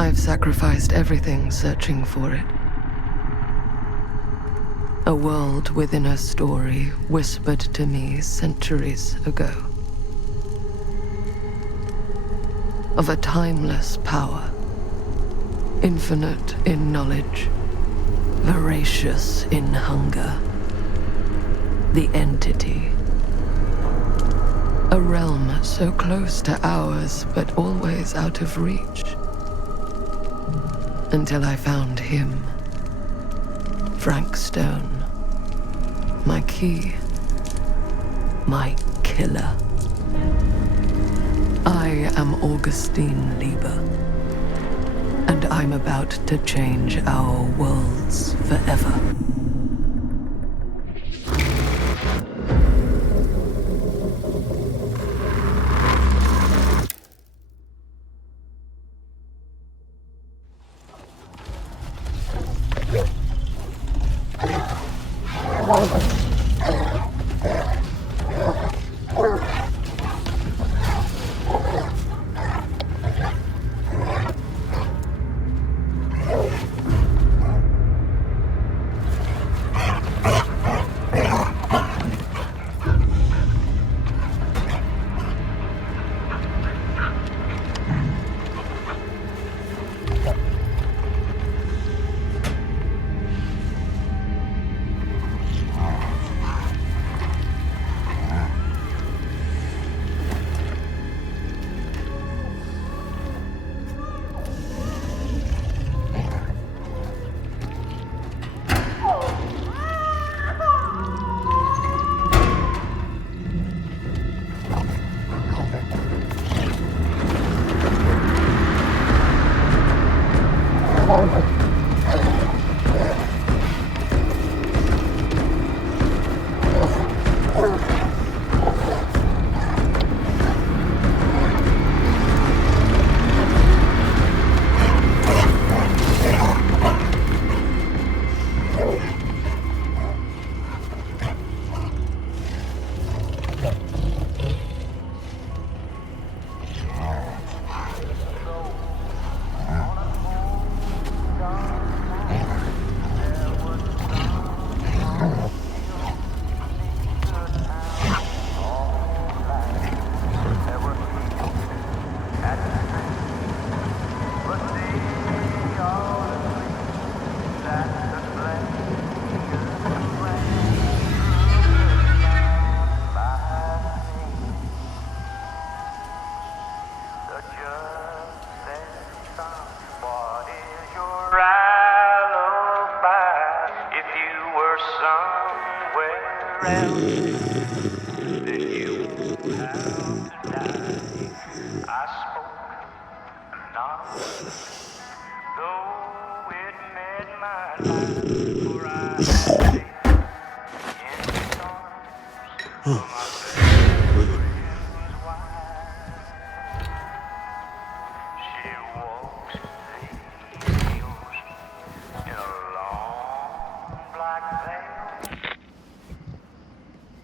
I've sacrificed everything searching for it. A world within a story whispered to me centuries ago. Of a timeless power, infinite in knowledge, voracious in hunger. The entity. A realm so close to ours, but always out of reach. Until I found him. Frank Stone. My key. My killer. I am Augustine Lieber. And I'm about to change our worlds forever.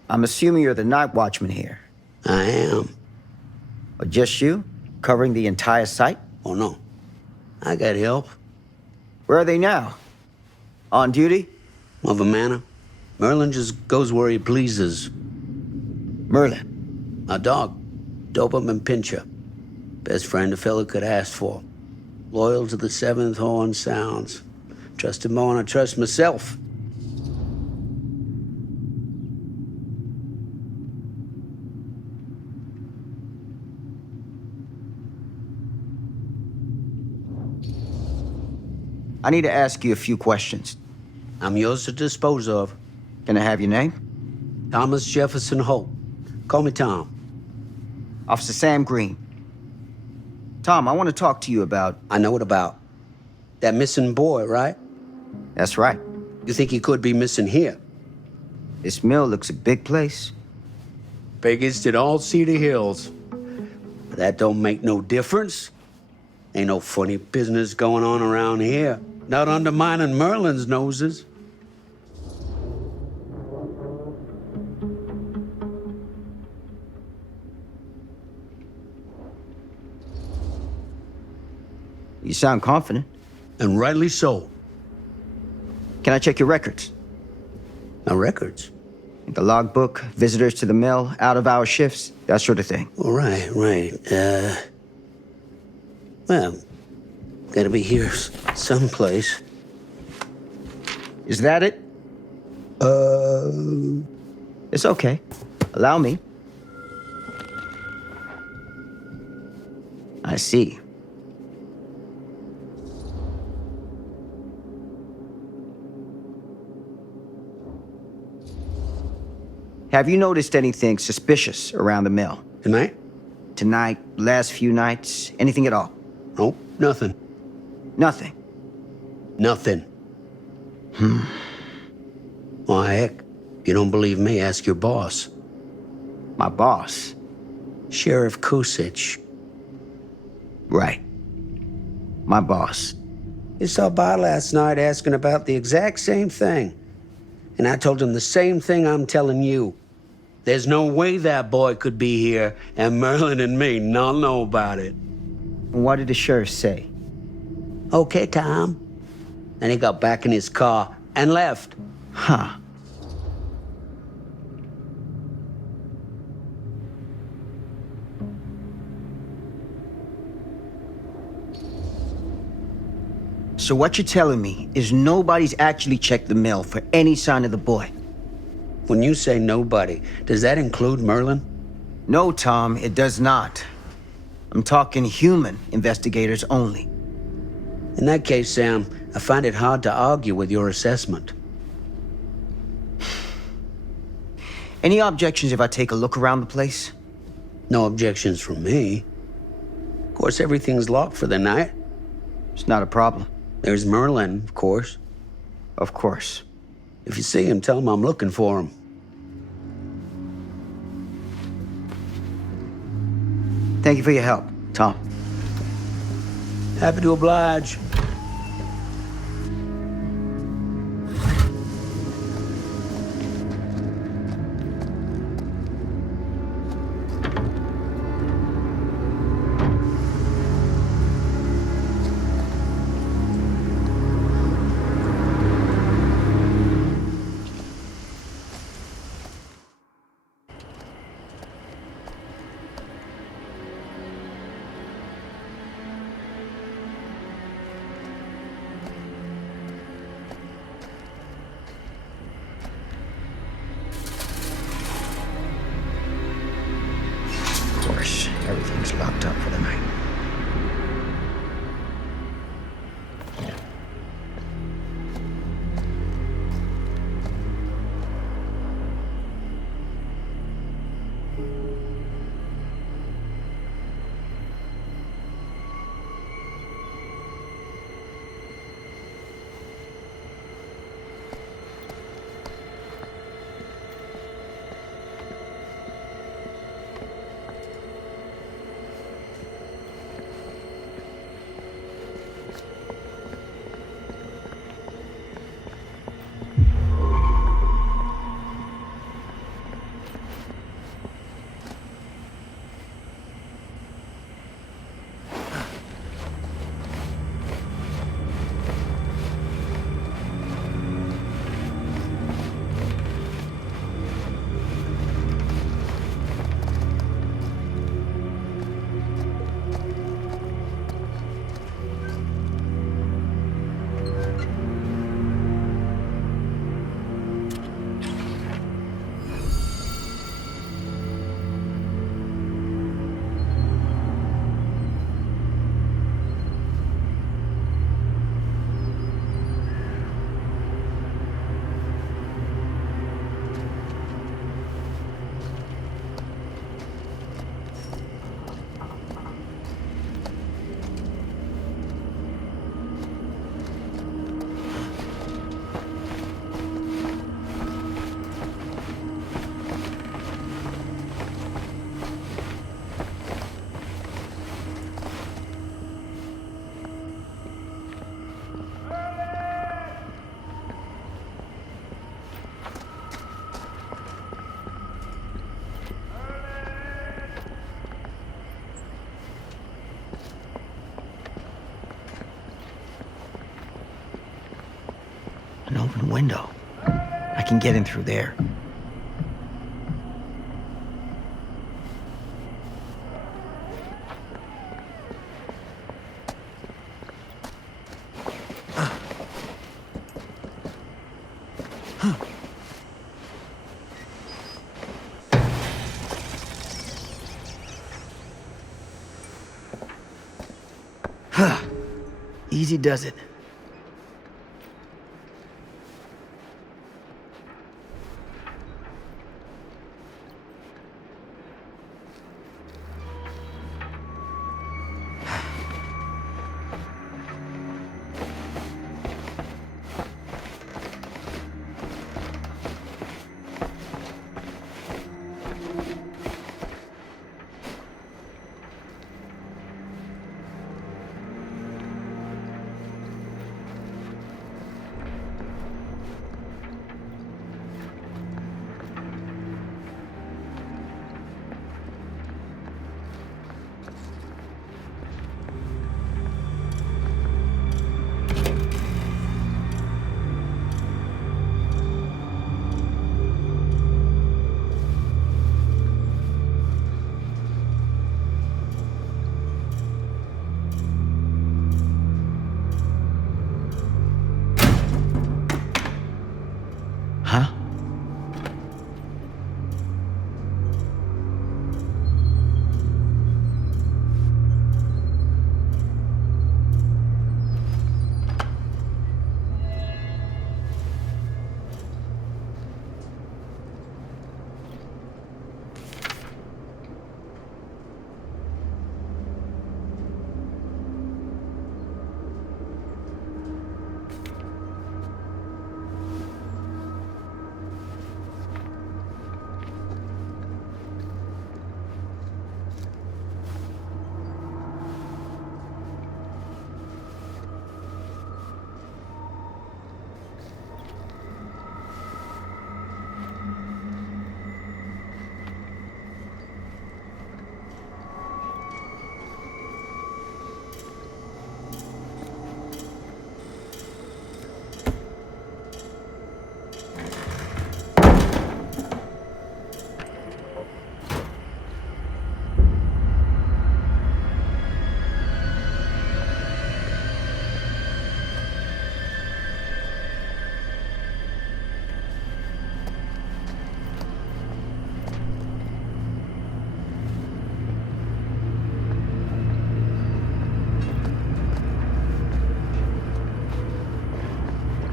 I'm assuming you're the night watchman here. I am. Or just you? Covering the entire site? Oh, no. I got help. Where are they now? On duty? Of a manner. Merlin just goes where he pleases. Merlin? A dog. Doberman Pinscher. Best friend a fella could ask for. Loyal to the seventh horn sounds. Trust him more than I trust myself. I need to ask you a few questions. I'm yours to dispose of. Can I have your name? Thomas Jefferson Hope. Call me Tom. Officer Sam Green. Tom, I want to talk to you about... I know what about. That missing boy, right? That's right. You think he could be missing here? This mill looks a big place. Biggest in all Cedar Hills. But that don't make no difference. Ain't no funny business going on around here. Not undermining Merlin's noses. You sound confident. And rightly so. Can I check your records? My records? The logbook, visitors to the mill, out-of-hour shifts, that sort of thing. All right. Well, gotta be here someplace. Is that it? It's okay. Allow me. I see. Have you noticed anything suspicious around the mill? Tonight? Tonight, last few nights, anything at all? Nope, nothing. Nothing. Nothing. Why, heck, if you don't believe me, ask your boss. My boss? Sheriff Kusich. Right. My boss. He stopped by last night asking about the exact same thing. And I told him the same thing I'm telling you. There's no way that boy could be here and Merlin and me not know about it. And what did the sheriff say? Okay, Tom. Then he got back in his car and left. Huh. So what you're telling me is nobody's actually checked the mill for any sign of the boy? When you say nobody, does that include Merlin? No, Tom, it does not. I'm talking human investigators only. In that case, Sam, I find it hard to argue with your assessment. Any objections if I take a look around the place? No objections from me. Of course, everything's locked for the night. It's not a problem. There's Merlin, of course. Of course. If you see him, tell him I'm looking for him. Thank you for your help, Tom. Happy to oblige. An open window. I can get in through there. Easy does it. Huh?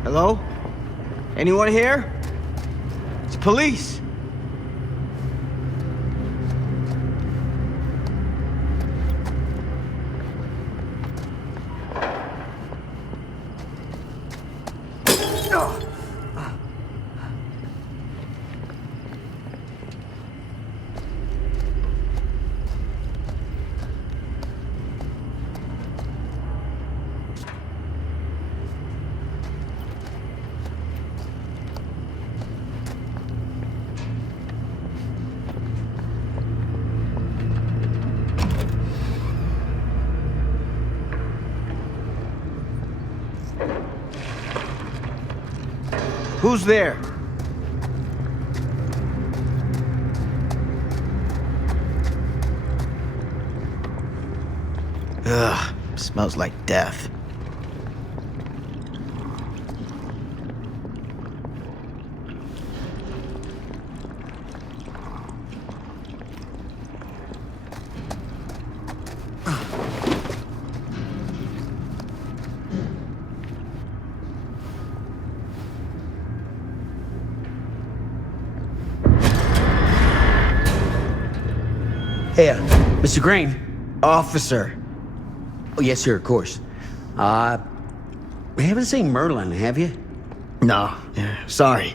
Hello? Anyone here? It's police. Who's there? Ugh, smells like death. Hey, Mr. Green. Officer. Oh, yes, sir, of course. We haven't seen Merlin, have you? No, sorry.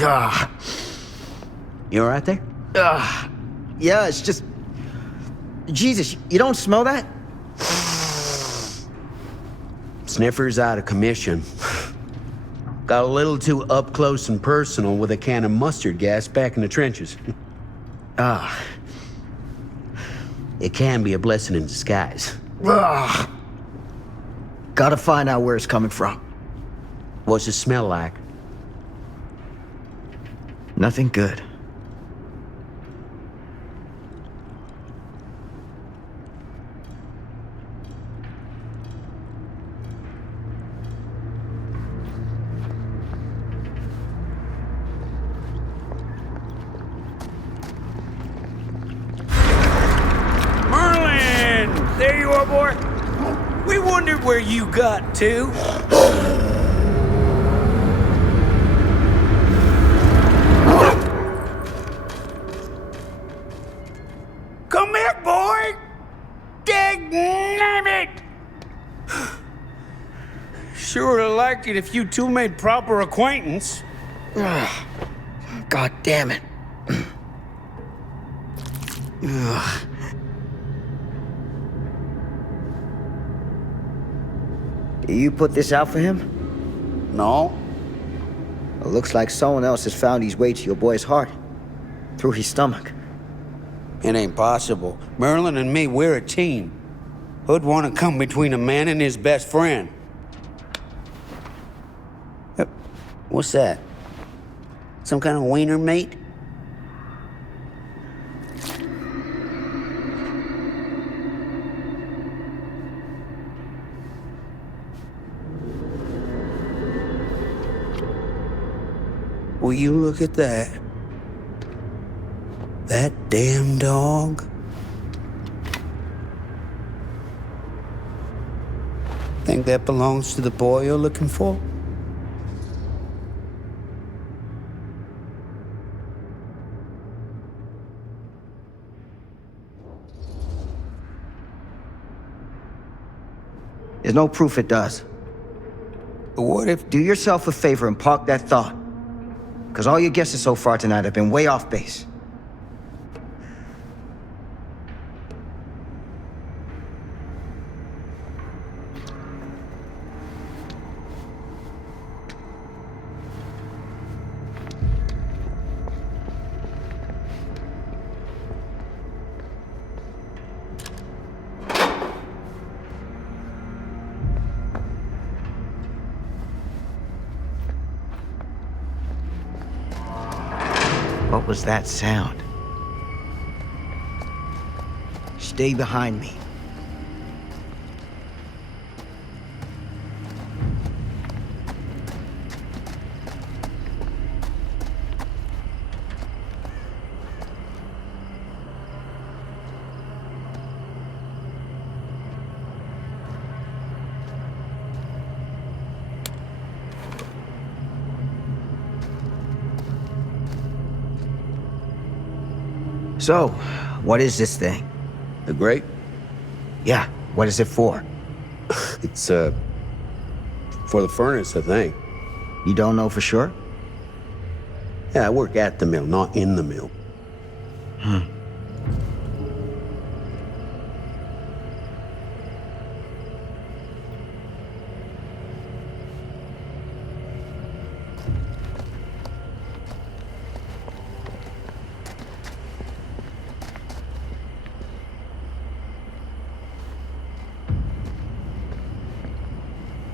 Ah, You all right there? yeah, it's just... Jesus, you don't smell that? Sniffer's out of commission. Got a little too up close and personal with a can of mustard gas back in the trenches. It can be a blessing in disguise. Gotta find out where it's coming from. What's it smell like? Nothing good. Merlin! There you are, boy. We wondered where you got to. Come here, boy! Dang it! Sure would like it if you two made proper acquaintance. God damn it. Ugh. You put this out for him? No? It looks like someone else has found his way to your boy's heart. Through his stomach. It ain't possible. Merlin and me, we're a team. Who'd want to come between a man and his best friend? What's that? Some kind of wiener mate? Will you look at that? That damn dog? Think that belongs to the boy you're looking for? There's no proof it does. What if... Do yourself a favor and park that thought. Because all your guesses so far tonight have been way off base. What was that sound? Stay behind me. So, what is this thing? The grate? Yeah, what is it for? It's, for the furnace, I think. You don't know for sure? Yeah, I work at the mill, not in the mill.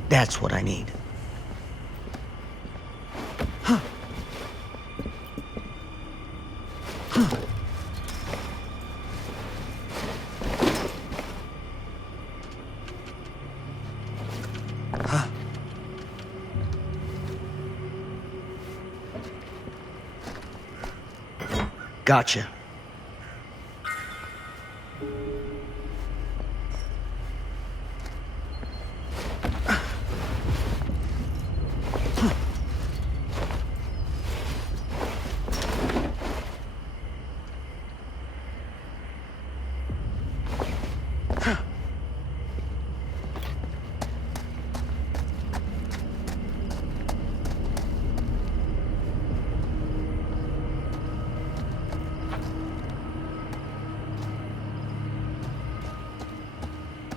That's what I need. Gotcha.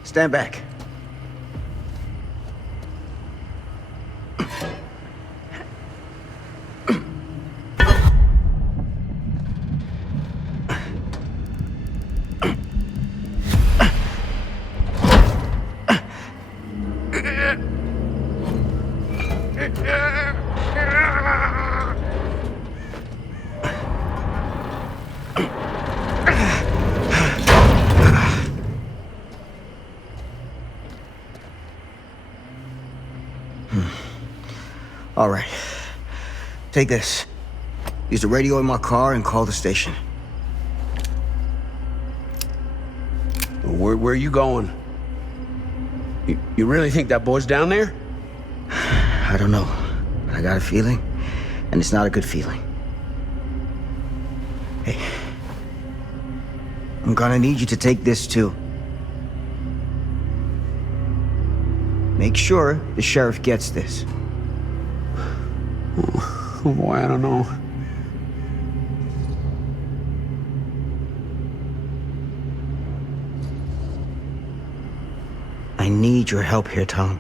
Stand back. All right. Take this. Use the radio in my car and call the station. Where are you going? You really think that boy's down there? I don't know, but I got a feeling, and it's not a good feeling. Hey, I'm gonna need you to take this too. Make sure the sheriff gets this. Oh boy, I don't know. I need your help here, Tom.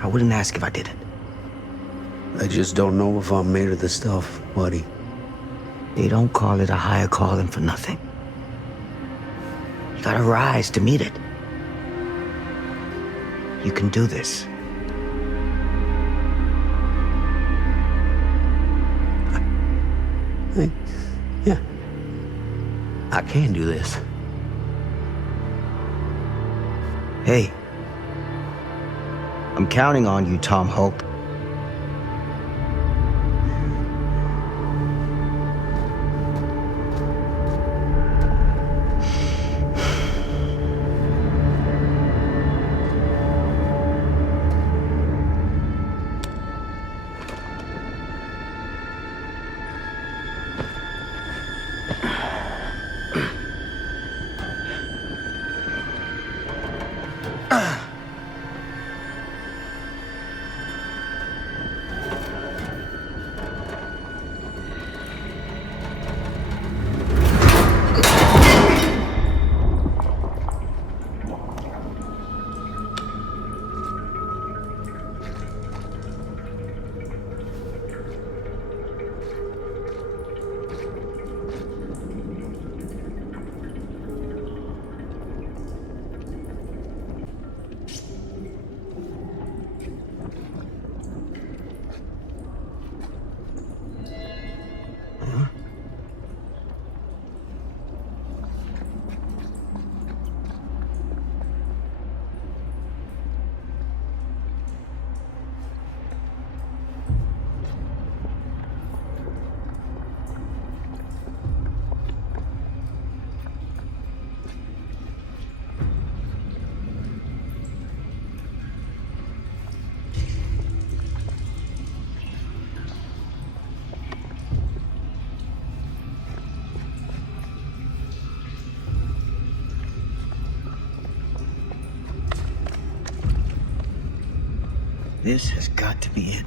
I wouldn't ask if I didn't. I just don't know if I'm made of this stuff, buddy. They don't call it a higher calling for nothing. You gotta rise to meet it. You can do this. Yeah. I can do this. Hey. I'm counting on you, Tom Hope. This has got to be it.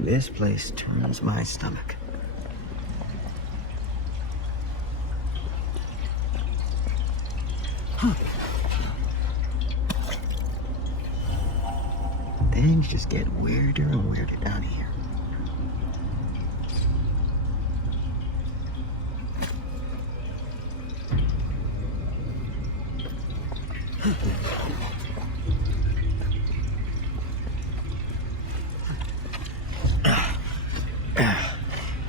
This place turns my stomach. Things just get weirder and weirder down here.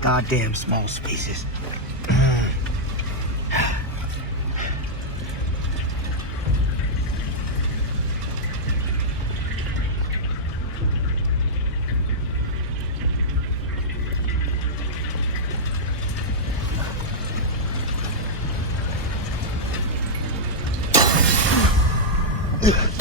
Goddamn small spaces. Shit!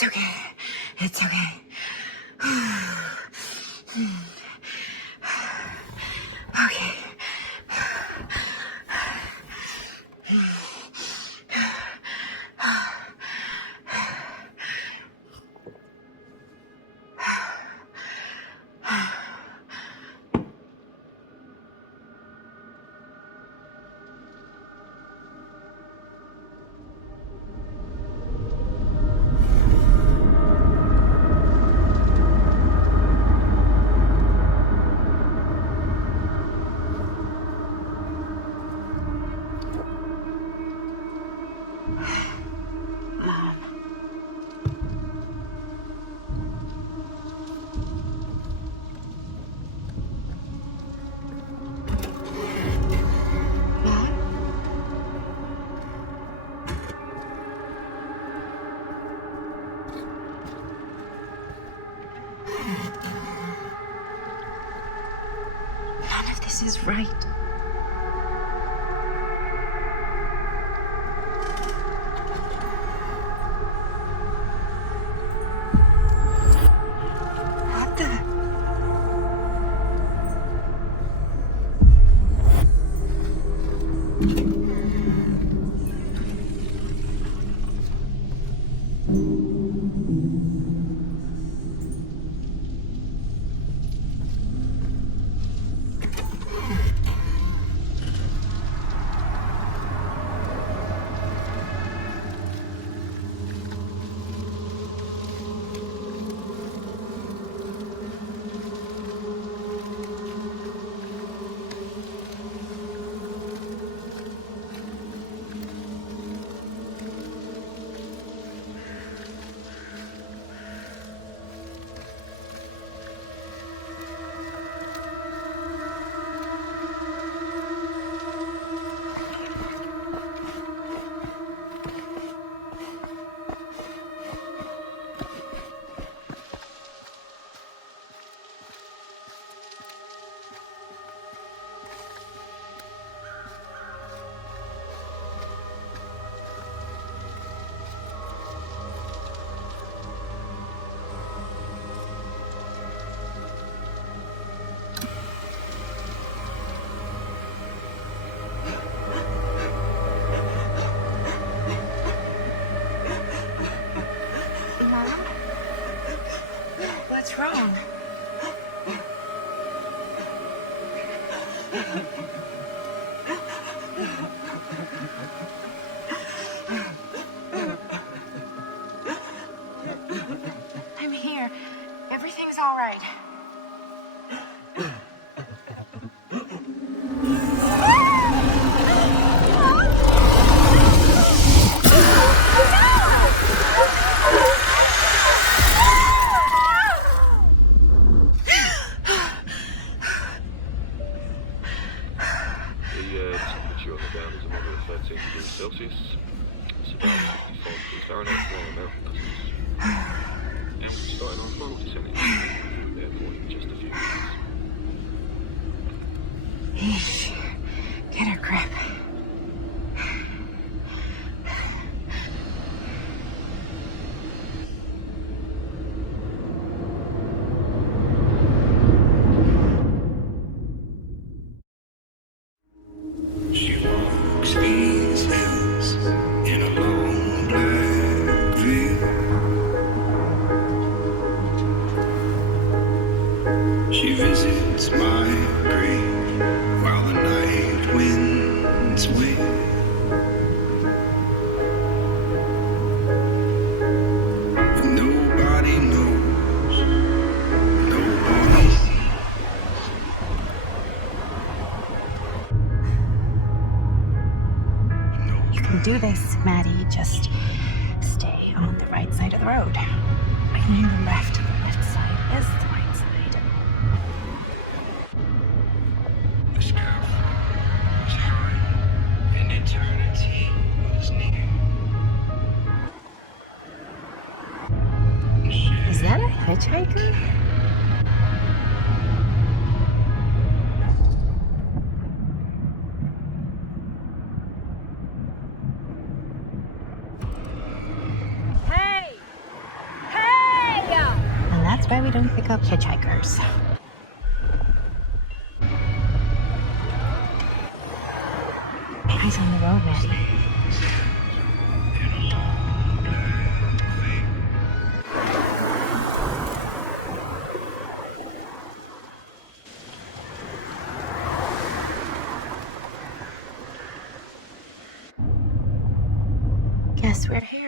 It's okay. It's okay. Okay. None of this is right. What the? What's wrong? I'm here. Everything's all right. The temperature on the ground is a moderate 13 degrees Celsius. It's about 55 degrees Fahrenheit for our American cousins. And we're starting our final descent. Therefore, in just a few minutes. Get her grip. She walks these hills in a long black veil. She visits my grave while the night winds wail. But nobody knows, nobody sees. You can do this, Maddie. Just stay on the right side of the road. I know the left side is the right side. The sky was high and eternity was near. Is that a hitchhiker? Hey! That's why we don't pick up hitchhikers. Eyes on the road, Maddie. Guess we're here.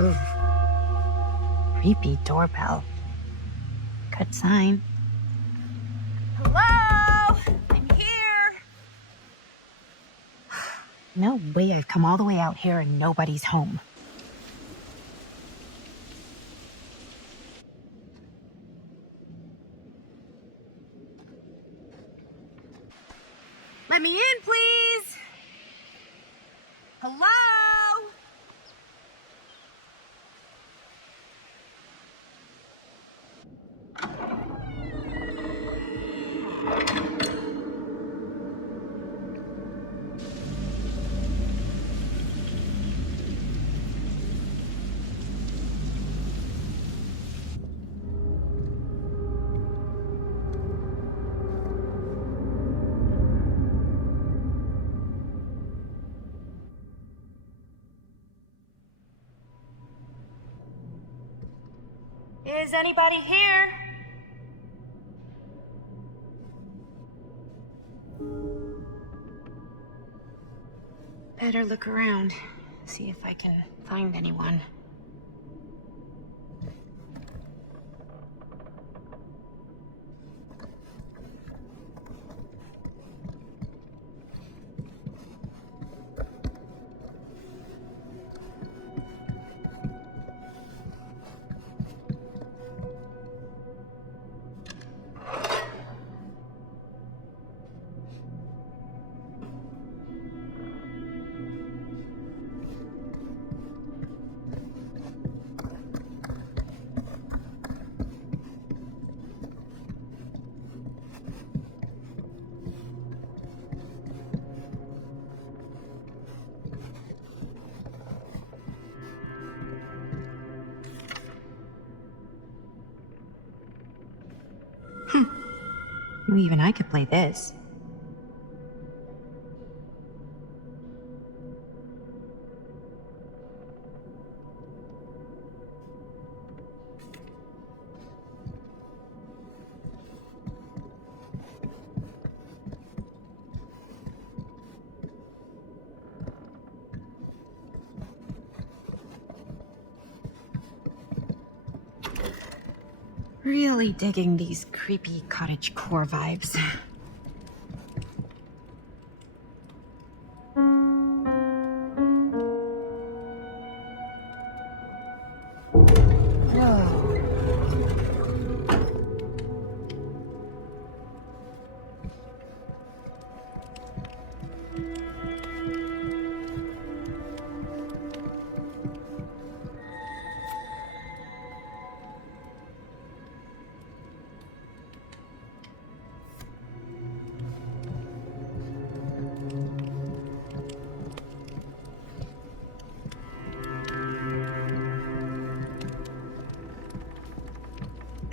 Ooh. Creepy doorbell. Good sign. Hello? I'm here. No way I've come all the way out here and nobody's home. Let me in, please. Hello? Is anybody here? Better look around, see if I can find anyone. Even I could play this. Really digging these creepy cottagecore vibes.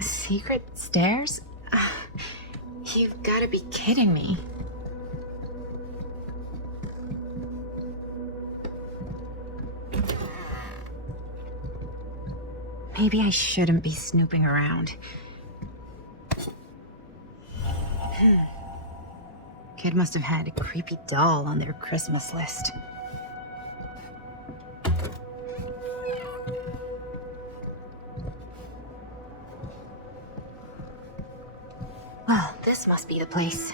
Secret stairs? You've got to be kidding me. Maybe I shouldn't be snooping around. Kid must have had a creepy doll on their Christmas list. Well, this must be the place.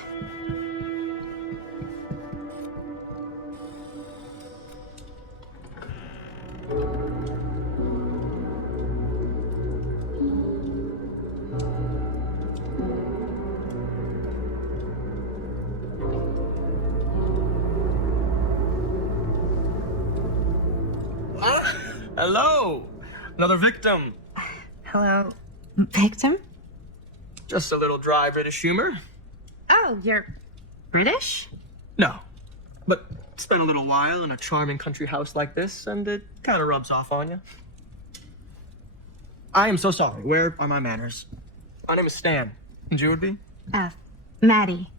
Hello! Another victim. Hello, victim? Just a little dry British humor. Oh, you're British? No, but spent a little while in a charming country house like this, and it kind of rubs off on you. I am so sorry. Where are my manners? My name is Stan. And you would be? Maddie.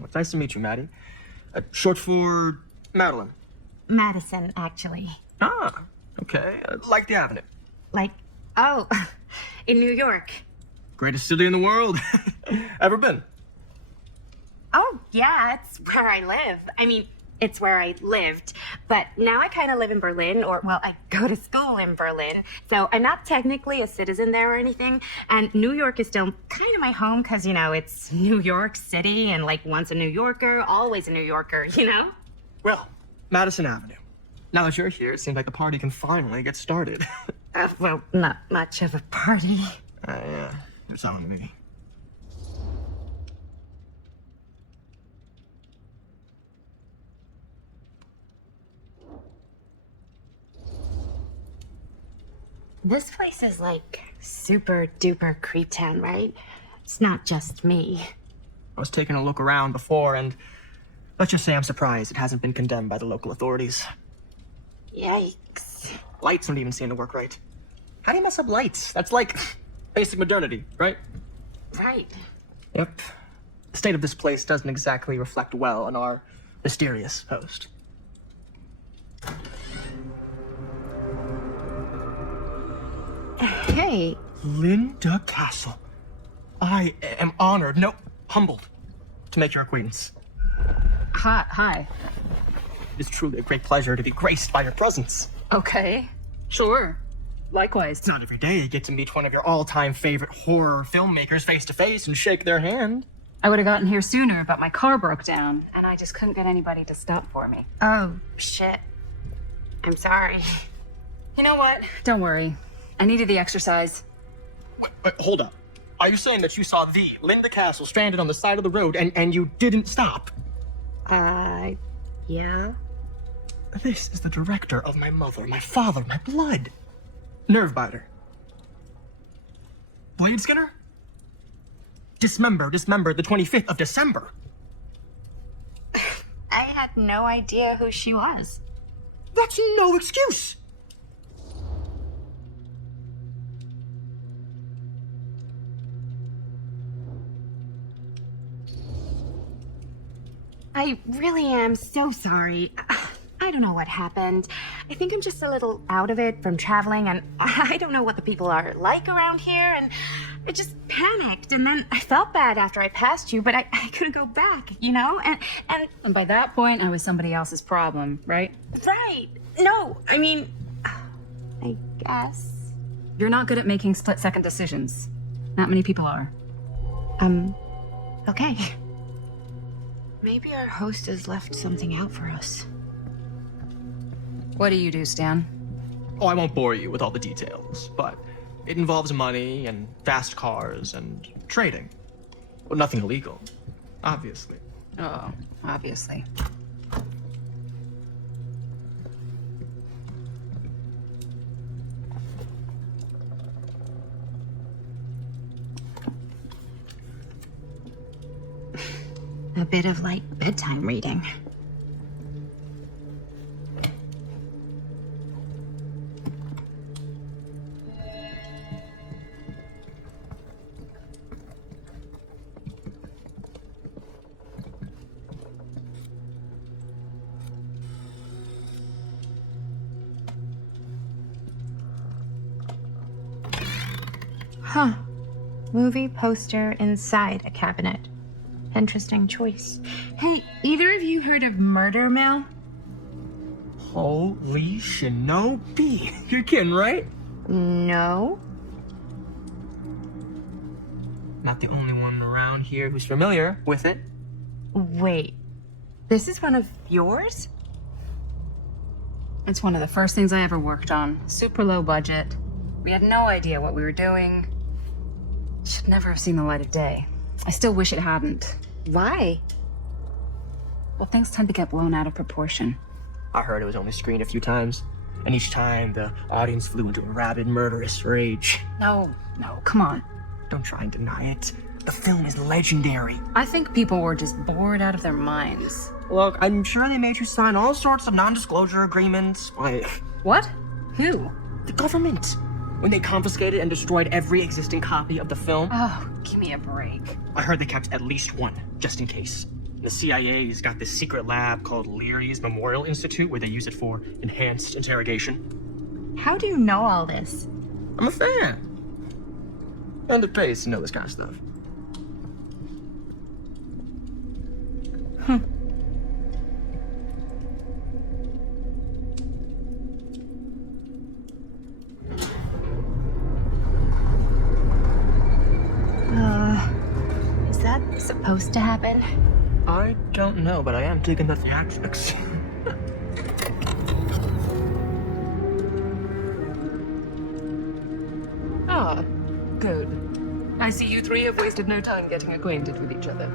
Well, it's nice to meet you, Maddie. Short for Madeline. Madison, actually. Ah, okay. Like the Avenue. Like, oh, in New York. Greatest city in the world. Ever been? Oh, yeah, it's where I live. I mean, it's where I lived. But now I kind of live in Berlin, or, well, I go to school in Berlin. So I'm not technically a citizen there or anything. And New York is still kind of my home because, you know, it's New York City and, like, once a New Yorker, always a New Yorker, you know? Well, Madison Avenue. Now that you're here, it seems like the party can finally get started. Well, not much of a party. Yeah, you're telling me. This place is like super duper creep town, right? It's not just me. I was taking a look around before, and let's just say I'm surprised it hasn't been condemned by the local authorities. Yikes. Lights don't even seem to work right. How do you mess up lights? That's like basic modernity, right? Right. Yep. The state of this place doesn't exactly reflect well on our mysterious host. Hey. Linda Castle. I am honored, no, humbled, to make your acquaintance. Hi. It is truly a great pleasure to be graced by your presence. Okay. Sure. Likewise. It's not every day you get to meet one of your all-time favorite horror filmmakers face to face and shake their hand. I would have gotten here sooner, but my car broke down, and I just couldn't get anybody to stop for me. Oh, shit. I'm sorry. You know what? Don't worry. I needed the exercise. Wait, hold up. Are you saying that you saw the Linda Castle stranded on the side of the road and you didn't stop? Yeah. This is the director of my mother, my father, my blood. Nerve biter. Blade skinner? Dismember the 25th of December. I had no idea who she was. That's no excuse. I really am so sorry. I don't know what happened. I think I'm just a little out of it from traveling, and I don't know what the people are like around here, and I just panicked, and then I felt bad after I passed you, but I couldn't go back, you know? And by that point, I was somebody else's problem, right? Right. No, I mean, I guess. You're not good at making split-second decisions. Not many people are. Okay. Maybe our host has left something out for us. What do you do, Stan? Oh, I won't bore you with all the details, but it involves money and fast cars and trading. Well, nothing illegal, obviously. Oh, obviously. A bit of like bedtime reading. Huh. Movie poster inside a cabinet. Interesting choice. Hey, either of you heard of Murder Mill? Holy shinobi. You're kidding, right? No. Not the only one around here who's familiar with it. Wait. This is one of yours? It's one of the first things I ever worked on. Super low budget. We had no idea what we were doing. Should never have seen the light of day. I still wish it hadn't. Why? Well, things tend to get blown out of proportion. I heard it was only screened a few times. And each time, the audience flew into a rabid, murderous rage. No, come on. Don't try and deny it. The film is legendary. I think people were just bored out of their minds. Look, I'm sure they made you sign all sorts of non-disclosure agreements. What? Who? The government. When they confiscated and destroyed every existing copy of the film. Oh, give me a break. I heard they kept at least one, just in case. The CIA's got this secret lab called Leary's Memorial Institute where they use it for enhanced interrogation. How do you know all this? I'm a fan. And the pace to know this kind of stuff. Is that supposed to happen? I don't know, but I am digging the theatrics. Ah, good. I see you three have wasted no time getting acquainted with each other.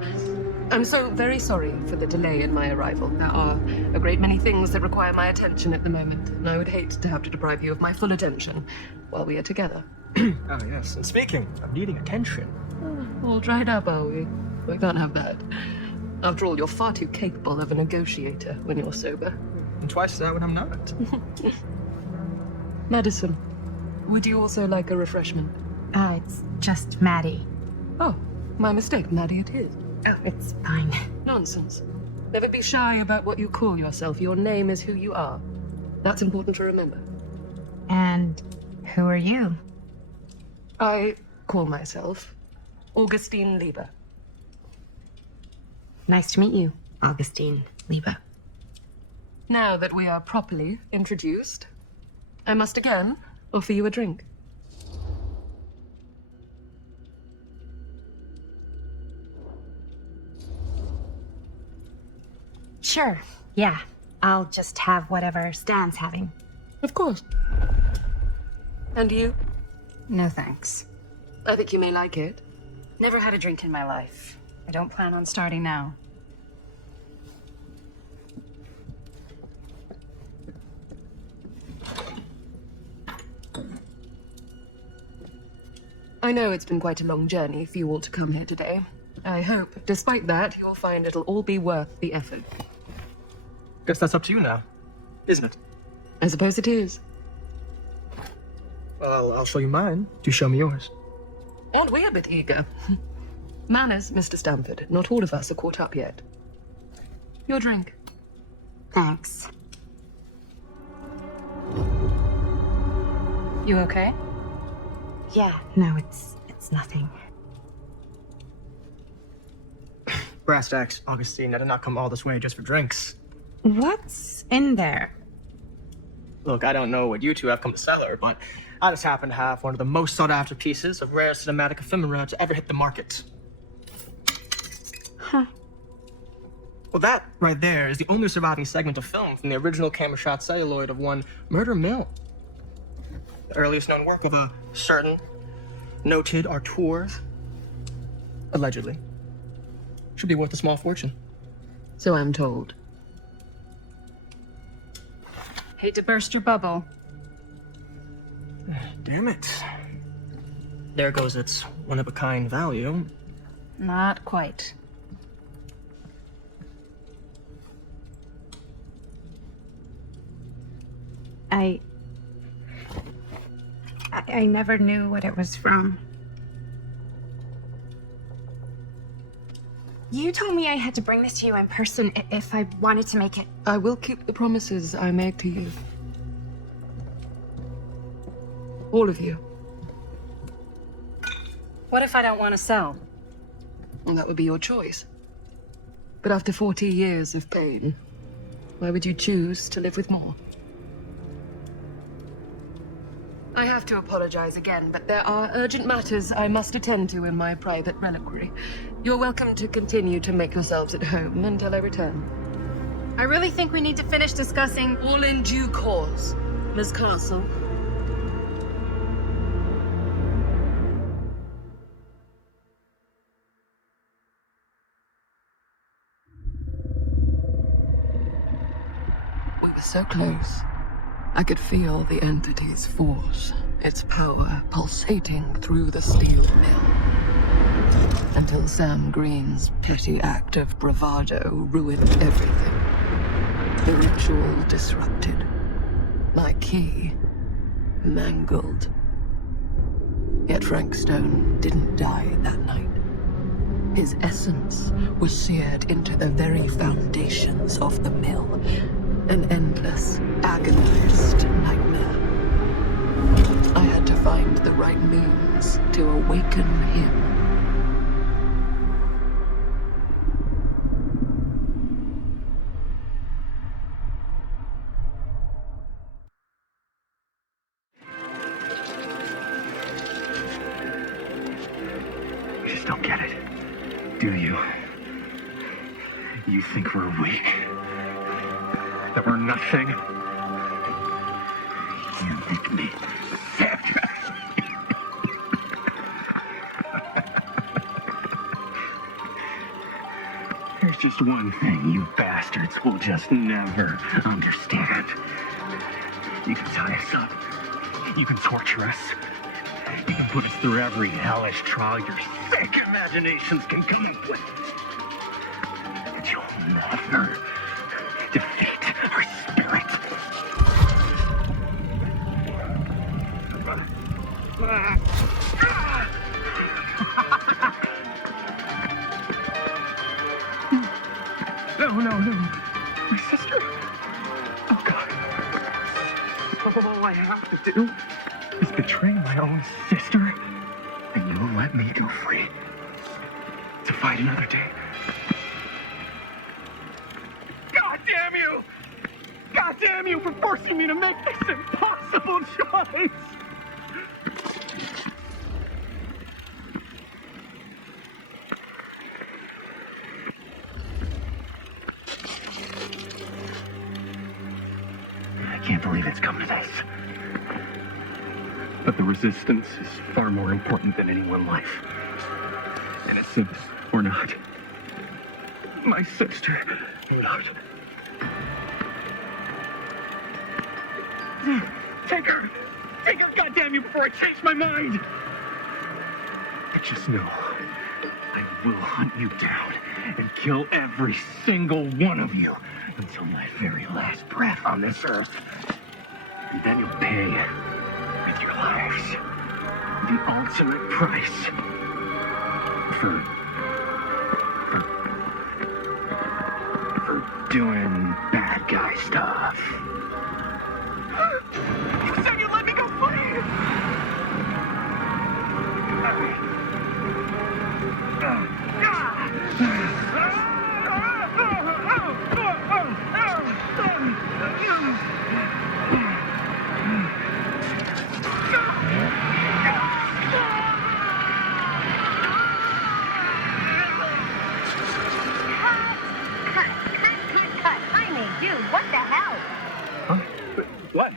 I'm so very sorry for the delay in my arrival. There are a great many things that require my attention at the moment, and I would hate to have to deprive you of my full attention while we are together. Oh, yes. And speaking of needing attention. All dried up, are we? We can't have that. After all, you're far too capable of a negotiator when you're sober. And twice that when I'm not. Madison, would you also like a refreshment? It's just Maddie. Oh, my mistake, Maddie it is. Oh, it's fine. Nonsense. Never be shy about what you call yourself. Your name is who you are. That's important to remember. And who are you? I call myself Augustine Lieber. Nice to meet you, Augustine Lieber. Now that we are properly introduced, I must again offer you a drink. Sure, yeah. I'll just have whatever Stan's having. Of course. And you? No thanks. I think you may like it. Never had a drink in my life. I don't plan on starting now. I know it's been quite a long journey for you all to come here today. I hope, despite that, you'll find it'll all be worth the effort. Guess that's up to you now, isn't it? I suppose it is. Well, I'll show you mine. Do show me yours. And we're a bit eager. Manners, Mr. Stamford. Not all of us are caught up yet. Your drink. Thanks. You okay? Yeah, no, it's nothing. Brass tacks, Augustine. I did not come all this way just for drinks. What's in there? Look, I don't know what you two have come to cellar, but I just happen to have one of the most sought-after pieces of rare cinematic ephemera to ever hit the market. Huh. Well, that right there is the only surviving segment of film from the original camera shot celluloid of one Murder Mill. The earliest known work of a certain noted auteur, allegedly. Should be worth a small fortune. So I'm told. Hate to burst your bubble. Damn it. There goes its one-of-a-kind value. Not quite. I never knew what it was from. You told me I had to bring this to you in person if I wanted to make it. I will keep the promises I made to you. All of you. What if I don't want to sell? Well, that would be your choice. But after 40 years of pain, why would you choose to live with more? I have to apologize again, but there are urgent matters I must attend to in my private reliquary. You're welcome to continue to make yourselves at home until I return. I really think we need to finish discussing. All in due course, Miss Castle. We were so close. I could feel the entity's force, its power pulsating through the steel mill. Until Sam Green's petty act of bravado ruined everything. The ritual disrupted. My key mangled. Yet Frank Stone didn't die that night. His essence was seared into the very foundations of the mill. An endless, agonized nightmare. I had to find the right means to awaken him. You just don't get it, do you? You think we're weak? That we're nothing? You make me sick. There's just one thing you bastards will just never understand. You can tie us up. You can torture us. You can put us through every hellish trial your sick imaginations can come up with. But you'll never defeat our spirit. No. My sister? Oh, God. All I have to do is betray my own sister, and you'll let me go free to fight another day. God damn you! God damn you for forcing me to make this impossible choice! I can't believe it's come to this. But the resistance is far more important than any one life. Innocent or not. My sister or not. Take her! Take her, goddamn you, before I change my mind! But just know, I will hunt you down and kill every single one of you until my very last breath on this earth. And then you'll pay with your lives the ultimate price for doing bad guy stuff. You said you'd let me go free! Cut. Jaime, dude, what the hell? Huh? What?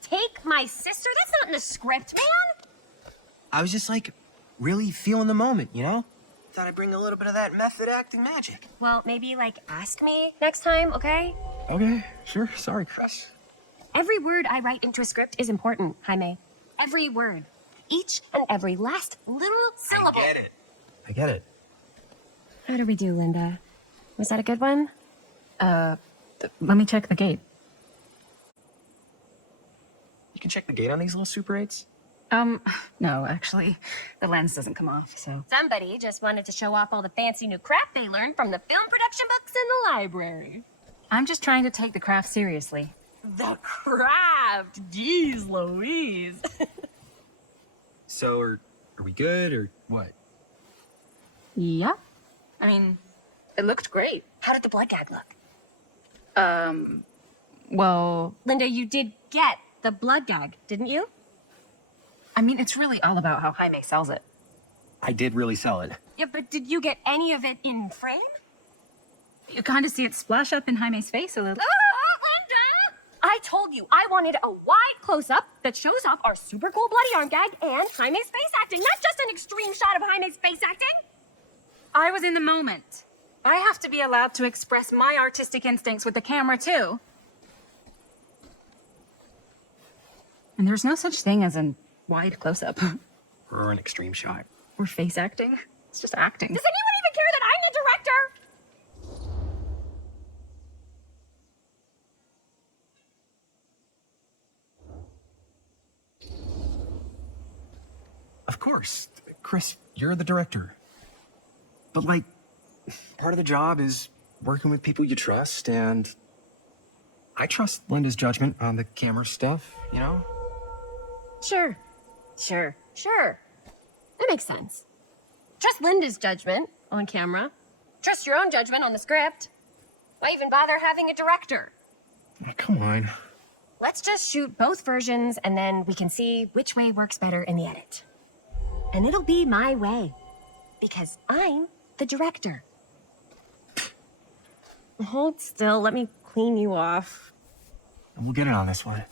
Take my sister? That's not in the script, man! I was just like, really feeling the moment, you know? Thought I'd bring a little bit of that method acting magic. Well, maybe, ask me next time, okay? Okay, sure. Sorry, Chris. Every word I write into a script is important, Jaime. Every word. Each and every last little syllable. I get it. How did we do, Linda? Was that a good one? Let me check the gate. You can check the gate on these little Super 8s? No, actually, the lens doesn't come off, so. Somebody just wanted to show off all the fancy new crap they learned from the film production books in the library. I'm just trying to take the craft seriously. The craft! Jeez Louise. So, are we good, or what? Yeah. I mean, it looked great. How did the blood gag look? Well, Linda, you did get the blood gag, didn't you? I mean, it's really all about how Jaime sells it. I did really sell it. Yeah, but did you get any of it in frame? You kind of see it splash up in Jaime's face a little. Linda! I told you I wanted a wide close-up that shows off our super cool bloody arm gag and Jaime's face acting, not just an extreme shot of Jaime's face acting. I was in the moment. I have to be allowed to express my artistic instincts with the camera, too. And there's no such thing as a wide close-up. Or an extreme shot. Or face acting. It's just acting. Does anyone even care that I'm the director? Of course. Chris, you're the director. But, like, part of the job is working with people you trust, and I trust Linda's judgment on the camera stuff, you know? Sure. That makes sense. Trust Linda's judgment on camera. Trust your own judgment on the script. Why even bother having a director? Oh, come on. Let's just shoot both versions and then we can see which way works better in the edit. And it'll be my way. Because I'm the director. Hold still, let me clean you off. We'll get it on this one.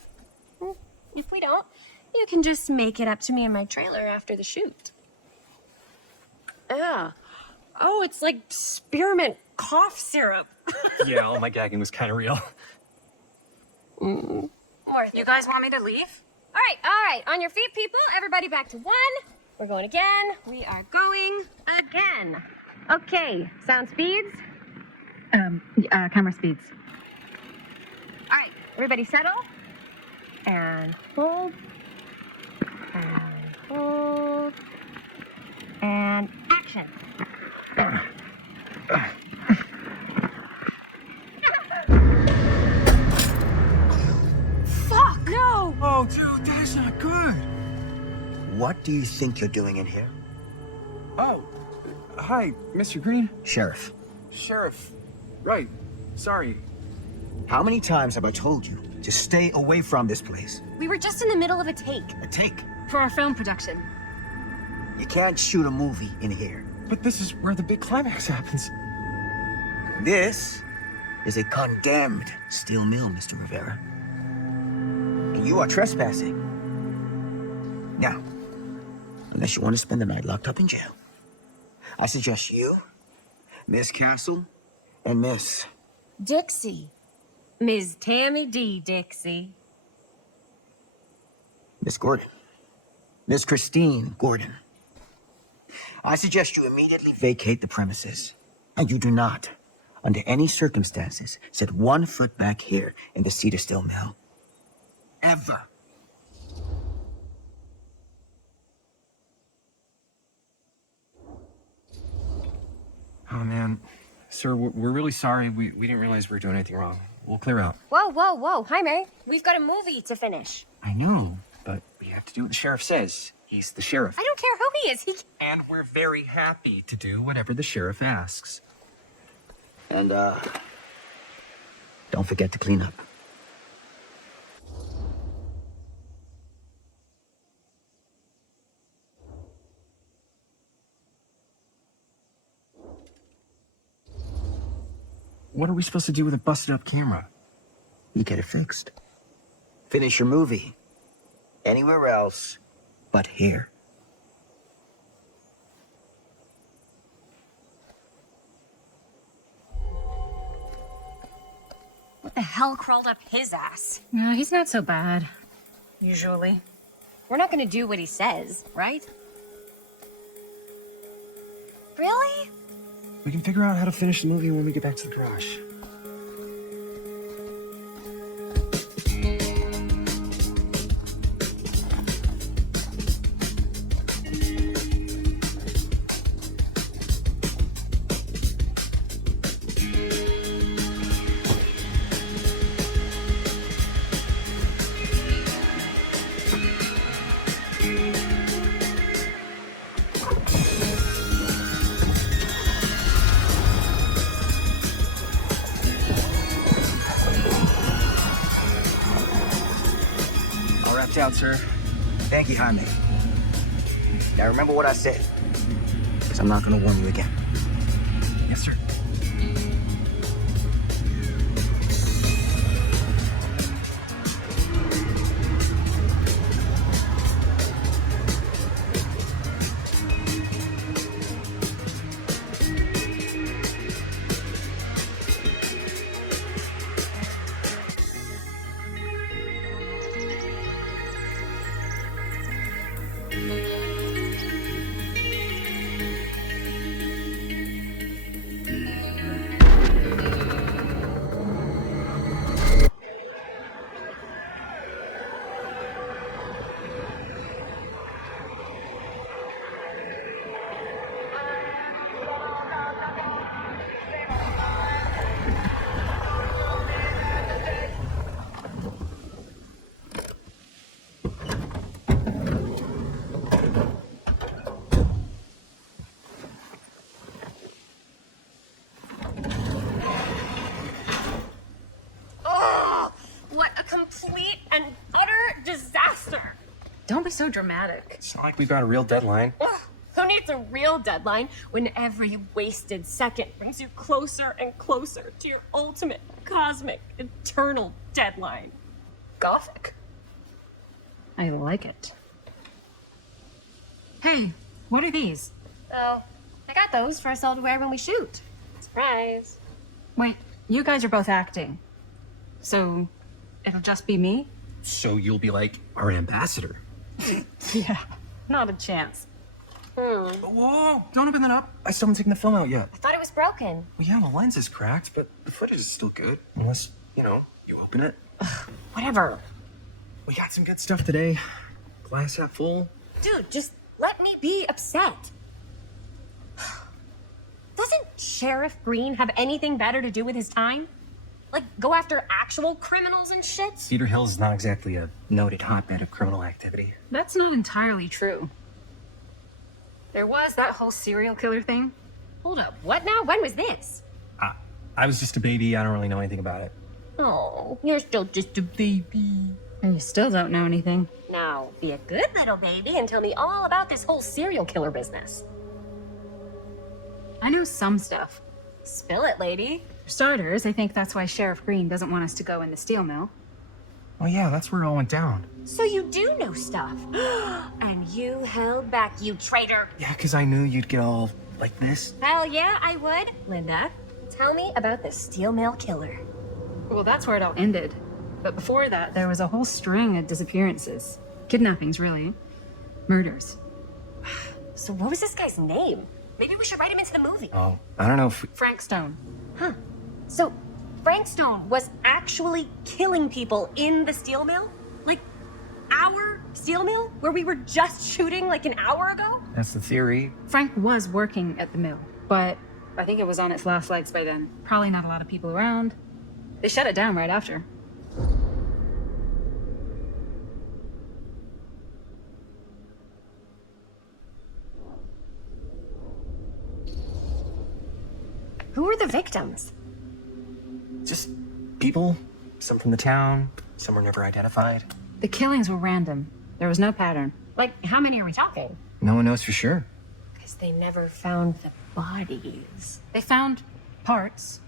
If we don't, you can just make it up to me in my trailer after the shoot. Yeah. Oh, it's like spearmint cough syrup. Yeah, all my gagging was kind of real. You guys want me to leave? All right. On your feet, people. Everybody back to 1. We're going again. We are going again. Okay, sound speeds. Camera speeds. All right, everybody settle. And hold. And hold. And action. Fuck, no! Oh, dude, that is not good. What do you think you're doing in here? Oh, hi, Mr. Green. Sheriff, Sheriff. Right. Sorry. how many times have I told you to stay away from this place? We were just in the middle of a take. A take. For our film production. You can't shoot a movie in here. But this is where the big climax happens. This is a condemned steel mill, Mr. Rivera. And you are trespassing. Now, unless you want to spend the night locked up in jail, I suggest you, Miss Castle, and Miss... Dixie. Ms. Tammy D. Dixie. Miss Gordon. Miss Christine Gordon. I suggest you immediately vacate the premises. And you do not, under any circumstances, set 1 foot back here in the Cedar Steel Mill. Ever. Oh, man. Sir, we're really sorry. We didn't realize we were doing anything wrong. We'll clear out. Whoa. Jaime, we've got a movie to finish. I know, but we have to do what the sheriff says. He's the sheriff. I don't care who he is. And we're very happy to do whatever the sheriff asks. And, don't forget to clean up. What are we supposed to do with a busted up camera? You get it fixed. Finish your movie. Anywhere else but here. What the hell crawled up his ass? Yeah, he's not so bad. Usually. We're not gonna do what he says, right? Really? We can figure out how to finish the movie when we get back to the garage. Out, sir. Thank you, Jaime. Now remember what I said, because I'm not going to warn you again. Yes, sir. complete and utter disaster. Don't be so dramatic. It's not like we've got a real deadline. Ugh, who needs a real deadline when every wasted second brings you closer and closer to your ultimate, cosmic, eternal deadline? Gothic. I like it. Hey, what are these? Oh, I got those for us all to wear when we shoot. Surprise. Wait, you guys are both acting. So, it'll just be me? So you'll be like our ambassador. Yeah, not a chance. Whoa, don't open that up. I still haven't taken the film out yet. I thought it was broken. Well, yeah, the lens is cracked, but the footage is still good. Unless, you open it. Whatever. We got some good stuff today. Glass half full. Dude, just let me be upset. Doesn't Sheriff Green have anything better to do with his time? Like, go after actual criminals and shit? Cedar Hills is not exactly a noted hotbed of criminal activity. That's not entirely true. There was that whole serial killer thing. Hold up, what now? When was this? I was just a baby. I don't really know anything about it. Oh, you're still just a baby. And you still don't know anything. Now, be a good little baby and tell me all about this whole serial killer business. I know some stuff. Spill it, lady. For starters, I think that's why Sheriff Green doesn't want us to go in the steel mill. Oh yeah, that's where it all went down. So you do know stuff. And you held back, you traitor. Yeah, because I knew you'd get all like this. Hell yeah, I would. Linda, tell me about the steel mill killer. Well, that's where it all ended. But before that, there was a whole string of disappearances. Kidnappings, really. Murders. So what was this guy's name? Maybe we should write him into the movie. Oh, I don't know if we... Frank Stone. Huh. So Frank Stone was actually killing people in the steel mill? Like, our steel mill? Where we were just shooting like an hour ago? That's the theory. Frank was working at the mill, but I think it was on its last legs by then. Probably not a lot of people around. They shut it down right after. Who were the victims? Just people. Some from the town. Some were never identified. The killings were random. There was no pattern. Like, how many are we talking? No one knows for sure. Because they never found the bodies. They found parts.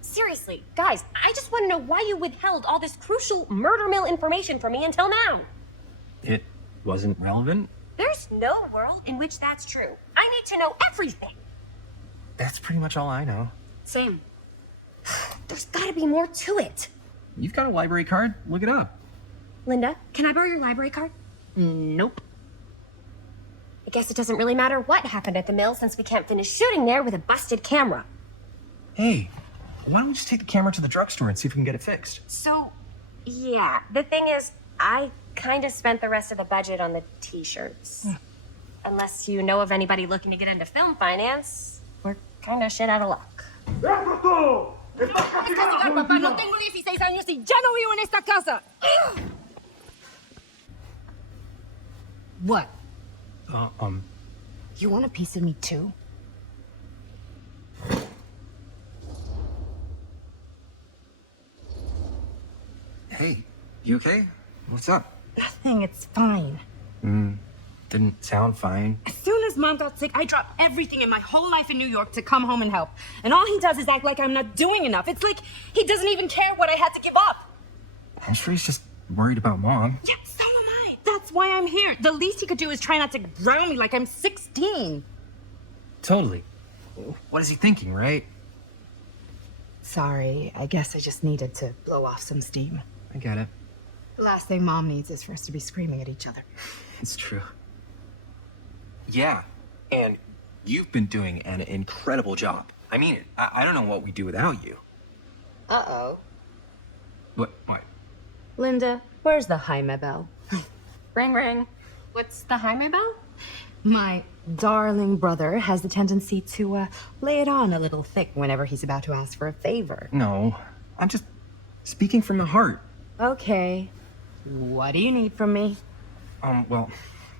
Seriously, guys, I just want to know why you withheld all this crucial murder mill information from me until now. It wasn't relevant? There's no world in which that's true. I need to know everything. That's pretty much all I know. Same. There's gotta be more to it. You've got a library card? Look it up. Linda, can I borrow your library card? Nope. I guess it doesn't really matter what happened at the mill since we can't finish shooting there with a busted camera. Hey, why don't we just take the camera to the drugstore and see if we can get it fixed? So, yeah, the thing is, I kind of spent the rest of the budget on the t-shirts. Unless you know of anybody looking to get into film finance, we're kind of shit out of luck. What? Uh, You want a piece of me too? Hey, you okay? What's up? Nothing, it's fine. Didn't sound fine. As soon as Mom got sick, I dropped everything in my whole life in New York to come home and help. And all he does is act like I'm not doing enough. It's like he doesn't even care what I had to give up. I'm sure he's just worried about Mom. Yeah, so am I. That's why I'm here. The least he could do is try not to ground me like I'm 16. Totally. What is he thinking, right? Sorry, I guess I just needed to blow off some steam. I get it. The last thing Mom needs is for us to be screaming at each other. It's true. Yeah, and you've been doing an incredible job. I mean it. I don't know what we'd do without you. Uh-oh. What? Linda, where's the Jaime bell? Ring, ring. What's the Jaime bell? My darling brother has the tendency to lay it on a little thick whenever he's about to ask for a favor. No, I'm just speaking from the heart. Okay. What do you need from me? Well,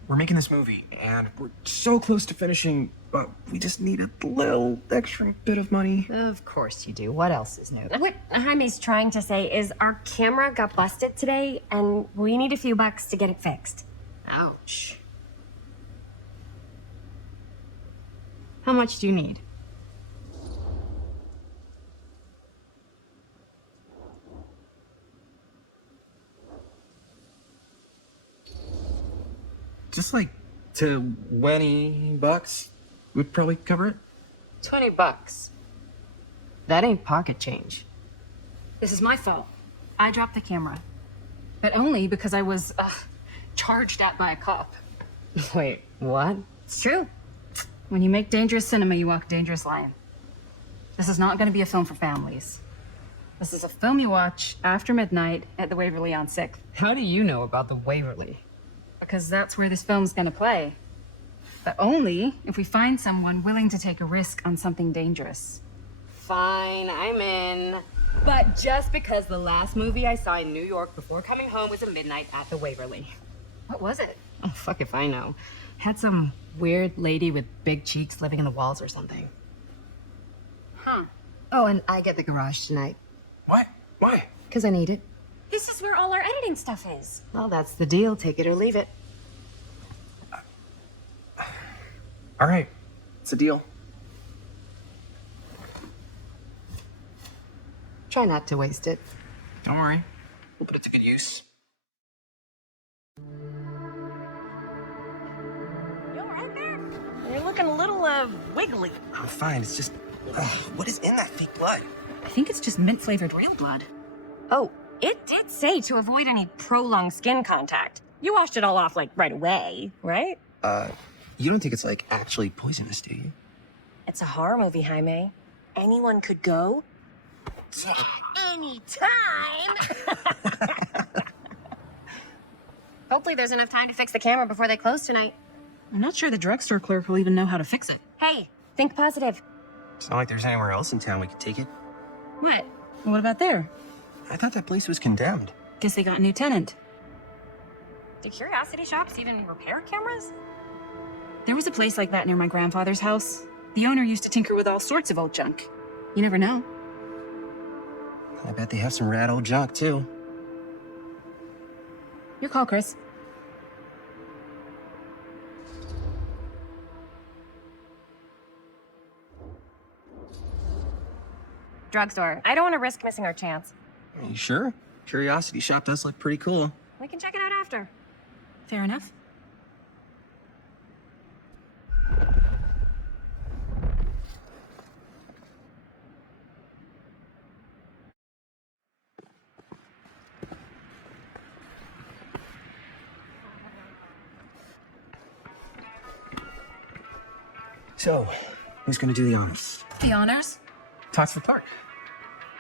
we're making this movie, and we're so close to finishing, but we just need a little extra bit of money. Of course you do. What else is new? What Jaime's trying to say is our camera got busted today, and we need a few bucks to get it fixed. Ouch. How much do you need? Just like $20 would probably cover it. $20. That ain't pocket change. This is my fault. I dropped the camera. But only because I was, charged at by a cop. Wait, what? It's true. When you make dangerous cinema, you walk a dangerous line. This is not going to be a film for families. This is a film you watch after midnight at the Waverly on 6th. How do you know about the Waverly? Because that's where this film's going to play. But only if we find someone willing to take a risk on something dangerous. Fine, I'm in. But just because the last movie I saw in New York before coming home was a midnight at the Waverly. What was it? Oh, fuck if I know. Had some weird lady with big cheeks living in the walls or something. Huh. Oh, and I get the garage tonight. What? Why? Because I need it. This is where all our editing stuff is. Well, that's the deal. Take it or leave it. All right, it's a deal. Try not to waste it. Don't worry, we'll put it to good use. You all right there? You're looking a little, wiggly. I'm fine, it's just, what is in that fake blood? I think it's just mint-flavored real blood. Oh, it did say to avoid any prolonged skin contact. You washed it all off, like, right away, right? You don't think it's, like, actually poisonous, do you? It's a horror movie, Jaime. Anyone could go. Anytime! Hopefully there's enough time to fix the camera before they close tonight. I'm not sure the drugstore clerk will even know how to fix it. Hey, think positive. It's not like there's anywhere else in town we could take it. What? What about there? I thought that place was condemned. Guess they got a new tenant. Do curiosity shops even repair cameras? There was a place like that near my grandfather's house. The owner used to tinker with all sorts of old junk. You never know. I bet they have some rad old junk, too. Your call, Chris. Drugstore. I don't want to risk missing our chance. Are you sure? Curiosity shop does look pretty cool. We can check it out after. Fair enough. So, who's gonna do the honors? The honors? Talks for Clark.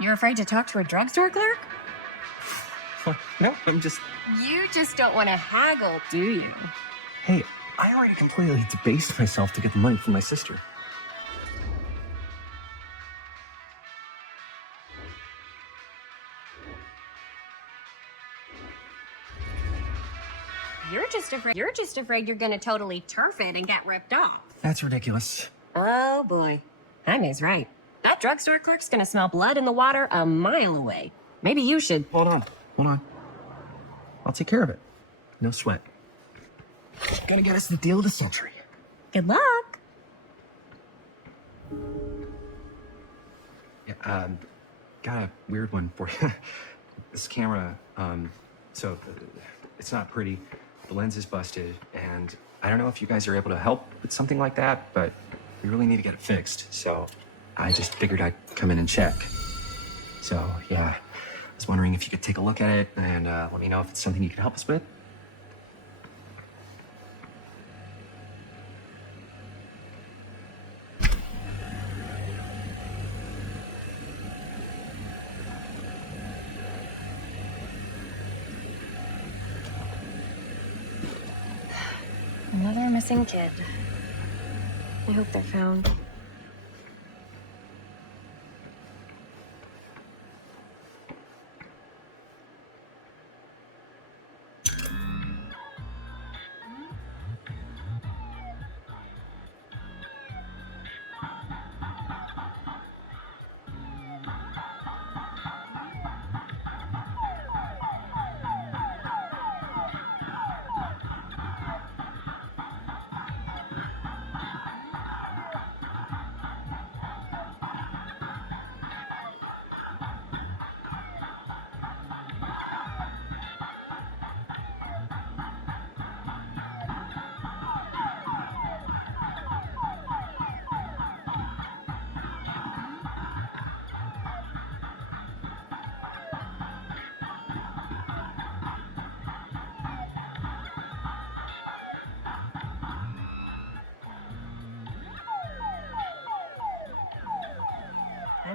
You're afraid to talk to a drugstore clerk? No, I'm just... You just don't want to haggle, do you? Hey, I already completely debased myself to get the money from my sister. You're just afraid you're gonna totally turf it and get ripped off. That's ridiculous. Oh boy. Jaime's right. That drugstore clerk's gonna smell blood in the water a mile away. Maybe you should. Hold on. I'll take care of it. No sweat. Gonna get us the deal of the century. Good luck. Yeah, got a weird one for you. This camera, so it's not pretty. The lens is busted, and I don't know if you guys are able to help with something like that, but we really need to get it fixed. So I just figured I'd come in and check. So yeah, I was wondering if you could take a look at it and let me know if it's something you can help us with. Another missing kid. I hope they're found.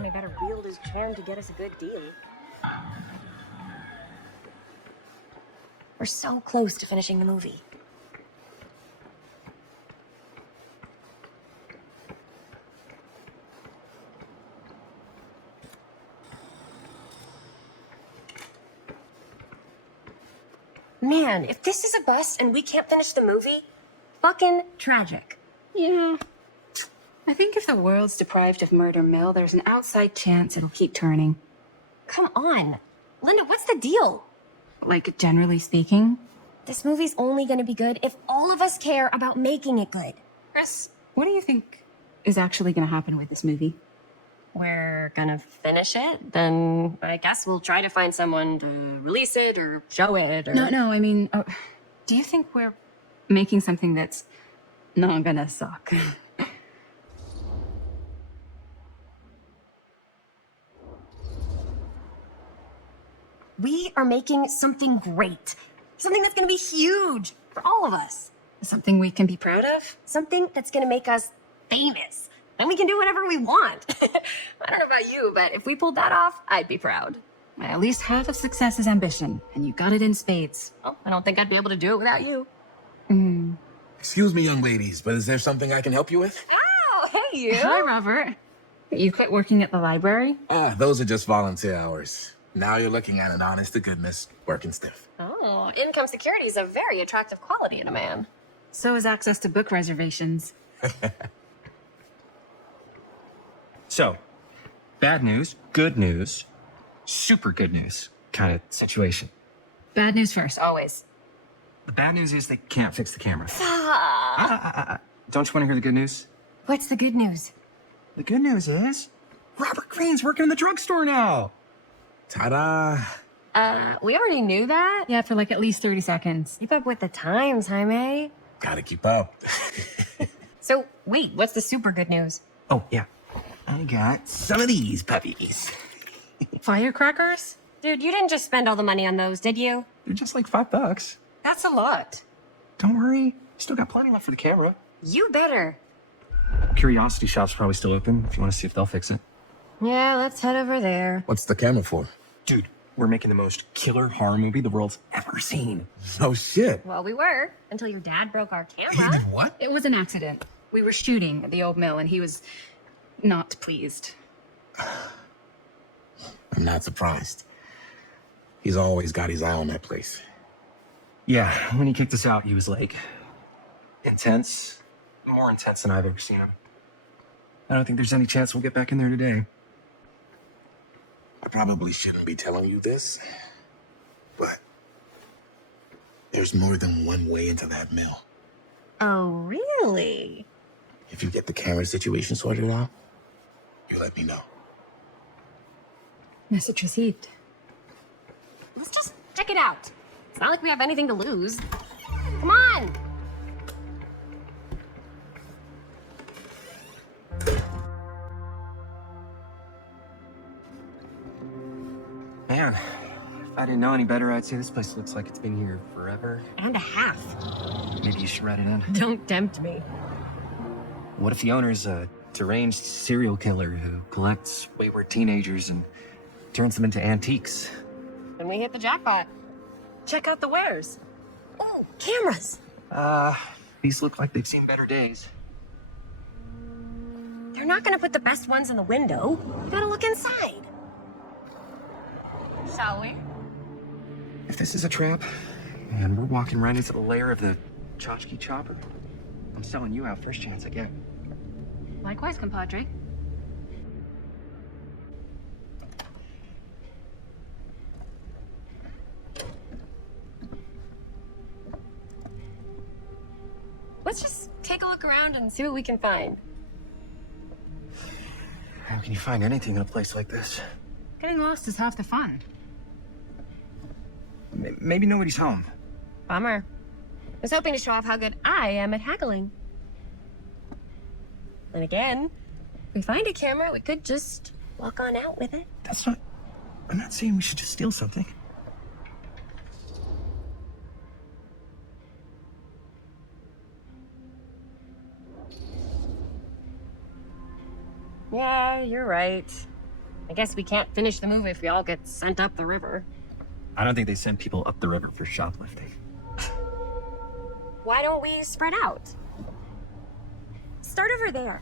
Somebody better wield his charm to get us a good deal. We're so close to finishing the movie. Man, if this is a bust and we can't finish the movie, fucking tragic. Yeah. I think if the world's deprived of Murder Mill, there's an outside chance it'll keep turning. Come on. Linda, what's the deal? Like, generally speaking. This movie's only gonna be good if all of us care about making it good. Chris, what do you think is actually gonna happen with this movie? We're gonna finish it, then I guess we'll try to find someone to release it or show it or... No, I mean, do you think we're making something that's not gonna suck? We are making something great. Something that's gonna be huge for all of us. Something we can be proud of? Something that's gonna make us famous. Then we can do whatever we want. I don't know about you, but if we pulled that off, I'd be proud. Well, at least half of success is ambition, and you got it in spades. Oh, I don't think I'd be able to do it without you. Excuse me, young ladies, but is there something I can help you with? Oh, hey, you. Hi, Robert. You quit working at the library? Ah, those are just volunteer hours. Now you're looking at an honest-to-goodness working stiff. Oh, income security is a very attractive quality in a man. So is access to book reservations. So, bad news, good news, super good news kind of situation. Bad news first, always. The bad news is they can't fix the camera. Ah. Don't you want to hear the good news? What's the good news? The good news is Robert Greene's working in the drugstore now. Ta-da! We already knew that. Yeah, for like at least 30 seconds. Keep up with the times, Jaime. Gotta keep up. So, wait, what's the super good news? Oh, yeah. I got some of these puppies. Firecrackers? Dude, you didn't just spend all the money on those, did you? They're just like $5. That's a lot. Don't worry. Still got plenty left for the camera. You better. Curiosity Shop's probably still open if you want to see if they'll fix it. Yeah, let's head over there. What's the camera for? Dude, we're making the most killer horror movie the world's ever seen. Oh, shit. Well, we were, until your dad broke our He camera. did what? It was an accident. We were shooting at the old mill, and he was not pleased. I'm not surprised. He's always got his eye on that place. Yeah, when he kicked us out, he was like intense. More intense than I've ever seen him. I don't think there's any chance we'll get back in there today. I probably shouldn't be telling you this, but there's more than one way into that mill. Oh, really? If you get the camera situation sorted out, you let me know. Message received. Let's just check it out. It's not like we have anything to lose. Come on! Man, if I didn't know any better, I'd say this place looks like it's been here forever. And a half. Maybe you should write it in. Don't tempt me. What if the owner's a deranged serial killer who collects wayward teenagers and turns them into antiques? Then we hit the jackpot. Check out the wares. Oh, cameras! These look like they've seen better days. They're not gonna put the best ones in the window. You gotta look inside. Shall we? If this is a trap, and we're walking right into the lair of the tchotchke chopper, I'm selling you out first chance I get. Likewise, compadre. Let's just take a look around and see what we can find. How can you find anything in a place like this? Getting lost is half the fun. Maybe nobody's home. Bummer. I was hoping to show off how good I am at haggling. And again, if we find a camera, we could just walk on out with it. That's not... I'm not saying we should just steal something. Yeah, you're right. I guess we can't finish the movie if we all get sent up the river. I don't think they send people up the river for shoplifting. Why don't we spread out? Start over there.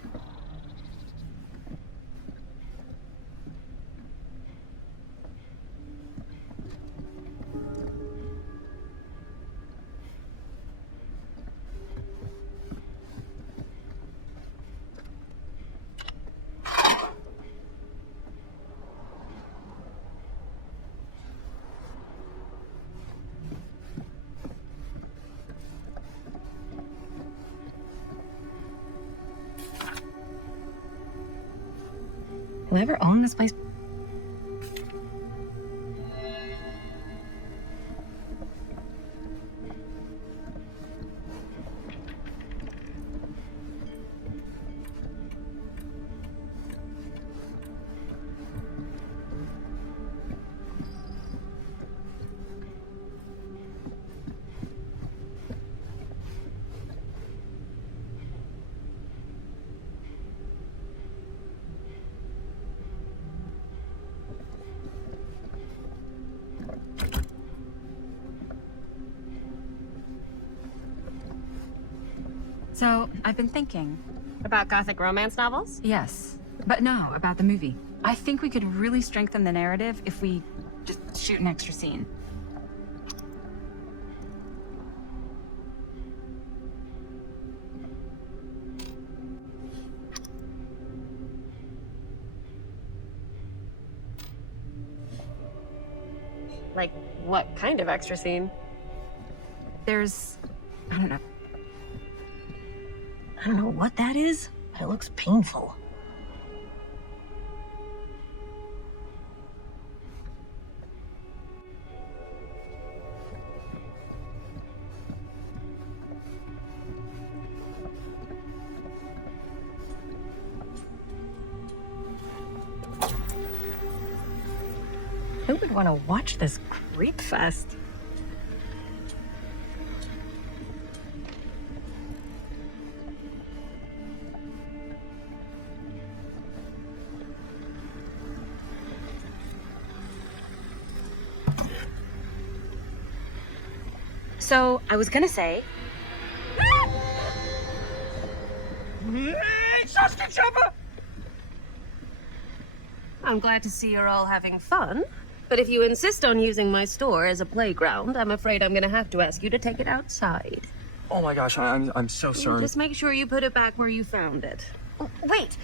Whoever owned this place. So, I've been thinking. About gothic romance novels? Yes, but no, about the movie. I think we could really strengthen the narrative if we just shoot an extra scene. Like, what kind of extra scene? There's, I don't know. I don't know what that is, but it looks painful. Who would want to watch this creep fest? So, I was gonna say... I'm glad to see you're all having fun, but if you insist on using my store as a playground, I'm afraid I'm gonna have to ask you to take it outside. Oh my gosh, I'm so sorry. Just make sure you put it back where you found it. Wait,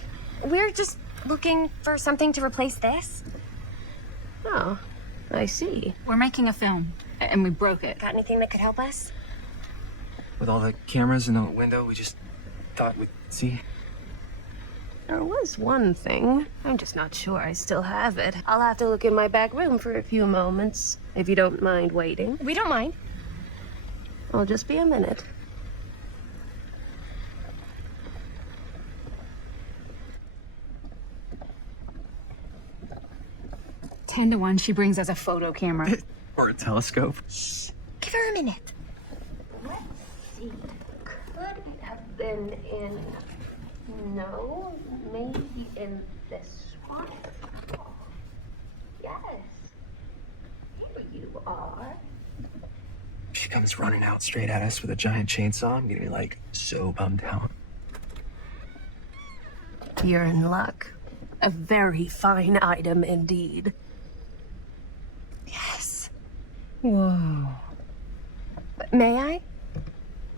we're just looking for something to replace this? Oh, I see. We're making a film, and we broke it. Got anything that could help us? With all the cameras in the window, we just thought we'd see. There was one thing. I'm just not sure I still have it. I'll have to look in my back room for a few moments, if you don't mind waiting. We don't mind. I'll just be a minute. Ten to 1, she brings us a photo camera. Or a telescope. Give her a minute. Let's see. Could it have been in... No, maybe in this one? Oh, yes. Here you are. She comes running out straight at us with a giant chainsaw. I'm gonna be like so bummed out. You're in luck. A very fine item indeed. Yes. Whoa. May I?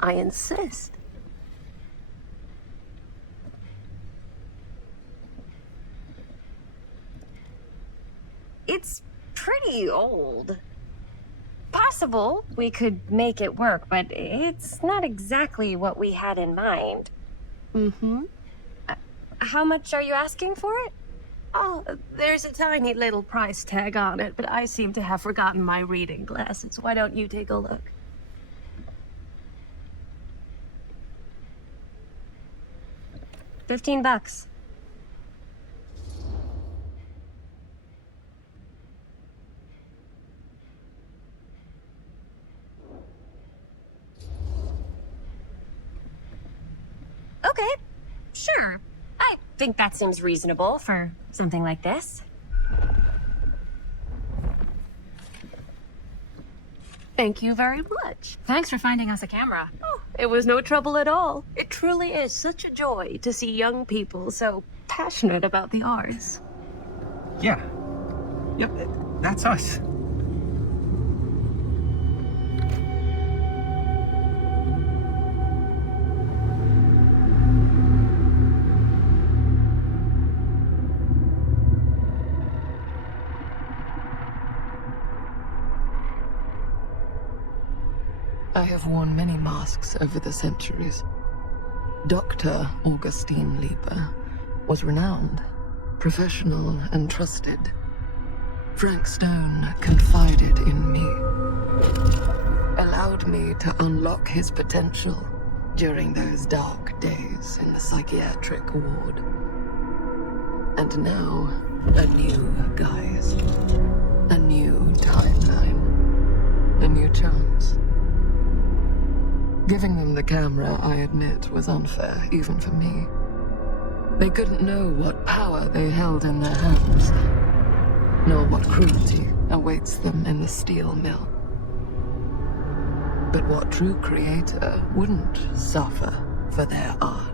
I insist. It's pretty old. Possible we could make it work, but it's not exactly what we had in mind. Mm-hmm. How much are you asking for it? Oh, there's a tiny little price tag on it, but I seem to have forgotten my reading glasses. Why don't you take a look? $15. Okay, sure. I think that seems reasonable for something like this. Thank you very much. Thanks for finding us a camera. Oh, it was no trouble at all. It truly is such a joy to see young people so passionate about the arts. Yeah. Yep, that's us. I have worn many masks over the centuries. Dr. Augustine Lieber was renowned, professional, and trusted. Frank Stone confided in me, allowed me to unlock his potential during those dark days in the psychiatric ward. And now, a new guise, a new timeline, a new chance. Giving them the camera, I admit, was unfair, even for me. They couldn't know what power they held in their hands, nor what cruelty awaits them in the steel mill. But what true creator wouldn't suffer for their art?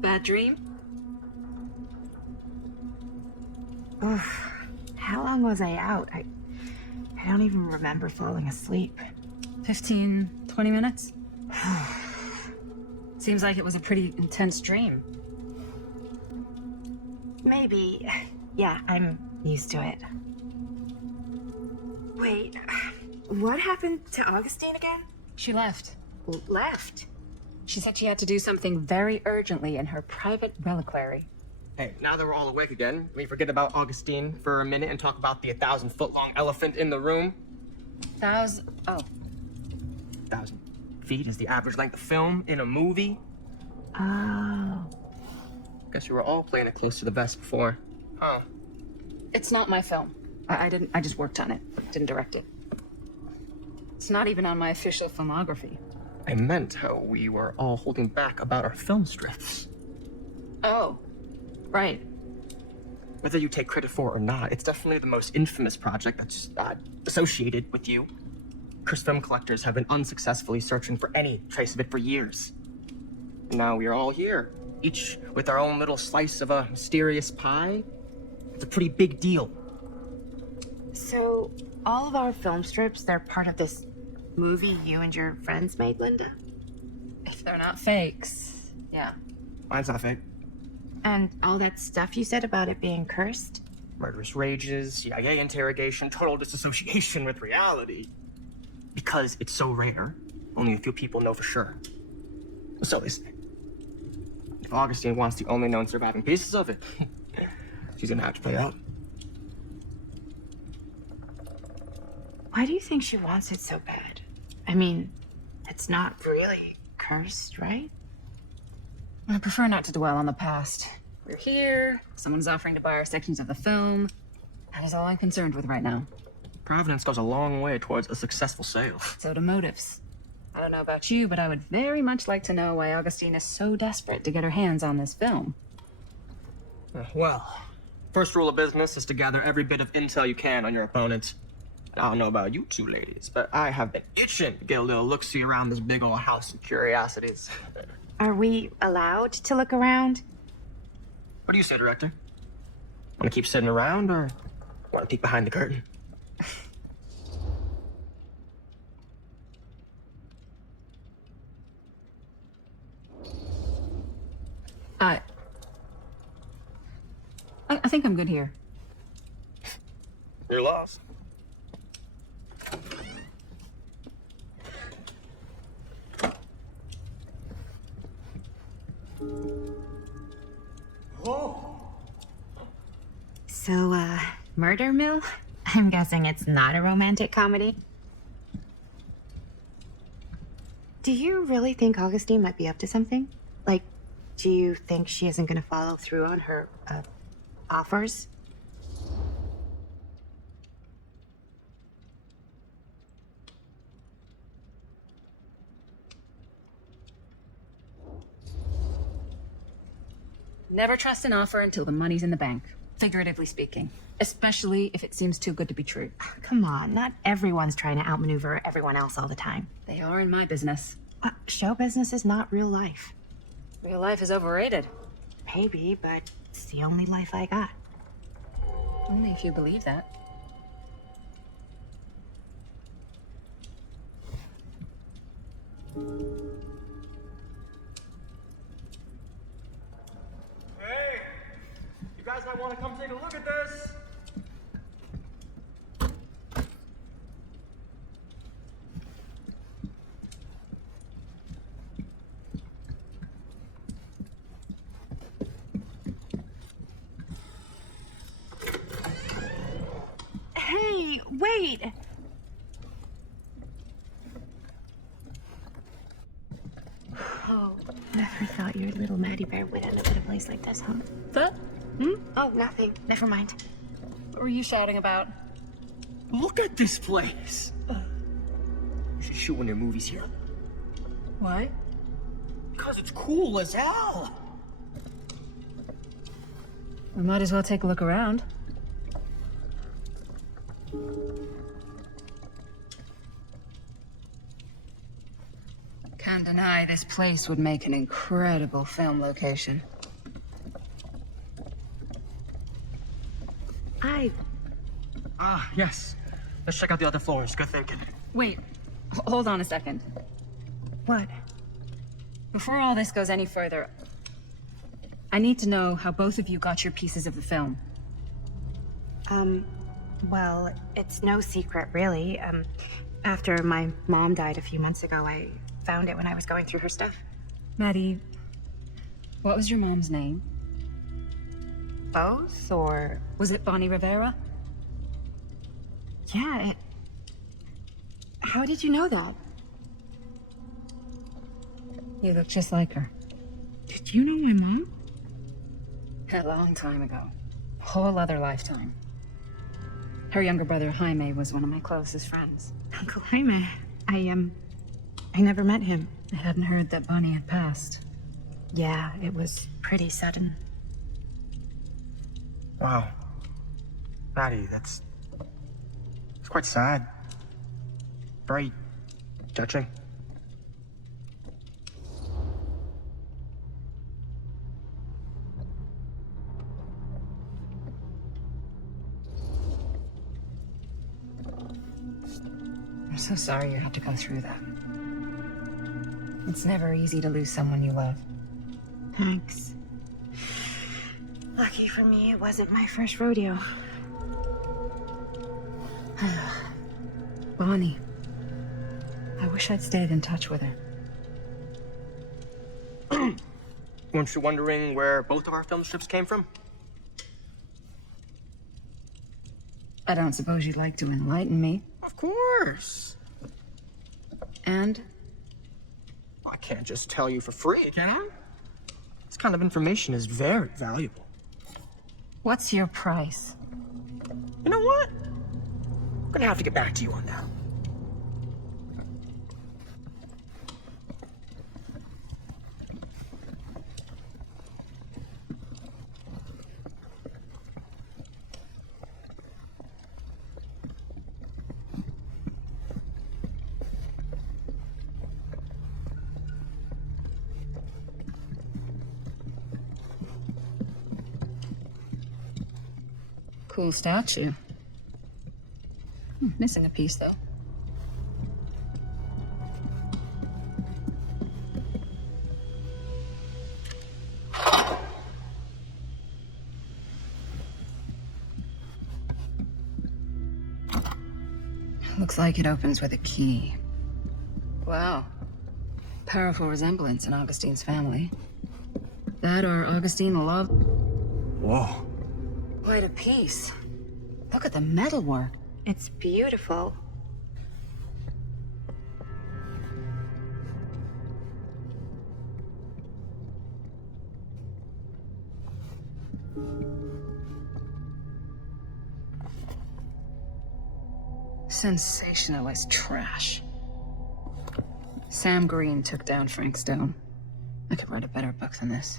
Bad dream? Oof. How long was I out? I don't even remember falling asleep. 15, 20 minutes? Seems like it was a pretty intense dream. Maybe. Yeah, I'm used to it. Wait, what happened to Augustine again? She left. Left? She said she had to do something very urgently in her private reliquary. Hey, now that we're all awake again, we forget about Augustine for a minute and talk about the 1,000-foot-long elephant in the room. 1,000... Oh. 1,000 feet is the average length of film in a movie. Oh. Guess you were all playing it close to the vest before. Huh. It's not my film. I just worked on it. Didn't direct it. It's not even on my official filmography. I meant how we were all holding back about our film strips. Oh. Right. Whether you take credit for it or not, it's definitely the most infamous project that's associated with you. Cursed film collectors have been unsuccessfully searching for any trace of it for years. Now we are all here, each with our own little slice of a mysterious pie. It's a pretty big deal. So, all of our film strips, they're part of this movie you and your friends made, Linda? If they're not fakes, yeah. Mine's not fake. And all that stuff you said about it being cursed? Murderous rages, CIA interrogation, total disassociation with reality. Because it's so rare, only a few people know for sure. So they say. If Augustine wants the only known surviving pieces of it, she's gonna have to pay up. Why do you think she wants it so bad? I mean, it's not really cursed, right? I prefer not to dwell on the past. We're here, someone's offering to buy our sections of the film. That is all I'm concerned with right now. Providence goes a long way towards a successful sale. So do motives. I don't know about you, but I would very much like to know why Augustine is so desperate to get her hands on this film. Well, first rule of business is to gather every bit of intel you can on your opponent. I don't know about you two ladies, but I have been itching to get a little look-see around this big old house of curiosities. Are we allowed to look around? What do you say, director? Want to keep sitting around, or want to peek behind the curtain? I think I'm good here. You're lost. So, Murder Mill? I'm guessing it's not a romantic comedy? Do you really think Augustine might be up to something? Like, do you think she isn't gonna follow through on her, offers? Never trust an offer until the money's in the bank, figuratively speaking. Especially if it seems too good to be true. Come on, not everyone's trying to outmaneuver everyone else all the time. They are in my business. Show business is not real life. Real life is overrated. Maybe, but it's the only life I got. Only if you believe that. Hey! You guys might want to come take a look at this! Hey, wait! Oh, never thought your little Maddie Bear would end up at a place like this, huh? That? Oh, nothing. Never mind. What were you shouting about? Look at this place! You should shoot one of your movies here. Why? Because it's cool as hell! We might as well take a look around. Can't deny this place would make an incredible film location. Yes. Let's check out the other floors. Good thinking. Wait, hold on a second. What? Before all this goes any further, I need to know how both of you got your pieces of the film. Well, it's no secret, really. After my mom died a few months ago, I found it when I was going through her stuff. Maddie, what was your mom's name? Both, or... Was it Bonnie Rivera? Yeah, How did you know that? You look just like her. Did you know my mom? A long time ago. A whole other lifetime. Her younger brother, Jaime, was one of my closest friends. Uncle Jaime. I never met him. I hadn't heard that Bonnie had passed. Yeah, it was pretty sudden. Wow. Maddie, it's quite sad. Very touching. I'm so sorry you had to go through that. It's never easy to lose someone you love. Thanks. Lucky for me, it wasn't my first rodeo. Bonnie. I wish I'd stayed in touch with her. Weren't you wondering where both of our film strips came from? I don't suppose you'd like to enlighten me. Of course. And? I can't just tell you for free, can I? This kind of information is very valuable. What's your price? You know what? I'm gonna have to get back to you on that. Cool statue. Missing a piece, though. Looks like it opens with a key. Wow. Powerful resemblance in Augustine's family. That or Augustine Love. Whoa. Quite a piece. Look at the metalwork. It's beautiful. Sensationalist trash. Sam Green took down Frank Stone. I could write a better book than this.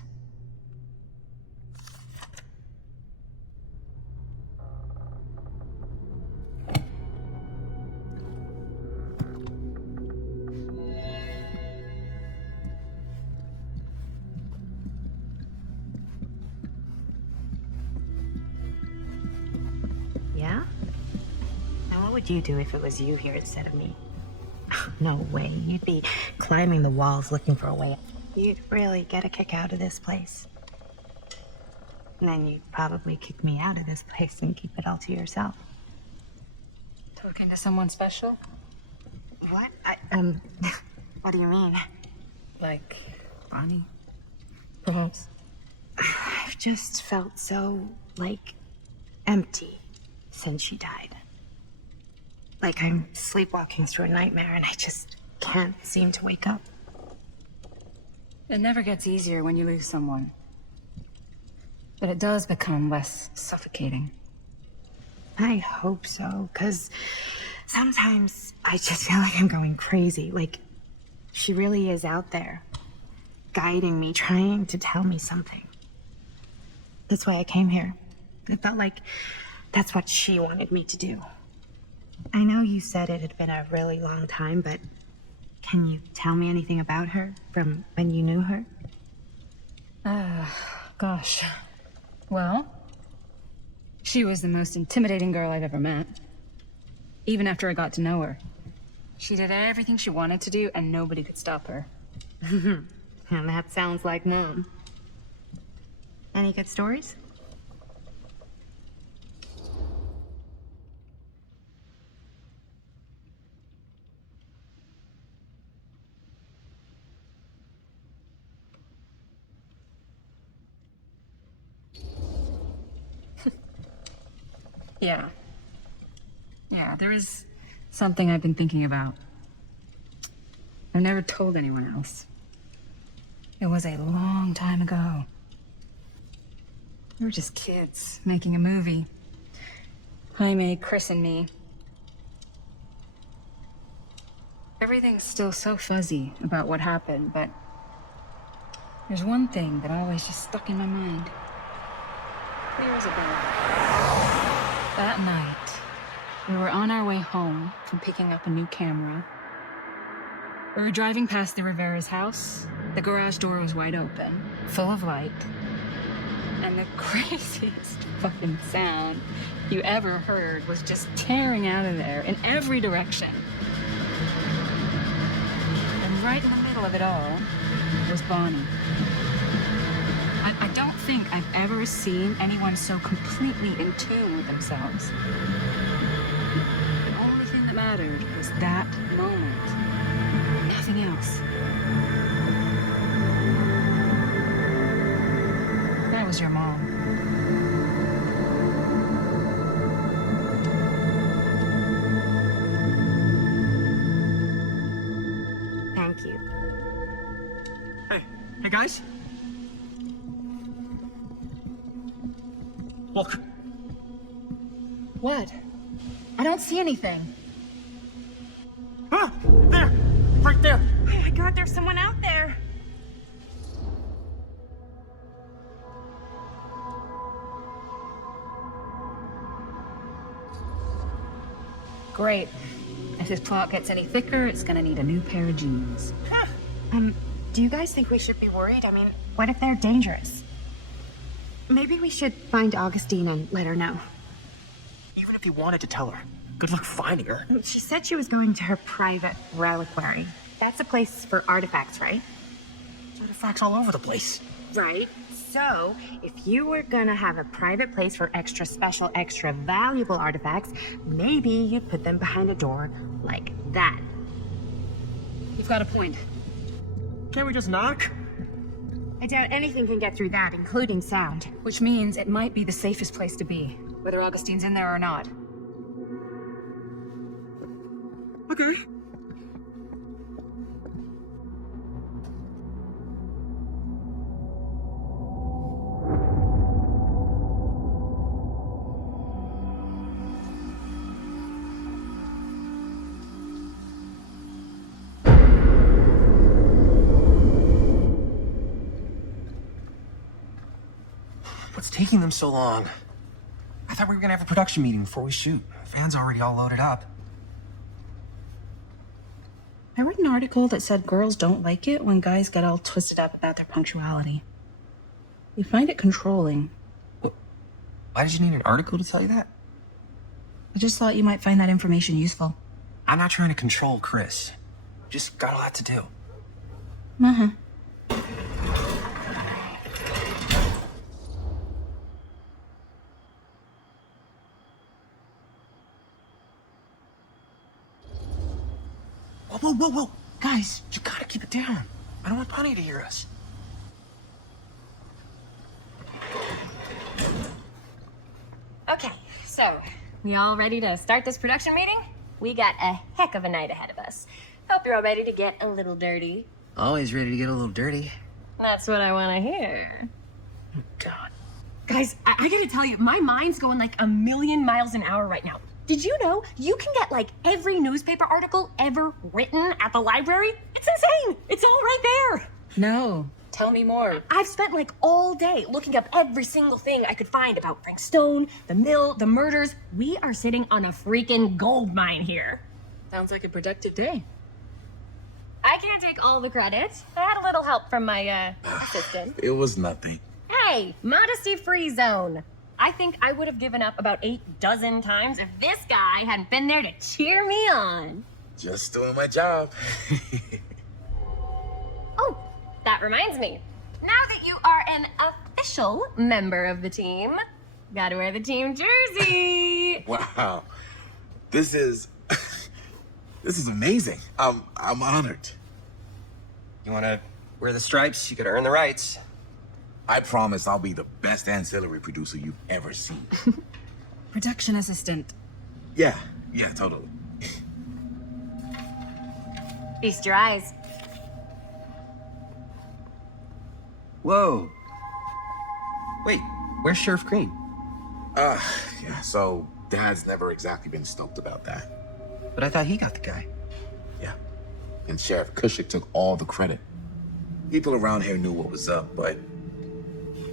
Yeah? Now what would you do if it was you here instead of me? No way. You'd be climbing the walls looking for a way. You'd really get a kick out of this place. And then you'd probably kick me out of this place and keep it all to yourself. Talking to someone special? What? What do you mean? Like Bonnie? Perhaps. I've just felt so, like, empty since she died. Like I'm sleepwalking through a nightmare and I just can't seem to wake up. It never gets easier when you lose someone. But it does become less suffocating. I hope so, because sometimes I just feel like I'm going crazy. Like, she really is out there, guiding me, trying to tell me something. That's why I came here. It felt like that's what she wanted me to do. I know you said it had been a really long time, but can you tell me anything about her from when you knew her? Gosh. Well, she was the most intimidating girl I've ever met. Even after I got to know her. She did everything she wanted to do, and nobody could stop her. And that sounds like Mom. Any good stories? Yeah. Yeah, there is something I've been thinking about. I've never told anyone else. It was a long time ago. We were just kids making a movie. Jaime, Chris, and me. Everything's still so fuzzy about what happened, but there's one thing that always just stuck in my mind. Clear as a bell. That night, we were on our way home from picking up a new camera. We were driving past the Rivera's house. The garage door was wide open, full of light. And the craziest fucking sound you ever heard was just tearing out of there in every direction. And right in the middle of it all was Bonnie. I don't think I've ever seen anyone so completely in tune with themselves. The only thing that mattered was that moment. Nothing else. That was your mom. Thank you. Hey guys. Look. What? I don't see anything. Ah! There! Right there! Oh my God, there's someone out there. Great. If this plot gets any thicker, it's gonna need a new pair of jeans. Do you guys think we should be worried? I mean, what if they're dangerous? Maybe we should find Augustine and let her know. Even if you wanted to tell her, good luck finding her. She said she was going to her private reliquary. That's a place for artifacts, right? There's artifacts all over the place. Right. So, if you were gonna have a private place for extra special, extra valuable artifacts, maybe you'd put them behind a door like that. You've got a point. Can't we just knock? I doubt anything can get through that, including sound. Which means it might be the safest place to be, whether Augustine's in there or not. Okay. What's taking them so long? I thought we were gonna have a production meeting before we shoot. The van's already all loaded up. I read an article that said girls don't like it when guys get all twisted up about their punctuality. They find it controlling. Well, why did you need an article to tell you that? I just thought you might find that information useful. I'm not trying to control Chris. Just got a lot to do. Uh-huh. Whoa, whoa, whoa! Guys, you gotta keep it down. I don't want Bunny to hear us. Okay, so, we all ready to start this production meeting? We got a heck of a night ahead of us. Hope you're all ready to get a little dirty. Always ready to get a little dirty. That's what I want to hear. God. Guys, I gotta tell you, my mind's going like a million miles an hour right now. Did you know you can get like every newspaper article ever written at the library? It's insane! It's all right there! No. Tell me more. I've spent like all day looking up every single thing I could find about Frank Stone, the mill, the murders. We are sitting on a freaking gold mine here. Sounds like a productive day. I can't take all the credit. I had a little help from my assistant. It was nothing. Hey, modesty-free zone. I think I would have given up about 8 dozen times if this guy hadn't been there to cheer me on. Just doing my job. Oh, that reminds me. Now that you are an official member of the team, gotta wear the team jersey. Wow. This is amazing. I'm honored. You wanna wear the stripes? You could earn the rights. I promise I'll be the best ancillary producer you've ever seen. Production assistant. Yeah, totally. Feast your eyes. Whoa. Wait, where's Sheriff Green? Yeah, so Dad's never exactly been stoked about that. But I thought he got the guy. Yeah, and Sheriff Cushik took all the credit. People around here knew what was up, but...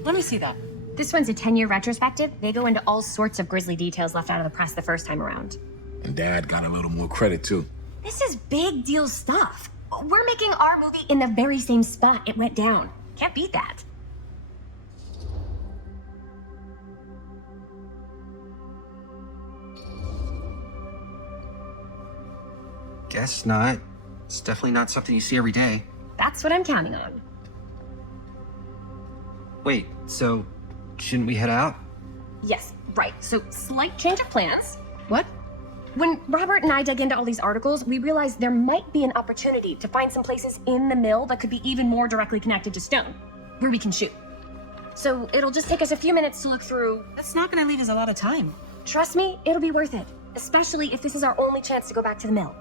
Let me see that. This one's a 10-year retrospective. They go into all sorts of grisly details left out of the press the first time around. And Dad got a little more credit, too. This is big deal stuff. We're making our movie in the very same spot it went down. Can't beat that. Guess not. It's definitely not something you see every day. That's what I'm counting on. Wait, so shouldn't we head out? Yes, right. So, slight change of plans. What? When Robert and I dug into all these articles, we realized there might be an opportunity to find some places in the mill that could be even more directly connected to Stone, where we can shoot. So, it'll just take us a few minutes to look through. That's not gonna leave us a lot of time. Trust me, it'll be worth it. Especially if this is our only chance to go back to the mill.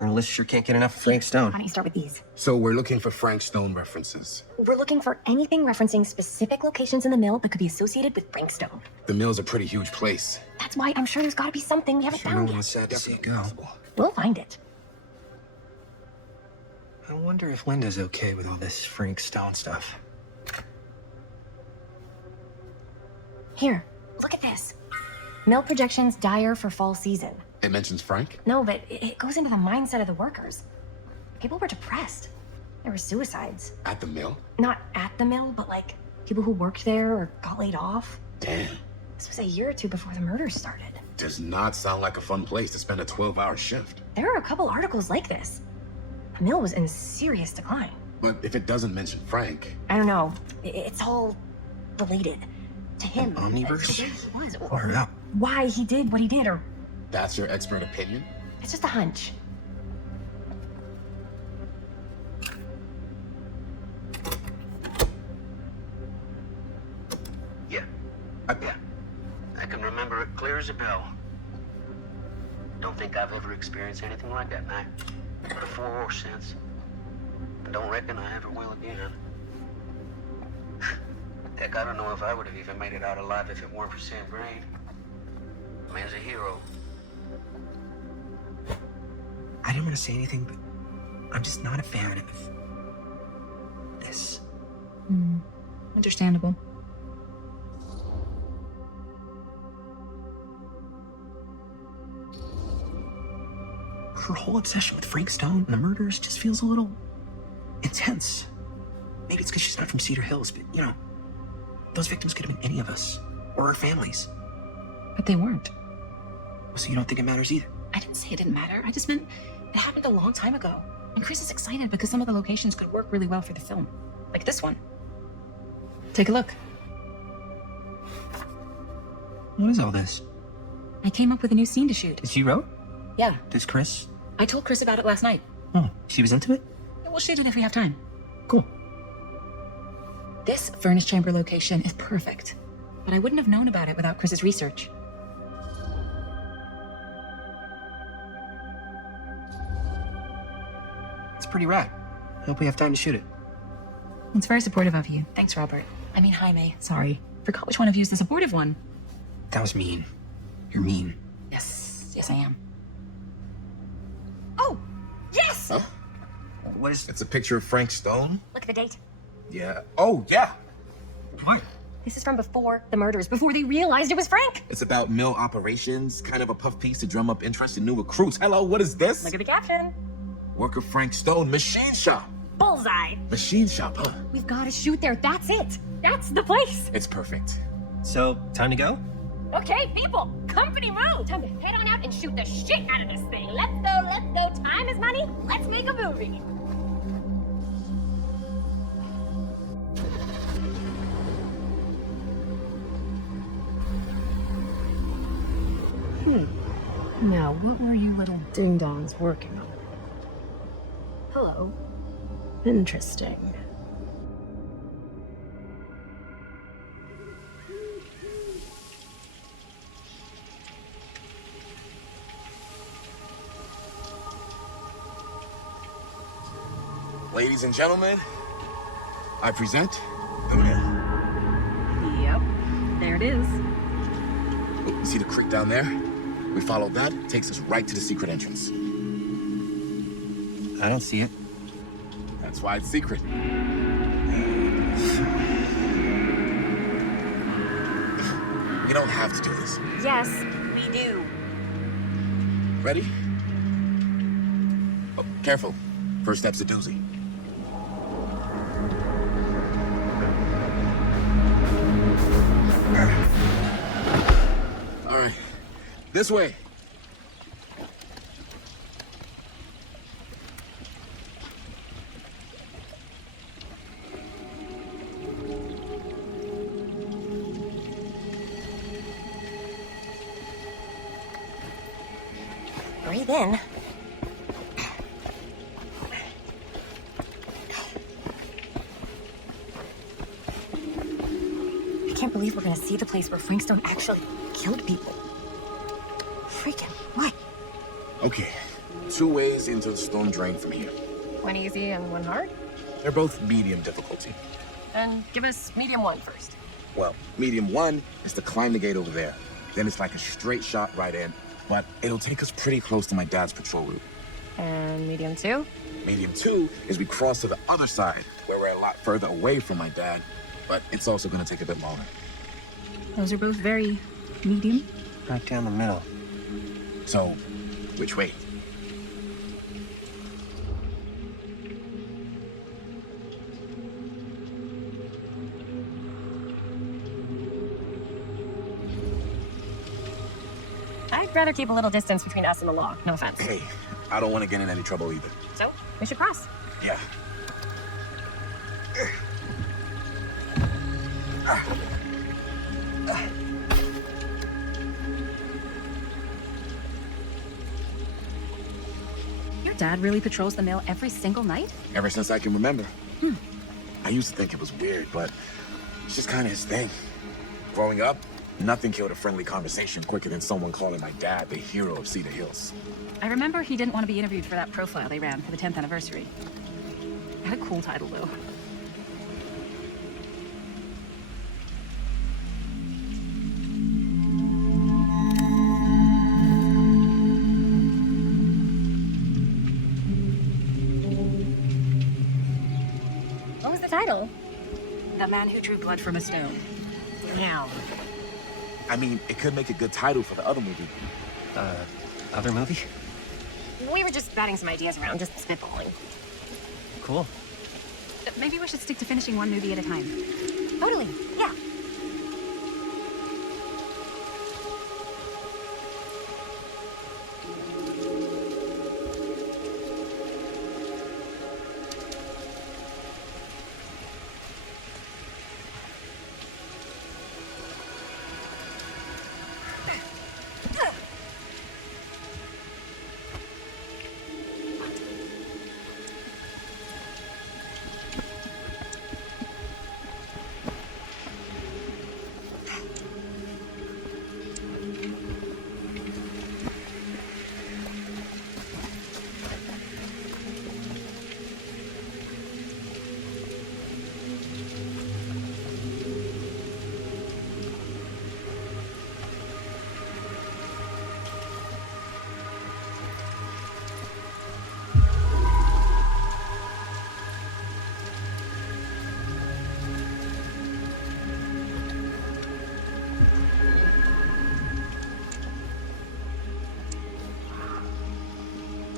Our list sure can't get enough of Frank Stone. Why don't you start with these? So we're looking for Frank Stone references. We're looking for anything referencing specific locations in the mill that could be associated with Frank Stone. The mill's a pretty huge place. That's why I'm sure there's gotta be something we haven't found yet. Sad to see it go. We'll find it. I wonder if Linda's okay with all this Frank Stone stuff. Here, look at this. Mill projections dire for fall season. It mentions Frank? No, but it goes into the mindset of the workers. People were depressed. There were suicides. At the mill? Not at the mill, but like people who worked there or got laid off. Damn. This was a year or two before the murders started. Does not sound like a fun place to spend a 12-hour shift. There are a couple articles like this. Mill was in serious decline. But if it doesn't mention Frank, I don't know. It's all related to him. Omniverse? To where he was, Word up. why he did what he did, or That's your expert opinion? it's just a hunch. Yeah. I can remember it clear as a bell. Don't think I've ever experienced anything like that night. Before or since. I don't reckon I ever will again. Heck, I don't know if I would have even made it out alive if it weren't for Sam Green. Man's a hero. I didn't want to say anything, but I'm just not a fan of this. Understandable. Her whole obsession with Frank Stone and the murders just feels a little intense. Maybe it's because she's not from Cedar Hills, but you know, those victims could have been any of us or our families. But they weren't. So you don't think it matters either? I didn't say it didn't matter. I just meant it happened a long time ago. And Chris is excited because some of the locations could work really well for the film. Like this one. Take a look. What is all this? I came up with a new scene to shoot. That you wrote? Yeah. Does Chris? I told Chris about it last night. Oh, she was into it? We'll shoot it if we have time. Cool. This furnace chamber location is perfect. But I wouldn't have known about it without Chris's research. It's pretty rad. I hope we have time to shoot it. It's very supportive of you. Thanks, Robert. I mean, Jaime. Sorry. Forgot which one of you is the supportive one. That was mean. You're mean. Yes. Yes, I am. Oh, yes! Huh? What is... It's a picture of Frank Stone? Look at the date. Yeah. Oh, yeah. What? This is from before the murders, before they realized it was Frank. It's about mill operations, kind of a puff piece to drum up interest in new recruits. Hello, what is this? Look at the caption. Work of Frank Stone, machine shop. Bullseye. Machine shop, huh? We've got to shoot there. That's it. That's the place. It's perfect. So, time to go? Okay, people, company move. Time to head on out and shoot the shit out of this thing. Let's go, let's go. Time is money. Let's make a movie. Now, what were you little ding-dongs working on? Hello. Interesting. Ladies and gentlemen, I present the mill. Yep. There it is. Look, you see the creek down there? We follow that, it takes us right to the secret entrance. I don't see it. That's why it's secret. We don't have to do this. Yes, we do. Ready? Oh, careful. First step's a doozy. All right. This way. Breathe in. I can't believe we're gonna see the place where Frank Stone actually killed people. Freaking what? Okay. 2 ways into the storm drain from here. One easy and one hard? They're both medium difficulty. And give us medium one first. Well, medium 1 is to climb the gate over there. Then it's like a straight shot right in, but it'll take us pretty close to my dad's patrol route. And medium two? Medium 2 is we cross to the other side, where we're a lot further away from my dad, but it's also gonna take a bit longer. Those are both very medium. Right down the middle. So, which way? I'd rather keep a little distance between us and the law. No offense. Hey, I don't want to get in any trouble either. So, We should cross. Yeah. Your dad really patrols the mill every single night? Ever since I can remember. I used to think it was weird, but it's just kind of his thing. Growing up, nothing killed a friendly conversation quicker than someone calling my dad the hero of Cedar Hills. I remember he didn't want to be interviewed for that profile they ran for the 10th anniversary. Had a cool title, though. What was the title? The Man Who Drew Blood from a Stone. Now. I mean, it could make a good title for the other movie. Other movie? We were just batting some ideas around, just spitballing. Cool. Maybe we should stick to finishing one movie at a time. Totally. Yeah.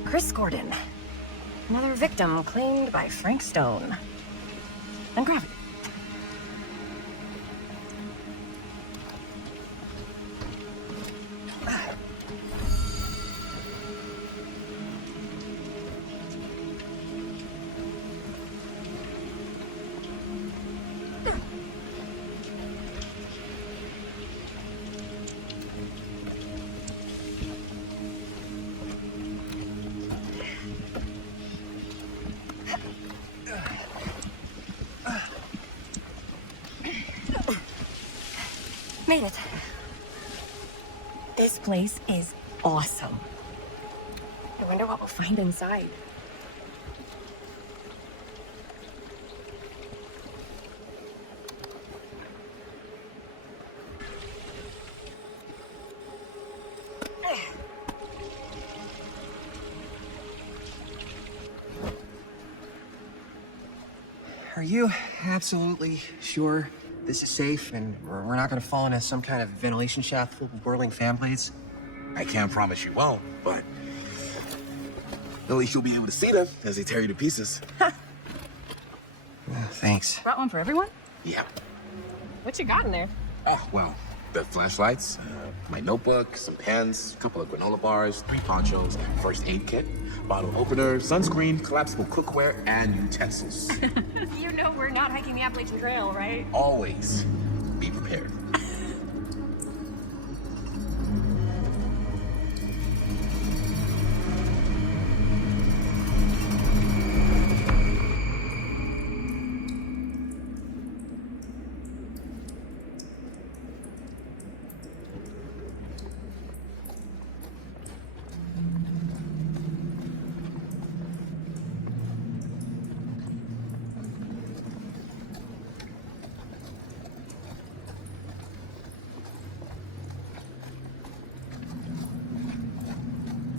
Chris Gordon. Another victim claimed by Frank Stone. And gravity. Made it. This place is awesome. I wonder what we'll find inside. Are you absolutely sure this is safe and we're not gonna fall into some kind of ventilation shaft full of whirling fan blades? I can't promise you won't, but at least you'll be able to see them as they tear you to pieces. Thanks. Brought one for everyone? Yeah. What you got in there? Oh, well, the flashlights, my notebook, some pens, a couple of granola bars, 3 ponchos, first aid kit, bottle opener, sunscreen, collapsible cookware, and utensils. You know we're not hiking the Appalachian Trail, right? Always be prepared.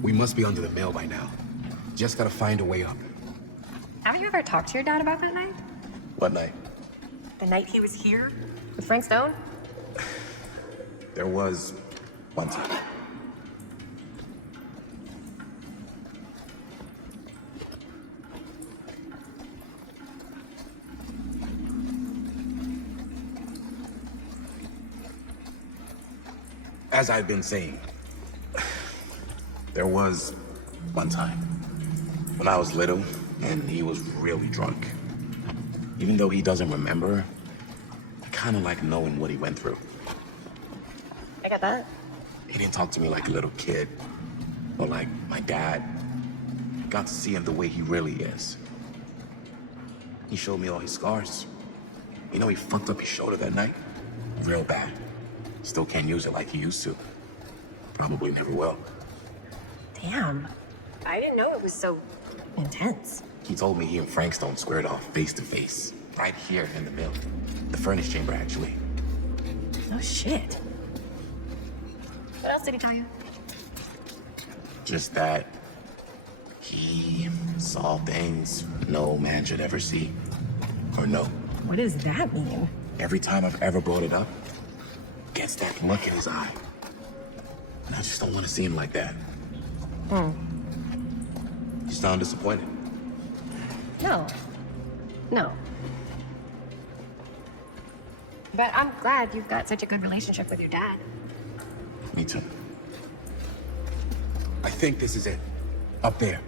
We must be under the mill by now. Just gotta find a way up. Have you ever talked to your dad about that night? What night? The night he was here? With Frank Stone? There was one time. As I've been saying, there was one time when I was little, and he was really drunk. Even though he doesn't remember, I kind of like knowing what he went through. I get that. He didn't talk to me like a little kid, or like my dad. Got to see him the way he really is. He showed me all his scars. You know, he fucked up his shoulder that night. Real bad. Still can't use it like he used to. Probably never will. Damn. I didn't know it was so intense. He told me he and Frankstone squared off face to face. Right here in the mill. The furnace chamber, actually. Oh, shit. What else did he tell you? Just that he saw things no man should ever see or know. What does that mean? Every time I've ever brought it up, gets that look in his eye. And I just don't want to see him like that. You sound disappointed. No. No. But I'm glad you've got such a good relationship with your dad. Me too. I think this is it. Up there.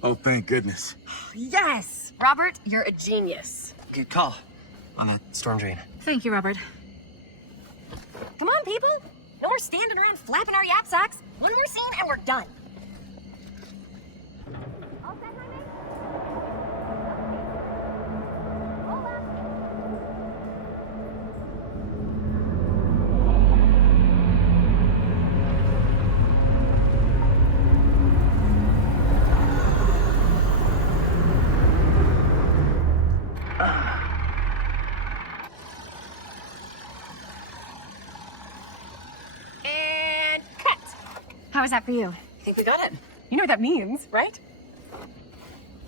Oh, thank goodness. Yes! Robert, you're a genius. Good call on that storm drain. Thank you, Robert. Come on, people. No more standing around flapping our yap socks. One more scene and we're done. And cut. How was that for you? I think we got it. You know what that means, right?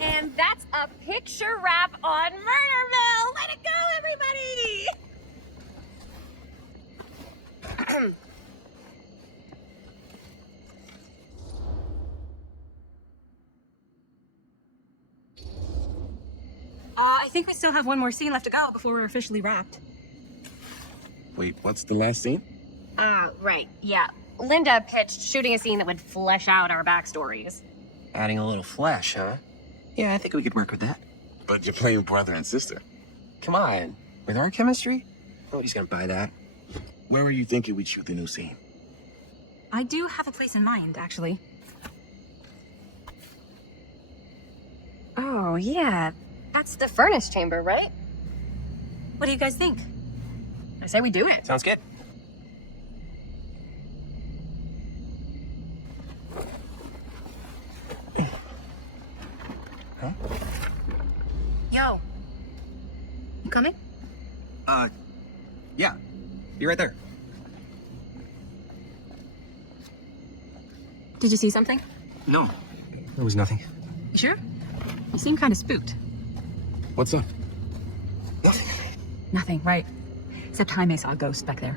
And that's a picture wrap on Murderville. Let it go, everybody! I think we still have one more scene left to go before we're officially wrapped. Wait, what's the last scene? Right, yeah. Linda pitched shooting a scene that would flesh out our backstories. Adding a little flesh, huh? Yeah, I think we could work with that. But you're playing brother and sister. Come on. With our chemistry? Nobody's gonna buy that. Where were you thinking we'd shoot the new scene? I do have a place in mind, actually. Oh, yeah. That's the furnace chamber, right? What do you guys think? I say we do it. Sounds good. Huh? Yo. You coming? Yeah. Be right there. Did you see something? No. There was nothing. You sure? You seem kind of spooked. What's up? Nothing, right? Except Jaime saw a ghost back there.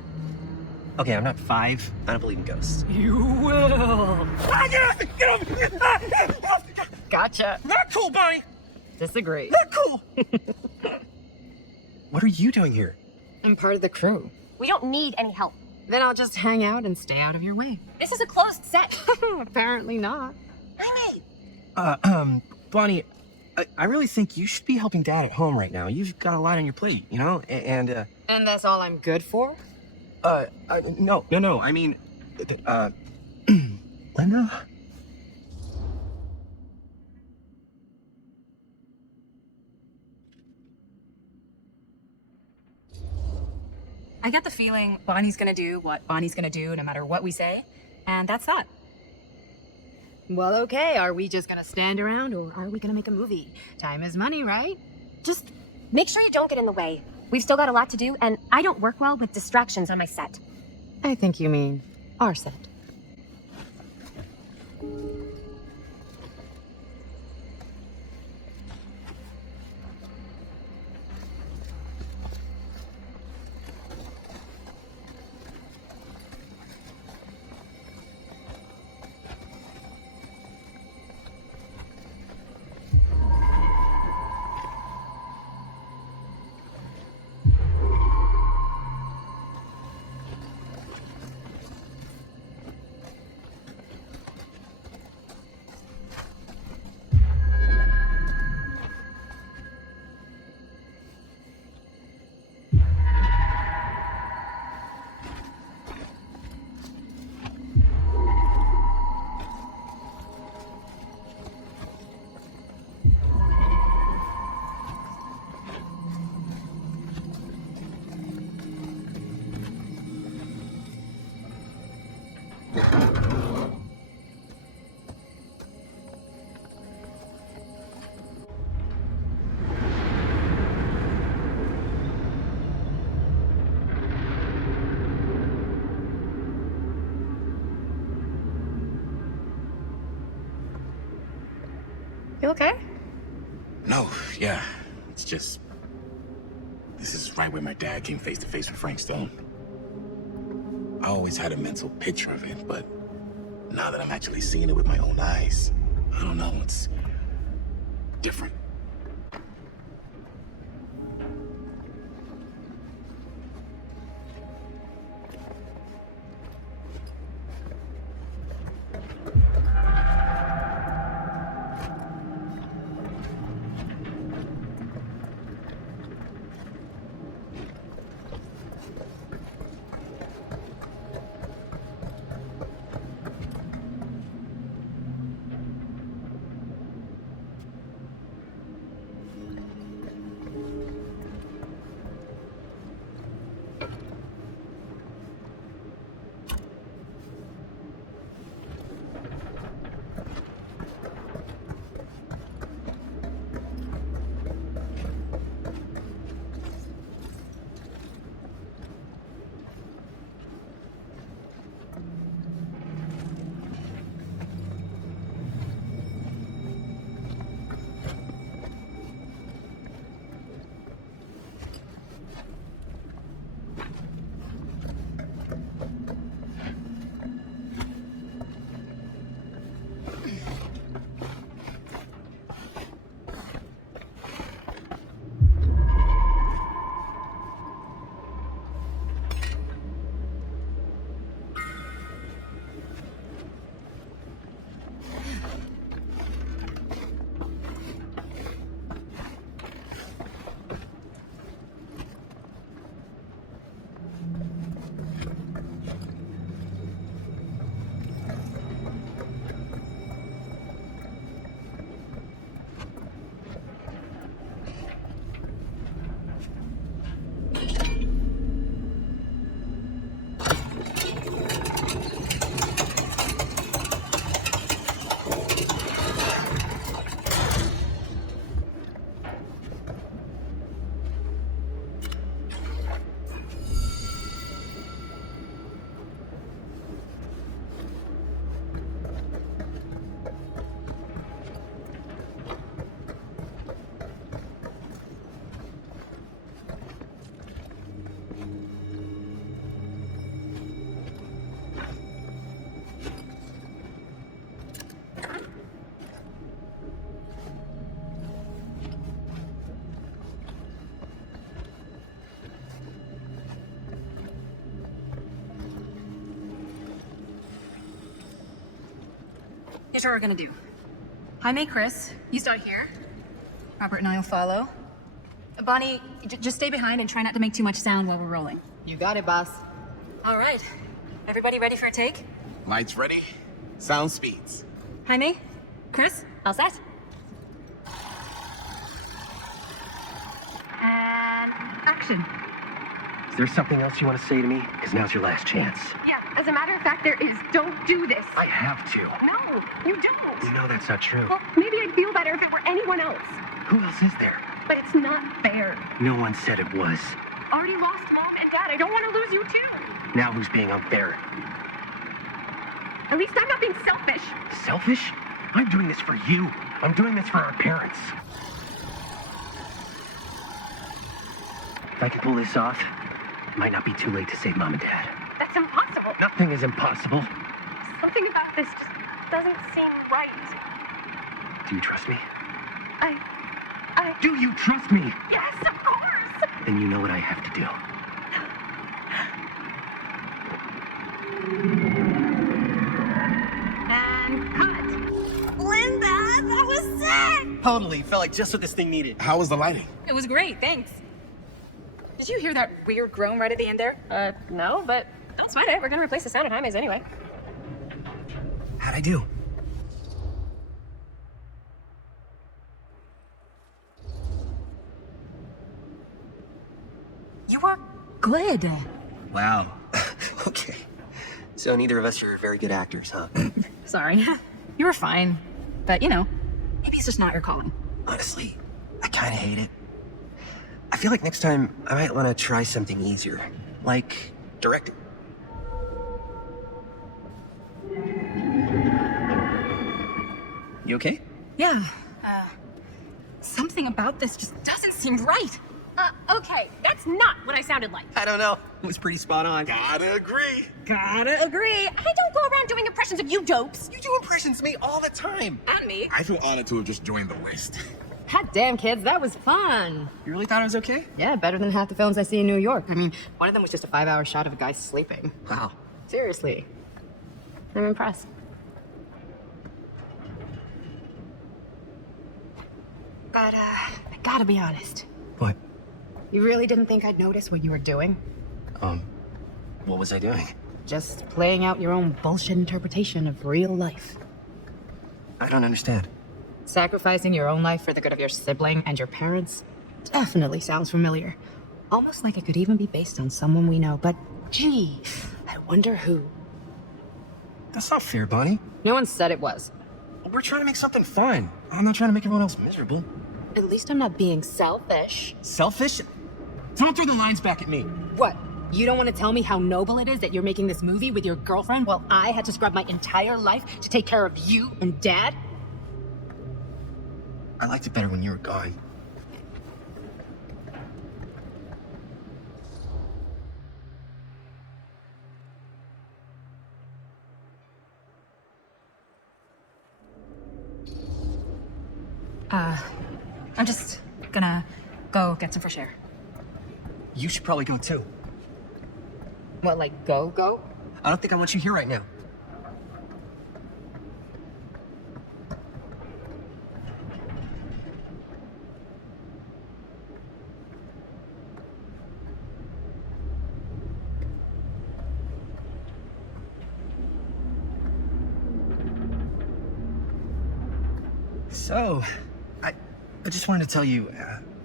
Okay, I'm not 5. I don't believe in ghosts. You will. Get off! Gotcha. Not cool, Bonnie! Disagree. Not cool! What are you doing here? I'm part of the crew. We don't need any help. Then I'll just hang out and stay out of your way. This is a closed set. Apparently not. Jaime! Bonnie, I really think you should be helping Dad at home right now. You've got a lot on your plate, you know? And that's all I'm good for? no. I mean, Linda? I get the feeling Bonnie's gonna do what Bonnie's gonna do no matter what we say, and that's that. Well, okay. Are we just gonna stand around or are we gonna make a movie? Time is money, right? Just make sure you don't get in the way. We've still got a lot to do, and I don't work well with distractions on my set. I think you mean our set. You okay? No, yeah. It's just... This is right where my dad came face to face with Frank Stone. I always had a mental picture of it, but now that I'm actually seeing it with my own eyes, I don't know, it's different. Here's what we're gonna do. Jaime, Chris, you start here. Robert and I will follow. Bonnie, just stay behind and try not to make too much sound while we're rolling. You got it, boss. All right. Everybody ready for a take? Lights ready, sound speeds. Jaime, Chris, all set? And action. Is there something else you want to say to me? Because now's your last chance. Yeah, as a matter of fact, there is. Don't do this. I have to. No, you don't. You know that's not true. Well, maybe I'd feel better if it were anyone else. Who else is there? But it's not fair. No one said it was. Already lost Mom and Dad. I don't want to lose you too. Now who's being unfair? At least I'm not being selfish. Selfish? I'm doing this for you. I'm doing this for our parents. If I can pull this off, it might not be too late to save Mom and Dad. That's impossible. Nothing is impossible. Something about this just doesn't seem right. Do you trust me? I... Do you trust me? Yes, of course! Then you know what I have to do. And cut. Linda, that was sick! Totally. Felt like just what this thing needed. How was the lighting? It was great, thanks. Did you hear that weird groan right at the end there? No, but don't sweat it. We're gonna replace the sound at Jaime's anyway. How'd I do? You are good. Wow. Okay. So neither of us are very good actors, huh? Sorry. You were fine. But, you know, maybe it's just not your calling. Honestly, I kind of hate it. I feel like next time I might want to try something easier, like directing. You okay? Yeah. Something about this just doesn't seem right. Okay, that's not what I sounded like. I don't know. It was pretty spot on. Gotta agree. Gotta agree. I don't go around doing impressions of you dopes. You do impressions of me all the time. And me. I feel honored to have just joined the list. Hot damn, kids, that was fun. You really thought it was okay? Yeah, better than half the films I see in New York. I mean, one of them was just a 5-hour shot of a guy sleeping. Wow. Seriously. I'm impressed. But, I gotta be honest. What? You really didn't think I'd notice what you were doing? What was I doing? Just playing out your own bullshit interpretation of real life. I don't understand. Sacrificing your own life for the good of your sibling and your parents definitely sounds familiar. Almost like it could even be based on someone we know, but gee, I wonder who. That's not fair, Bonnie. No one said it was. We're trying to make something fun. I'm not trying to make everyone else miserable. At least I'm not being selfish. Selfish? Don't throw the lines back at me. What? You don't want to tell me how noble it is that you're making this movie with your girlfriend while I had to scrub my entire life to take care of you and Dad? I liked it better when you were gone. I'm just gonna go get some fresh air. You should probably go too. What, like go? I don't think I want you here right now. So, I just wanted to tell you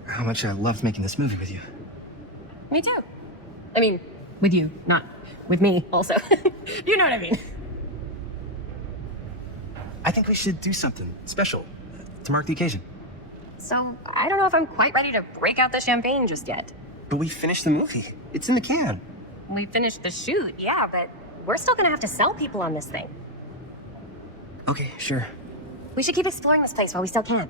how much I loved making this movie with you. Me too. I mean, with you, not with me, also. You know what I mean. I think we should do something special to mark the occasion. So, I don't know if I'm quite ready to break out the champagne just yet. But we finished the movie. It's in the can. We finished the shoot, yeah, but we're still gonna have to sell people on this thing. Okay, sure. We should keep exploring this place while we still can.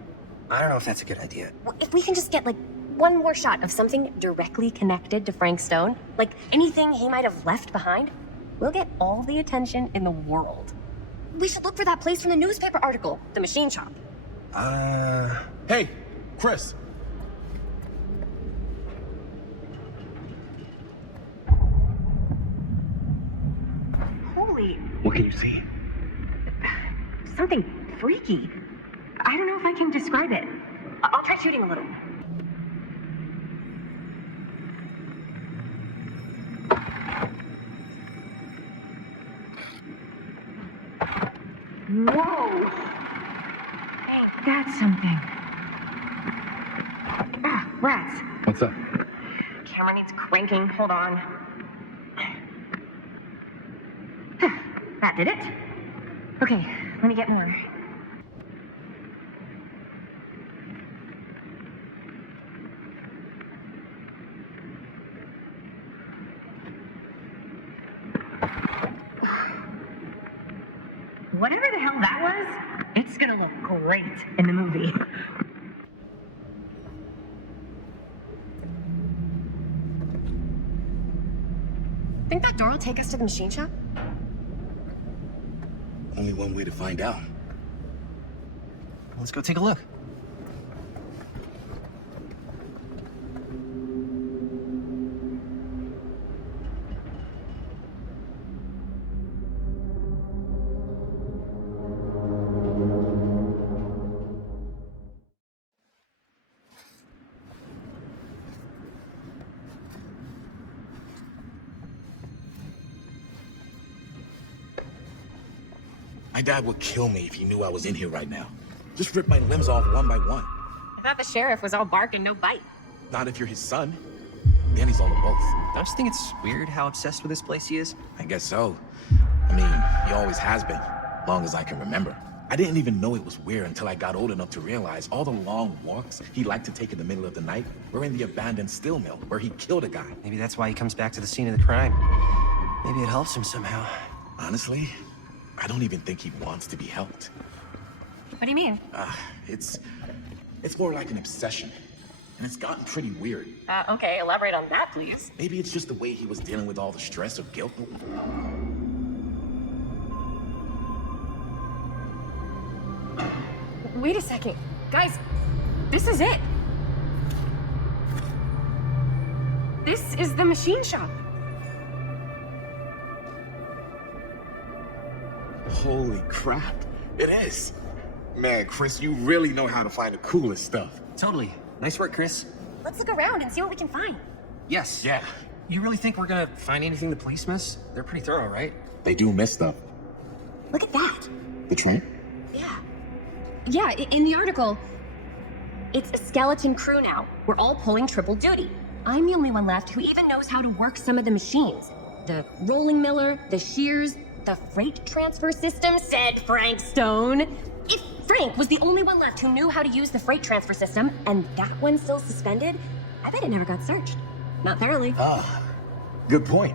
I don't know if that's a good idea. Well, if we can just get, like, one more shot of something directly connected to Frank Stone, like anything he might have left behind, we'll get all the attention in the world. We should look for that place from the newspaper article, the machine shop. Hey, Chris. Holy, What can you see? something freaky. I don't know if I can describe it. I'll try shooting a little. Whoa! Hey, that's something. Ah, rats. What's up? Camera needs cranking. Hold on. That did it. Okay, let me get more. Whatever the hell that was, it's gonna look great in the movie. Think that door will take us to the machine shop? Only one way to find out. Let's go take a look. My dad would kill me if he knew I was in here right now. Just rip my limbs off one by one. I thought the sheriff was all bark and no bite. Not if you're his son. Then he's all of both. Don't you think it's weird how obsessed with this place he is? I guess so. I mean, he always has been, long as I can remember. I didn't even know it was weird until I got old enough to realize all the long walks he liked to take in the middle of the night were in the abandoned steel mill where he killed a guy. Maybe that's why he comes back to the scene of the crime. Maybe it helps him somehow. Honestly, I don't even think he wants to be helped. What do you mean? It's It's more like an obsession. And it's gotten pretty weird. Okay, elaborate on that, please. Maybe it's just the way he was dealing with all the stress or guilt. Wait a second. Guys, this is it. This is the machine shop. Holy crap. It is. Man, Chris, you really know how to find the coolest stuff. Totally. Nice work, Chris. Let's look around and see what we can find. Yes. Yeah. You really think we're gonna find anything the police miss? They're pretty thorough, right? They do miss stuff. Look at that. The trunk? Yeah, in the article, it's a skeleton crew now. We're all pulling triple duty. I'm the only one left who even knows how to work some of the machines. The rolling miller, the shears, the freight transfer system, said Frank Stone. If Frank was the only one left who knew how to use the freight transfer system, and that one's still suspended, I bet it never got searched. Not thoroughly. Ah, good point.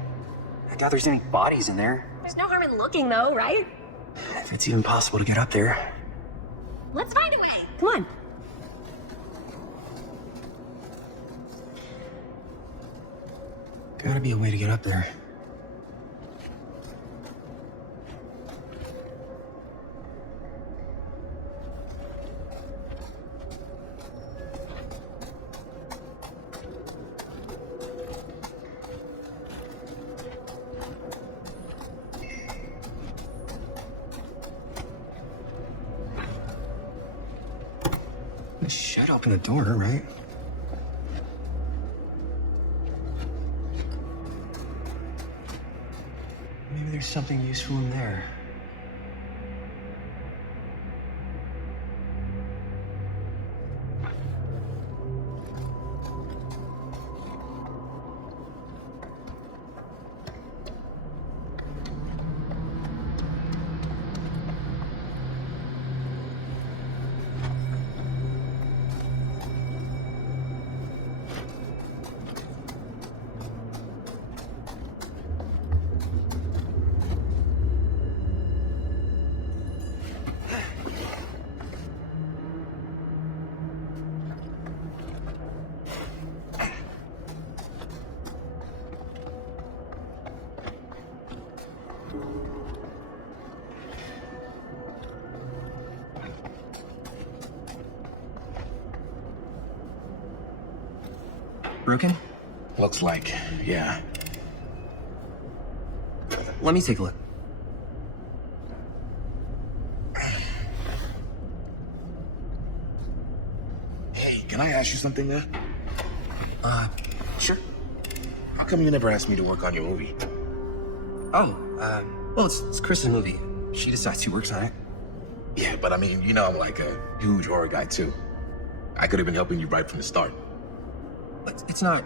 I doubt there's any bodies in there. There's no harm in looking, though, right? If it's even possible to get up there. Let's find a way. Come on. Gotta be a way to get up there. The shed opened the door, right? Maybe there's something useful in there. Broken? Looks like, yeah. Let me take a look. Hey, can I ask you something there? Sure. How come you never asked me to work on your movie? Oh, well, it's Chris' movie. She decides who works on it. Yeah, but I mean, you know I'm like a huge horror guy too. I could have been helping you right from the start. It's not...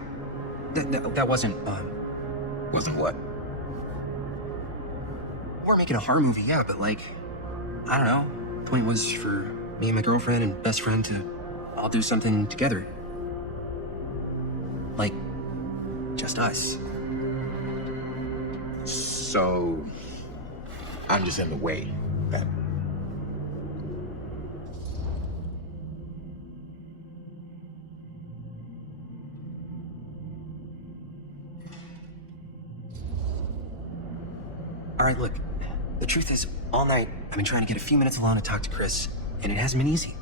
That wasn't, Wasn't what? We're making a horror movie, yeah, but like... I don't know. The point was for me and my girlfriend and best friend to all do something together. Like, just us. So... I'm just in the way, then. All right, look. The truth is, all night, I've been trying to get a few minutes alone to talk to Chris, and it hasn't been easy.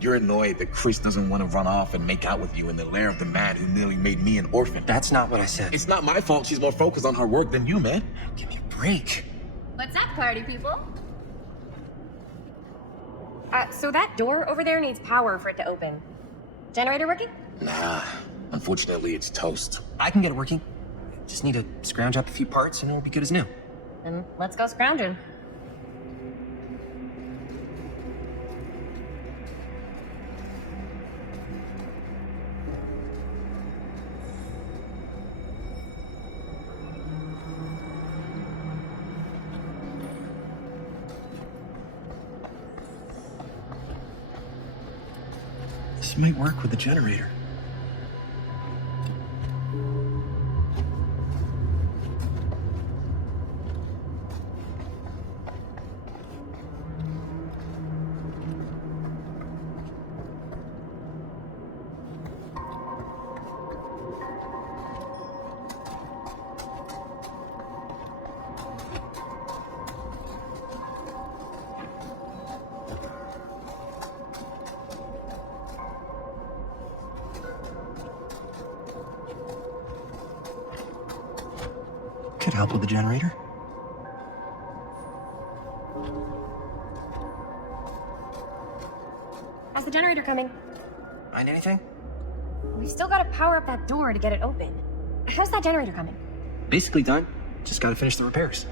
You're annoyed that Chris doesn't want to run off and make out with you in the lair of the man who nearly made me an orphan. That's not what I said. It's not my fault she's more focused on her work than you, man. Give me a break. What's up, party people? So that door over there needs power for it to open. Generator working? Nah, unfortunately it's toast. I can get it working. Just need to scrounge up a few parts and it'll be good as new. Then let's go scrounging. This might work with the generator. Could help with the generator. How's the generator coming? Find anything? We've still got to power up that door to get it open. How's that generator coming? Basically done. Just gotta finish the repairs.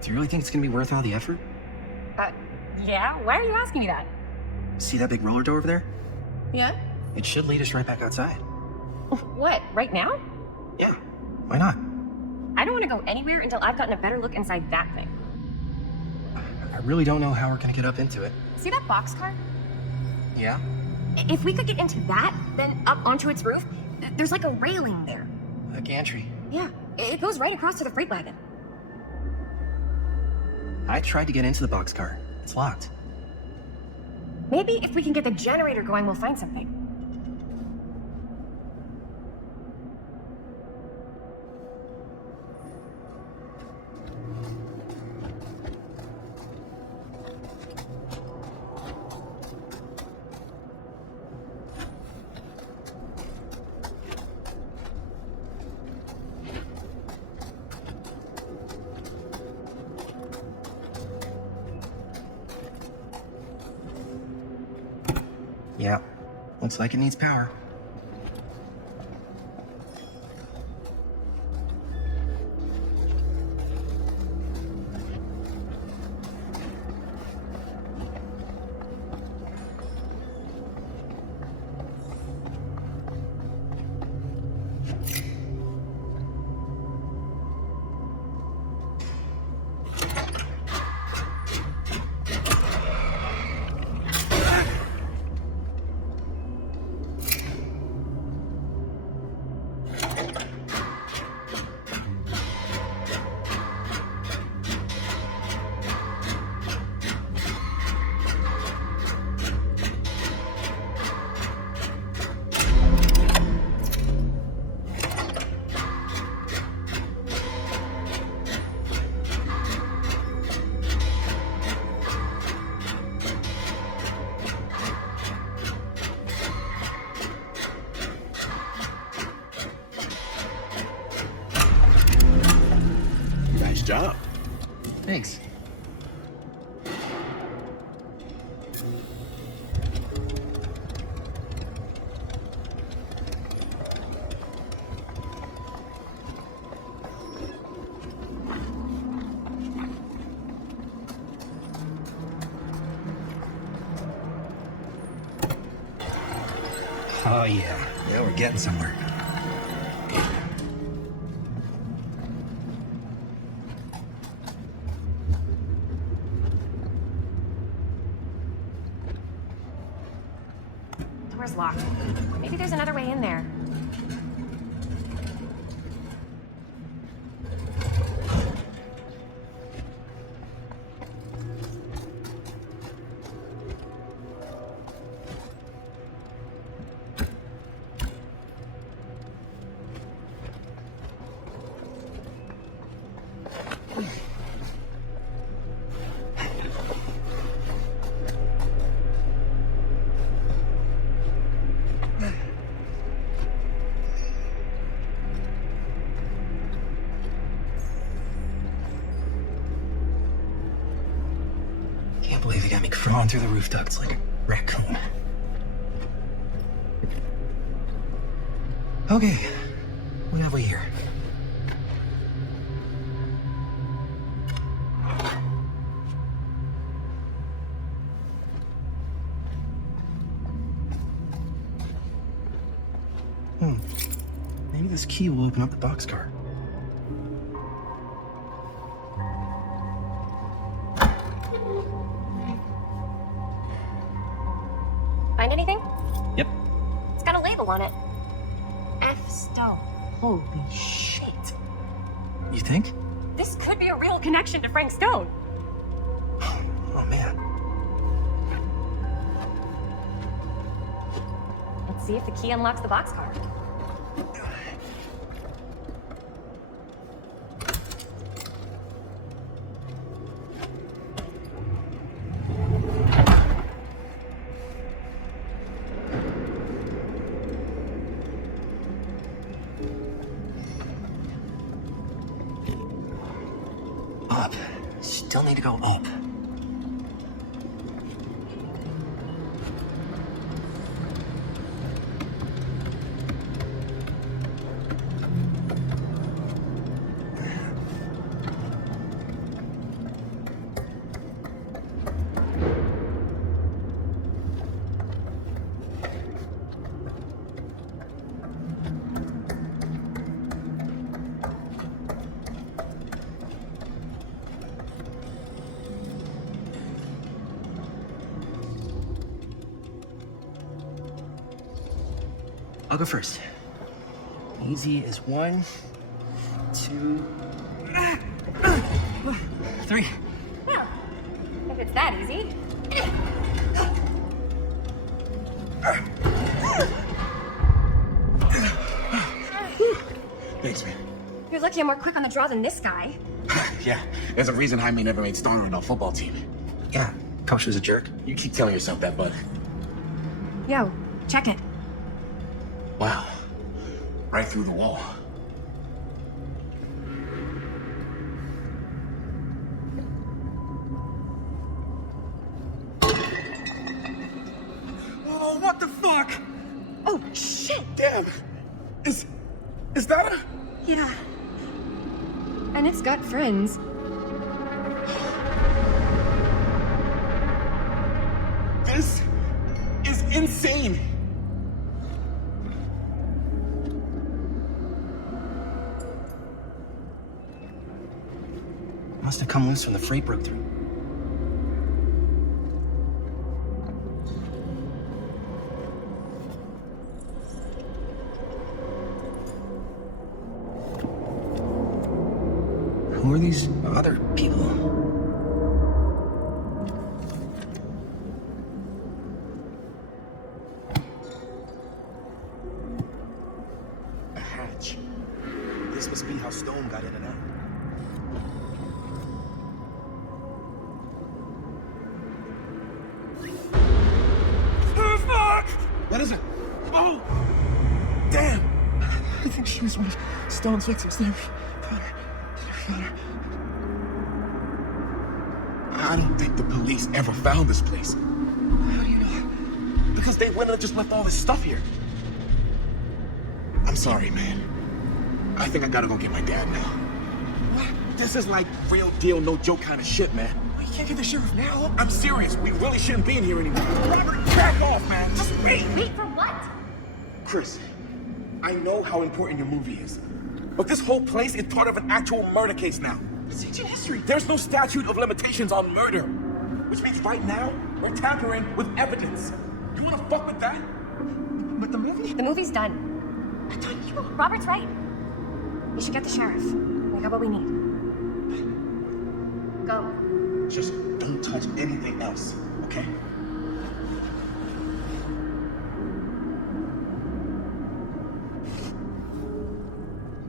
Do you really think it's gonna be worth all the effort? Yeah? Why are you asking me that? See that big roller door over there? Yeah? It should lead us right back outside. What, right now? Yeah, why not? I don't want to go anywhere until I've gotten a better look inside that thing. I really don't know how we're gonna get up into it. See that boxcar? Yeah? If we could get into that, then up onto its roof, there's like a railing there. A gantry. Yeah, it goes right across to the freight wagon. I tried to get into the boxcar. It's locked. Maybe if we can get the generator going, we'll find something. Yeah, looks like it needs power. Nice job. Thanks. Oh yeah, we're getting somewhere. Door's locked. Maybe there's another way in there. Can't believe they got me crawling through the roof ducts like a raccoon. Okay, what have we here? Maybe this key will open up the boxcar. Find anything? Yep. It's got a label on it. F. Stone. Holy shit. You think? This could be a real connection to Frank Stone. Oh man. Let's see if the key unlocks the boxcar. still need to go up. I'll go first. Easy is 1, 2, 3. Well, if it's that easy. Thanks, man. You're lucky I'm more quick on the draw than this guy. Yeah, there's a reason Jaime never made starter on our football team. Yeah, coach was a jerk. You keep telling yourself that, bud. Yo, check it. Wow. Right through the wall. Oh, what the fuck? Oh, shit! Damn. Is that a... Yeah. And it's got friends. This is insane. Must have come loose when the freight broke through. Who are these other people? A hatch. This must be how Stone got in and out. What is it? Oh! Damn! I think she was one of Stone's victims. Then I don't think the police ever found this place. how do you know? Because they wouldn't have just left all this stuff here. I'm sorry, man. I think I gotta go get my dad now. What? This is like real deal, no joke kind of shit, man. We can't get the sheriff now. I'm serious. We really shouldn't be in here anymore. Robert, back off, man. Just wait. Wait for what? Chris, I know how important your movie is. But this whole place is part of an actual murder case now. It's ancient history. There's no statute of limitations on murder. Which means right now, we're tampering with evidence. You wanna fuck with that? But the movie? The movie's done. I thought you... Robert's right. We should get the sheriff. We got what we need. Go. Just don't touch anything else, okay?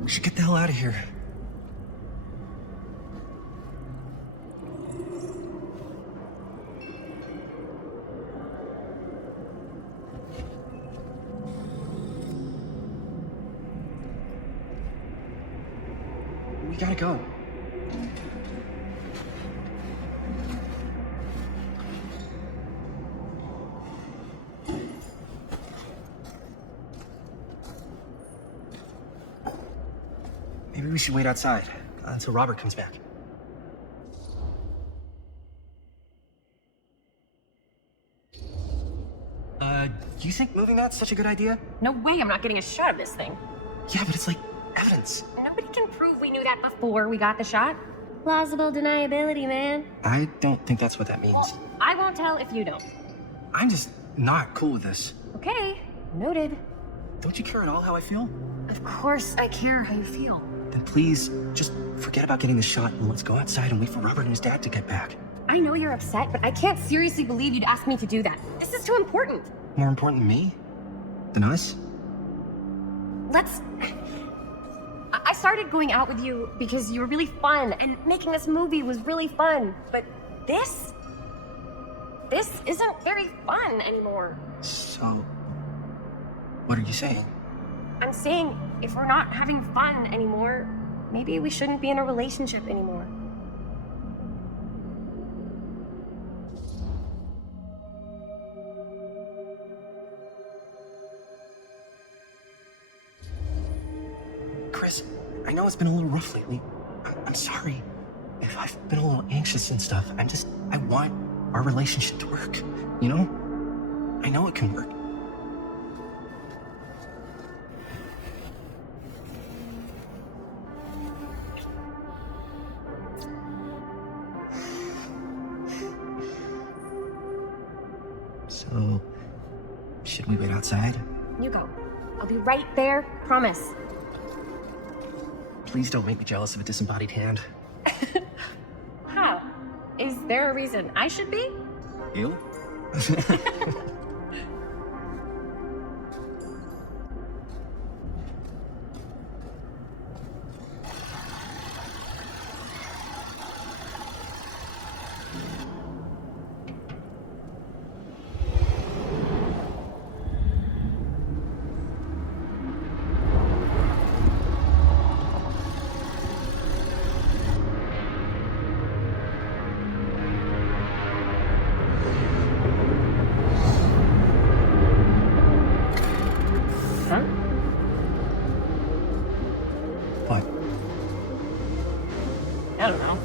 We should get the hell out of here. We gotta go. Maybe we should wait outside until Robert comes back. You think moving that's such a good idea? No way I'm not getting a shot of this thing. Yeah, but it's like evidence. Nobody can prove we knew that before we got the shot. Plausible deniability, man. I don't think that's what that means. Well, I won't tell if you don't. I'm just not cool with this. Okay, noted. Don't you care at all how I feel? Of course I care how you feel. Then please, just forget about getting the shot and let's go outside and wait for Robert and his dad to get back. I know you're upset, but I can't seriously believe you'd ask me to do that. This is too important. More important than me? Than us? Let's... I started going out with you because you were really fun, and making this movie was really fun. But this isn't very fun anymore. So, what are you saying? I'm saying if we're not having fun anymore, maybe we shouldn't be in a relationship anymore. Jess, I know it's been a little rough lately. I'm sorry if I've been a little anxious and stuff. I want our relationship to work, you know? I know it can work. So, should we wait outside? You go. I'll be right there, promise. Please don't make me jealous of a disembodied hand. How? Is there a reason I should be? You? What? I don't know.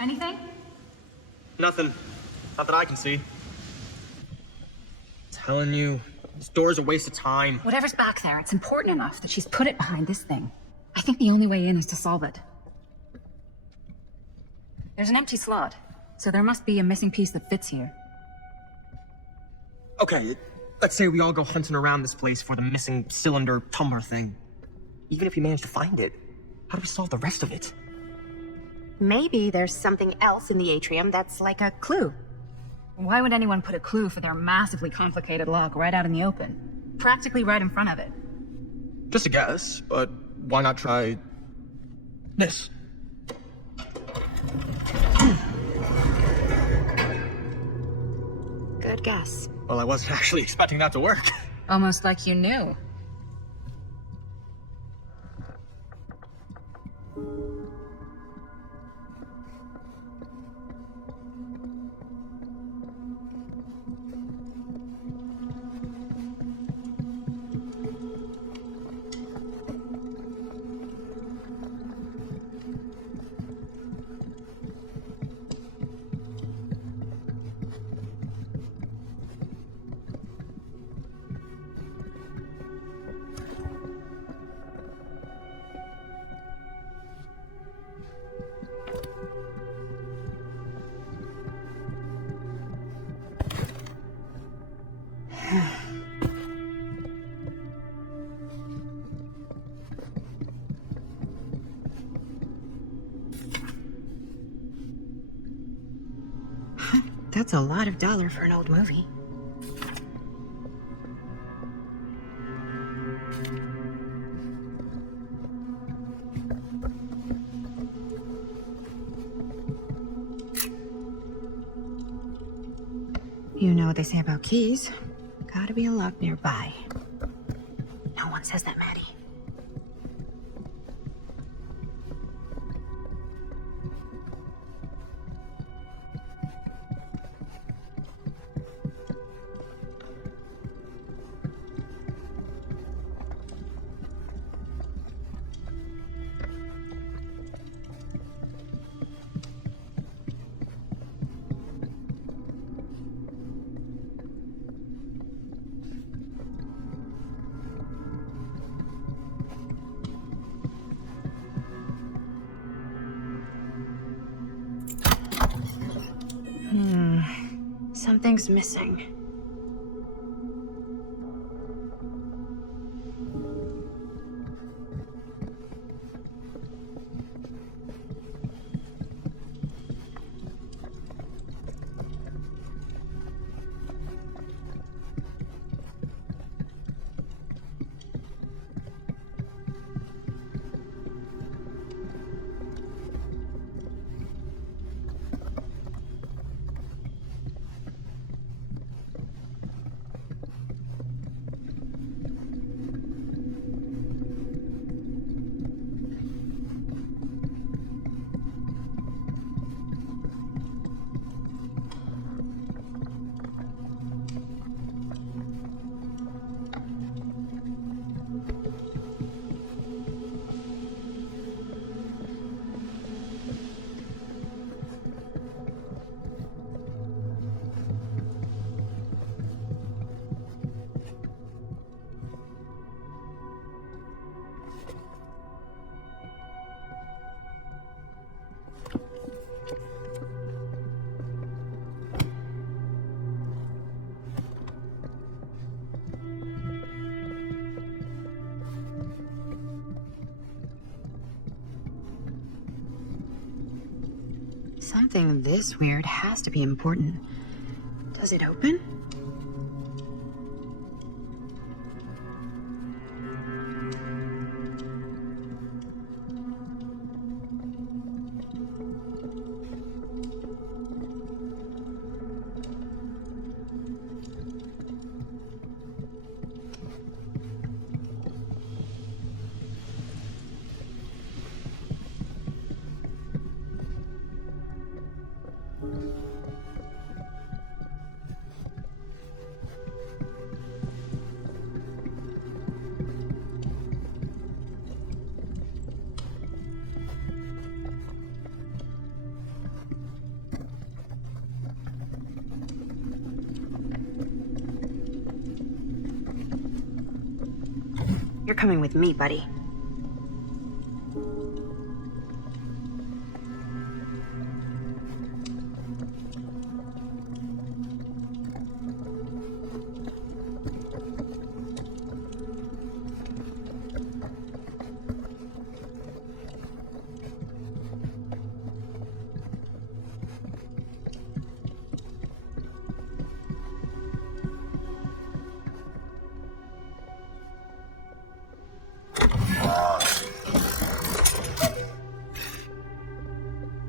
Anything? Nothing. Not that I can see. Telling you, this door's a waste of time. Whatever's back there, it's important enough that she's put it behind this thing. I think the only way in is to solve it. There's an empty slot, so there must be a missing piece that fits here. Okay, let's say we all go hunting around this place for the missing cylinder tumbler thing. Even if we manage to find it, how do we solve the rest of it? Maybe there's something else in the atrium that's like a clue. Why would anyone put a clue for their massively complicated lock right out in the open? Practically right in front of it. Just a guess, but why not try this? Good guess. Well, I wasn't actually expecting that to work. Almost like you knew. That's a lot of dollar for an old movie. You know what they say about keys. Gotta be a lock nearby. No one says that, Maddie. Something's missing. Something this weird has to be important. Does it open? You're coming with me, buddy.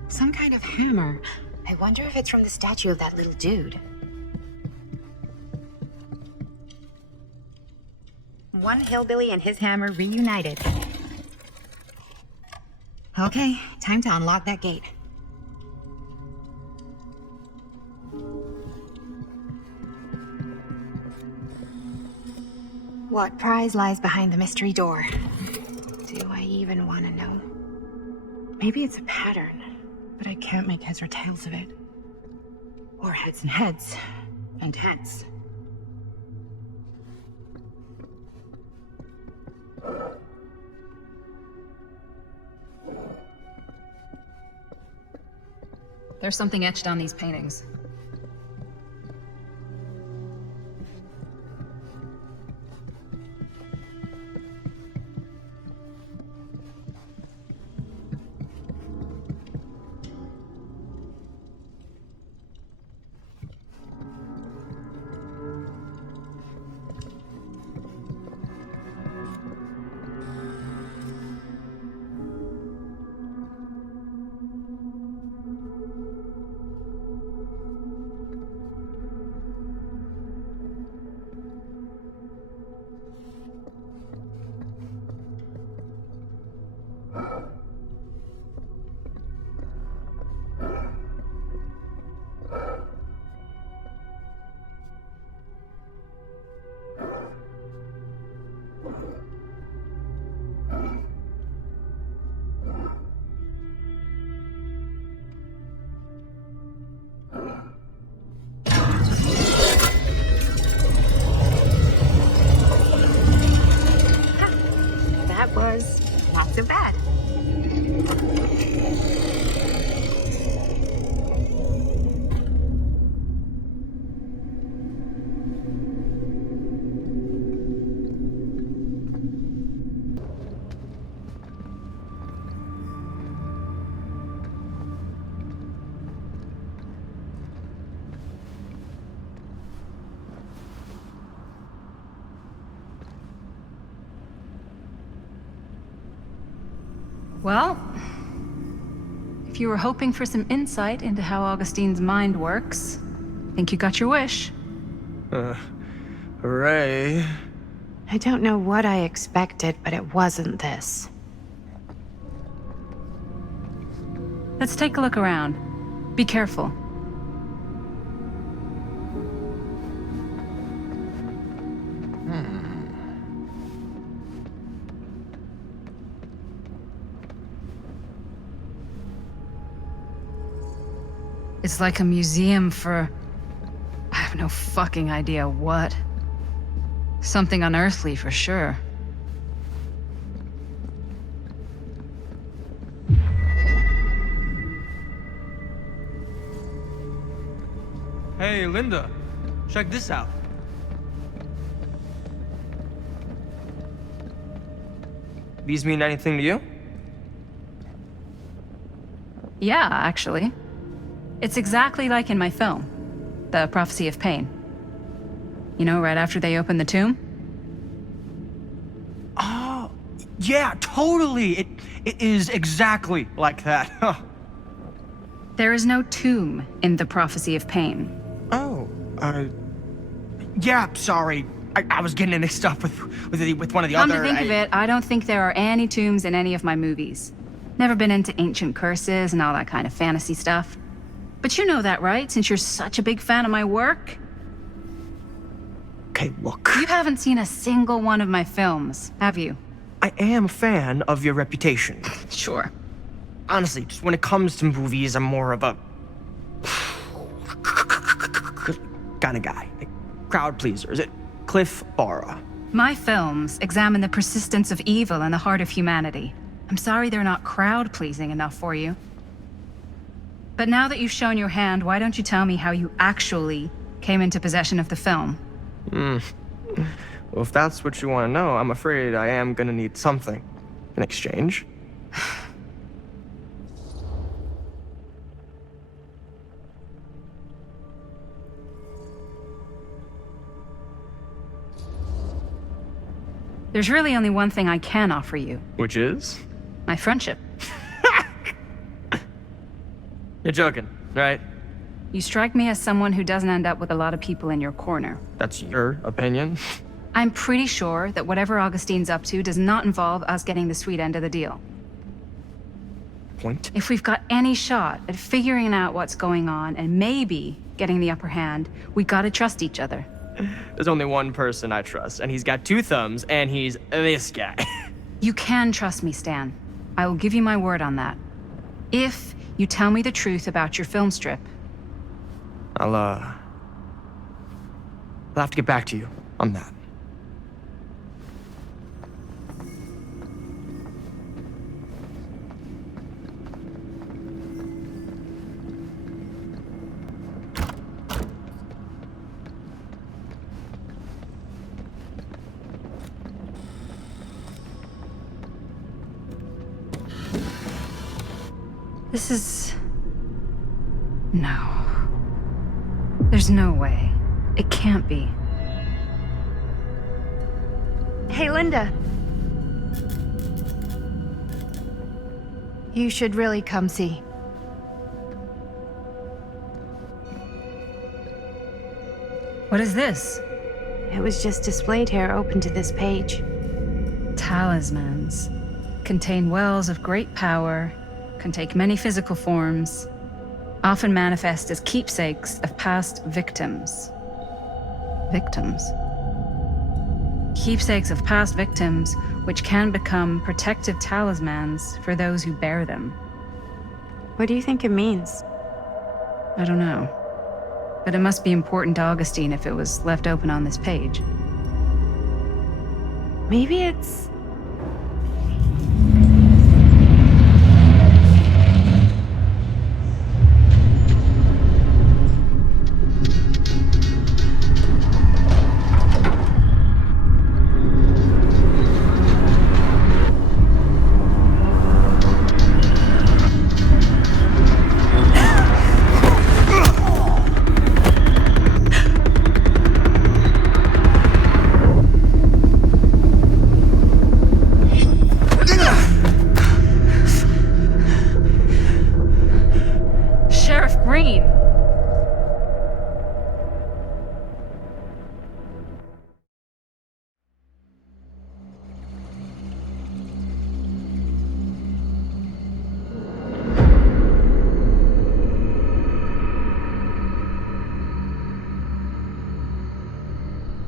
Some kind of hammer. I wonder if it's from the statue of that little dude. One hillbilly and his hammer reunited. Okay, time to unlock that gate. What prize lies behind the mystery door? Do I even want to know? Maybe it's a pattern, but I can't make heads or tails of it. Or heads and heads, and heads. There's something etched on these paintings. Well, if you were hoping for some insight into how Augustine's mind works, I think you got your wish. Hooray. I don't know what I expected, but it wasn't this. Let's take a look around. Be careful. It's like a museum for... I have no fucking idea what. Something unearthly for sure. Hey, Linda. Check this out. These mean anything to you? Yeah, actually. It's exactly like in my film, The Prophecy of Pain. You know, right after they open the tomb? Oh, yeah, totally. It is exactly like that. There is no tomb in The Prophecy of Pain. Oh, yeah, sorry. I was getting it mixed up with one of the Come other... to think of it, I don't think there are any tombs in any of my movies. Never been into ancient curses and all that kind of fantasy stuff. But you know that, right? Since you're such a big fan of my work? Okay, look. You haven't seen a single one of my films, have you? I am a fan of your reputation. Sure. Honestly, just when it comes to movies, I'm more of a... kind of guy. Like, crowd pleaser. Is it Cliff Barra? My films examine the persistence of evil in the heart of humanity. I'm sorry they're not crowd-pleasing enough for you. But now that you've shown your hand, why don't you tell me how you actually came into possession of the film? Well, if that's what you want to know, I'm afraid I am gonna need something in exchange. There's really only one thing I can offer you. Which is? My friendship. You're joking, right? You strike me as someone who doesn't end up with a lot of people in your corner. That's your opinion? I'm pretty sure that whatever Augustine's up to does not involve us getting the sweet end of the deal. Point? If we've got any shot at figuring out what's going on and maybe getting the upper hand, we gotta trust each other. There's only one person I trust, and he's got two thumbs, and he's this guy. You can trust me, Stan. I will give you my word on that. If you tell me the truth about your film strip. I'll have to get back to you on that. This is... No. There's no way. It can't be. Hey, Linda. You should really come see. What is this? It was just displayed here, open to this page. Talismans. Contain wells of great power, can take many physical forms, often manifest as keepsakes of past victims. Victims? Keepsakes of past victims, which can become protective talismans for those who bear them. What do you think it means? I don't know. But it must be important to Augustine if it was left open on this page. Maybe it's...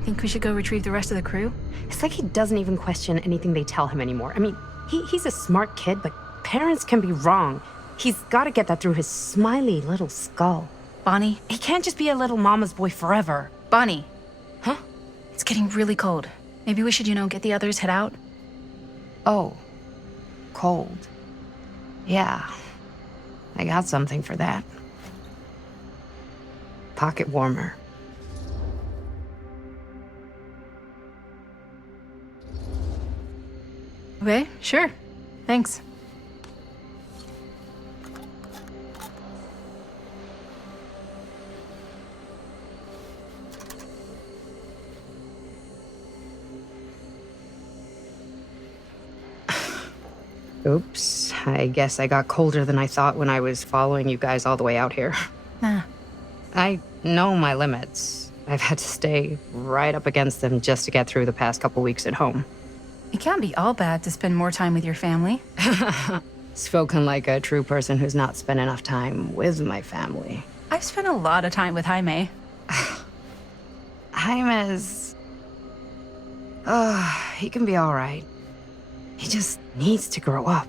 Think we should go retrieve the rest of the crew? It's like he doesn't even question anything they tell him anymore. I mean, he's a smart kid, but parents can be wrong. He's got to get that through his smiley little skull. Bonnie? He can't just be a little mama's boy forever. Bonnie. Huh? It's getting really cold. Maybe we should, get the others head out? Oh. Cold. Yeah. I got something for that. Pocket warmer. Okay, sure. Thanks. Oops. I guess I got colder than I thought when I was following you guys all the way out here. Nah. I know my limits. I've had to stay right up against them just to get through the past couple weeks at home. It can't be all bad to spend more time with your family. Spoken like a true person who's not spent enough time with my family. I've spent a lot of time with Jaime. Jaime's... he can be all right. He just needs to grow up.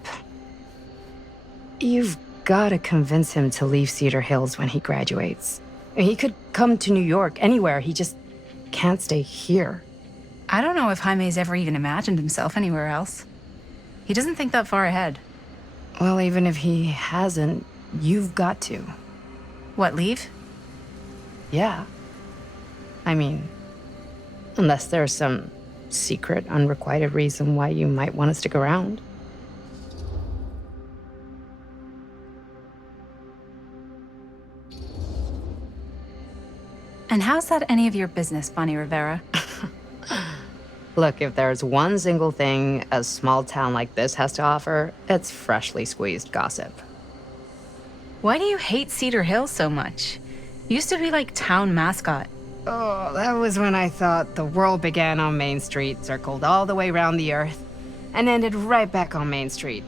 You've got to convince him to leave Cedar Hills when he graduates. He could come to New York, anywhere. He just can't stay here. I don't know if Jaime's ever even imagined himself anywhere else. He doesn't think that far ahead. Well, even if he hasn't, you've got to. What, leave? Yeah. I mean, unless there's some secret, unrequited reason why you might want to stick around. And how's that any of your business, Bonnie Rivera? Look, if there's one single thing a small town like this has to offer, it's freshly squeezed gossip. Why do you hate Cedar Hills so much? You used to be like town mascot. Oh, that was when I thought the world began on Main Street, circled all the way around the earth, and ended right back on Main Street.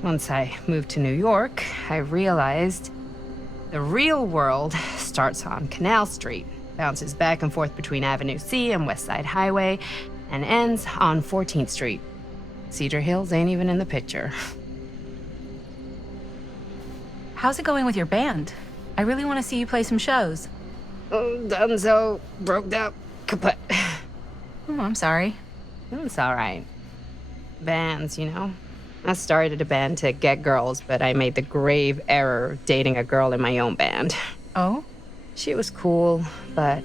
Once I moved to New York, I realized the real world starts on Canal Street, bounces back and forth between Avenue C and West Side Highway, and ends on 14th Street. Cedar Hills ain't even in the picture. How's it going with your band? I really want to see you play some shows. Oh, donezo, broke up, kaput. Oh, I'm sorry. It's all right. Bands, I started a band to get girls, but I made the grave error of dating a girl in my own band. Oh? She was cool, but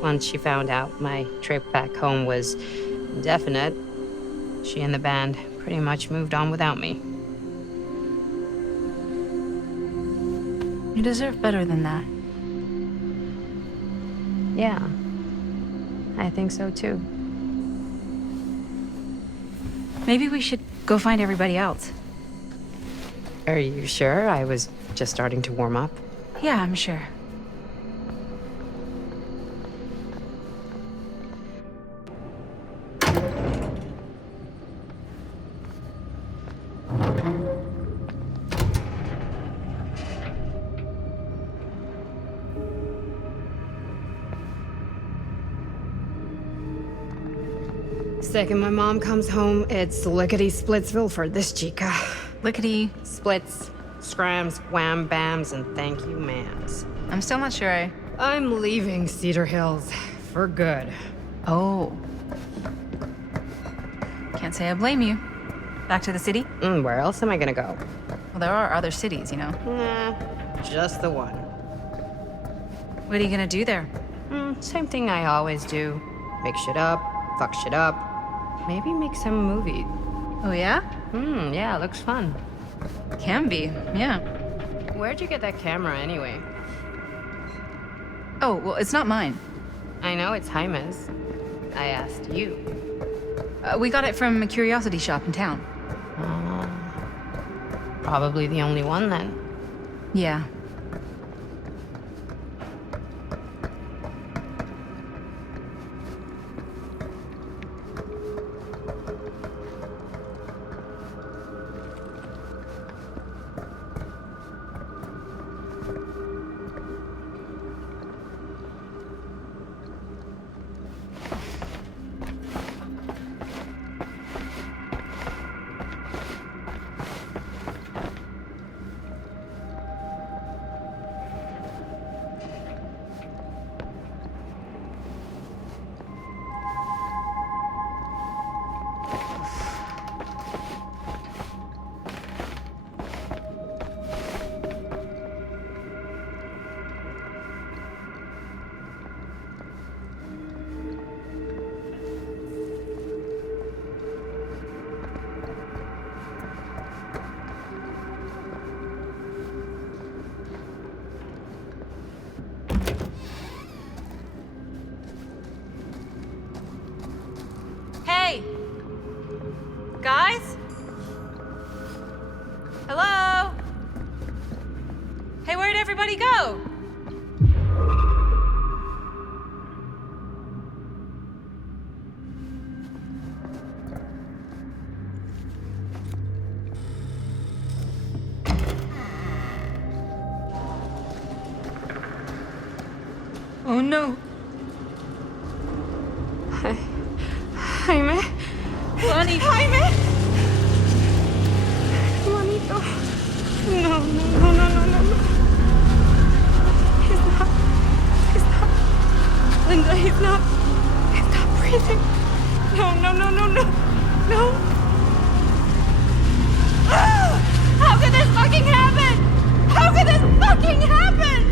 once she found out my trip back home was indefinite, she and the band pretty much moved on without me. You deserve better than that. Yeah, I think so too. Maybe we should go find everybody else. Are you sure? I was just starting to warm up. Yeah, I'm sure. Second my mom comes home, it's lickety-splitsville for this chica. Lickety. Splits, scrams, wham bams, and thank you ma'ams. I'm still not sure I'm leaving Cedar Hills for good. Oh. Can't say I blame you. Back to the city? Where else am I gonna go? Well, there are other cities, Nah, just the one. What are you gonna do there? Same thing I always do. Make shit up, fuck shit up. Maybe make some movies. Oh, yeah? Yeah, looks fun. Can be, yeah. Where'd you get that camera anyway? Oh, well, it's not mine. I know it's Jaime's. I asked you. We got it from a curiosity shop in town. Probably the only one then. Yeah. everybody go? Oh no. Jaime? Bonnie! Jaime! Juanito. No, no, no, no, no, no, no. He's not. Linda, he's not breathing. No, no, no, no, no. No. Ah! How could this fucking happen? How could this fucking happen?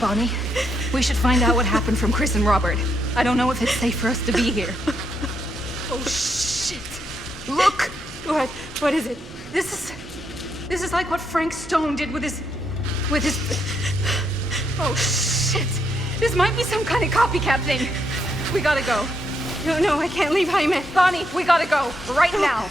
Bonnie, we should find out what happened from Chris and Robert. I don't know if it's safe for us to be here. Oh shit! Look! What is it? This is like what Frank Stone did with his... Oh shit! This might be some kind of copycat thing. We gotta go. No, I can't leave Jaime. Bonnie, we gotta go. Right now.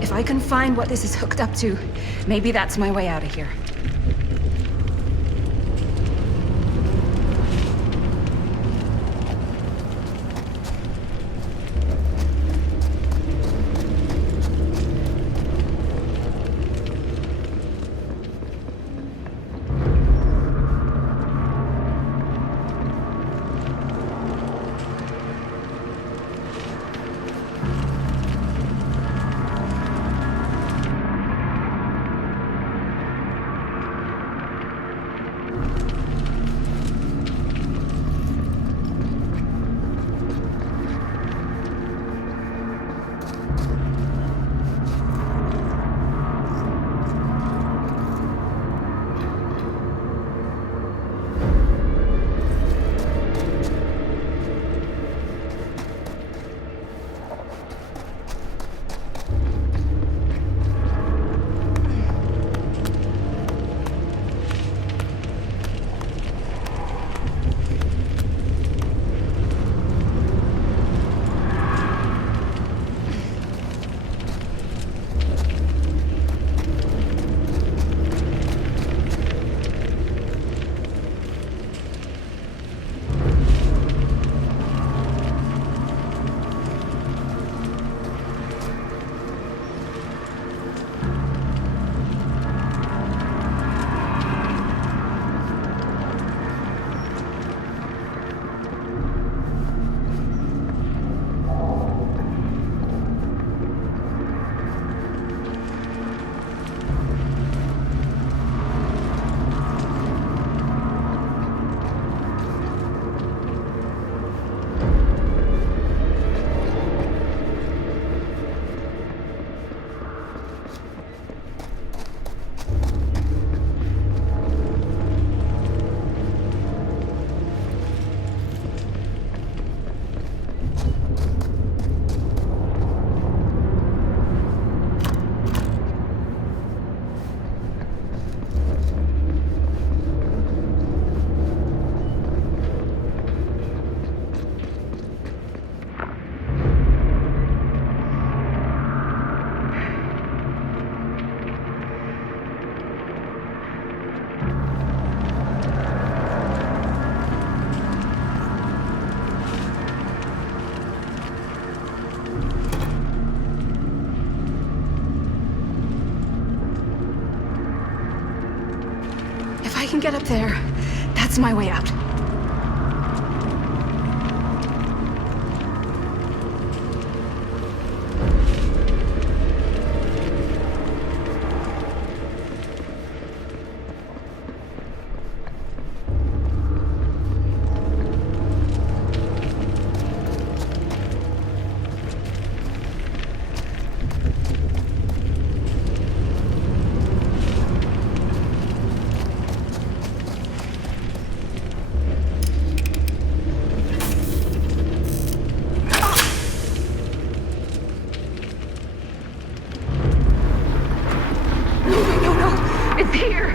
If I can find what this is hooked up to, maybe that's my way out of here. I can get up there, that's my way out. It's here!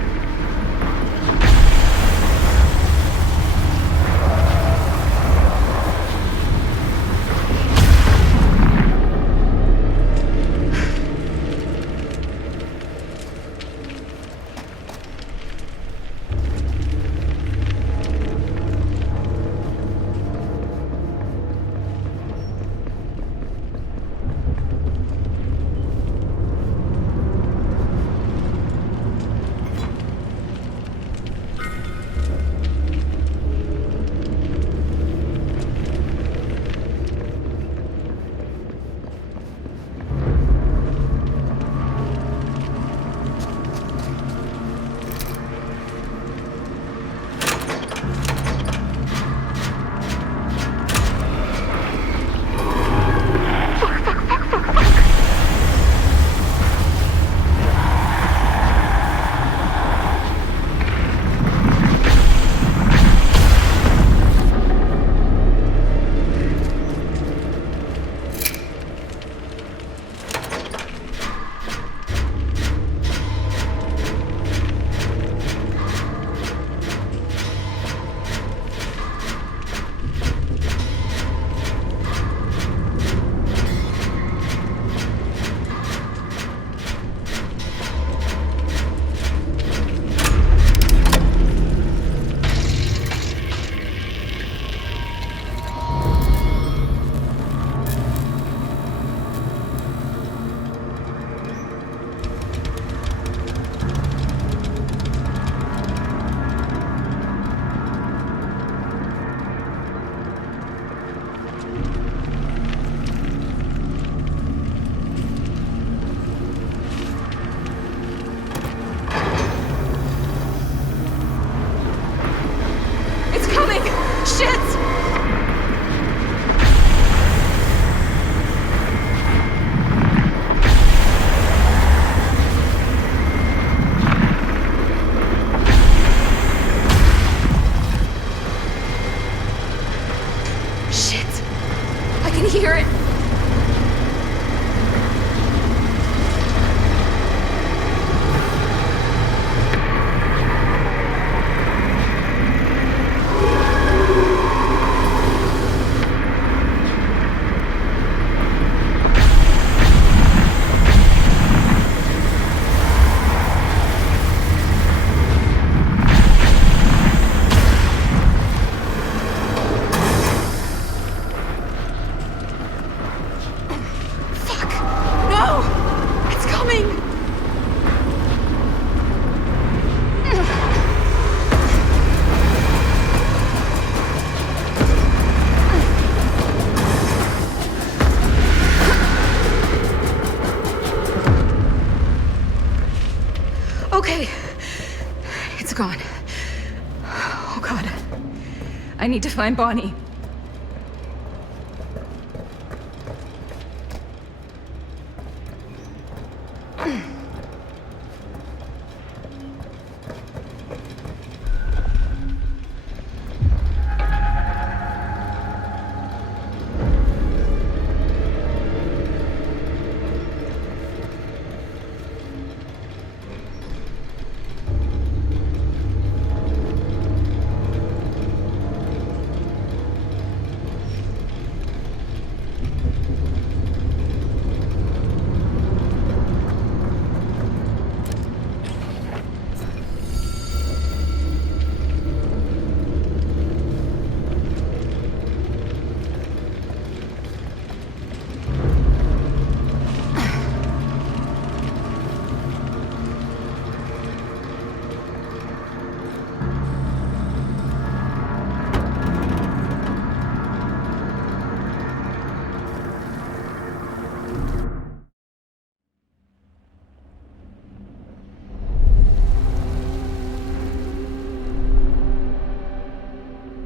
hear it. Okay, it's gone. Oh God, I need to find Bonnie.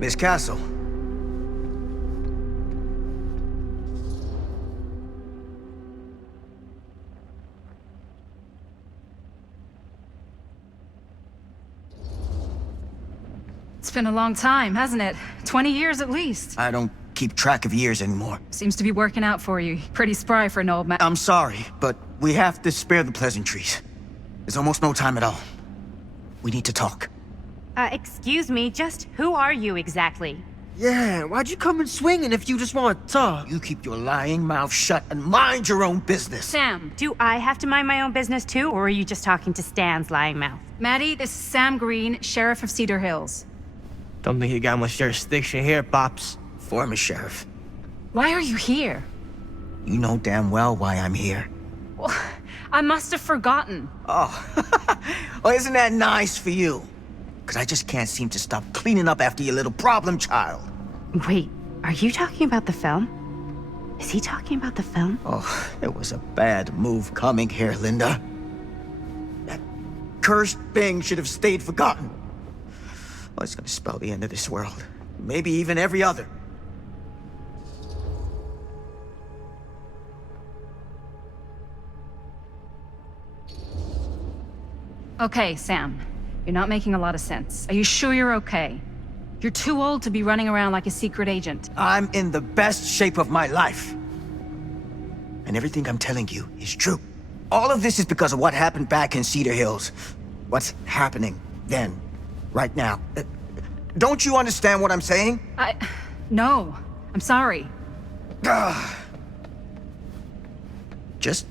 Miss Castle. It's been a long time, hasn't it? 20 years at least. I don't keep track of years anymore. Seems to be working out for you. Pretty spry for an old man. I'm sorry, but we have to spare the pleasantries. There's almost no time at all. We need to talk. Excuse me, just who are you exactly? Yeah, why'd you come in swinging if you just want to talk? You keep your lying mouth shut and mind your own business. Sam. Do I have to mind my own business too, or are you just talking to Stan's lying mouth? Maddie, this is Sam Green, Sheriff of Cedar Hills. Don't think you got much jurisdiction here, Pops. Former sheriff. Why are you here? You know damn well why I'm here. Well, I must have forgotten. Oh, well, isn't that nice for you? Because I just can't seem to stop cleaning up after your little problem child. Wait, are you talking about the film? Is he talking about the film? Oh, it was a bad move coming here, Linda. That cursed thing should have stayed forgotten. Oh, it's gonna spell the end of this world. Maybe even every other. Okay, Sam. You're not making a lot of sense. Are you sure you're okay? You're too old to be running around like a secret agent. I'm in the best shape of my life. And everything I'm telling you is true. All of this is because of what happened back in Cedar Hills. What's happening then, right now. Don't you understand what I'm saying? No. I'm sorry. Just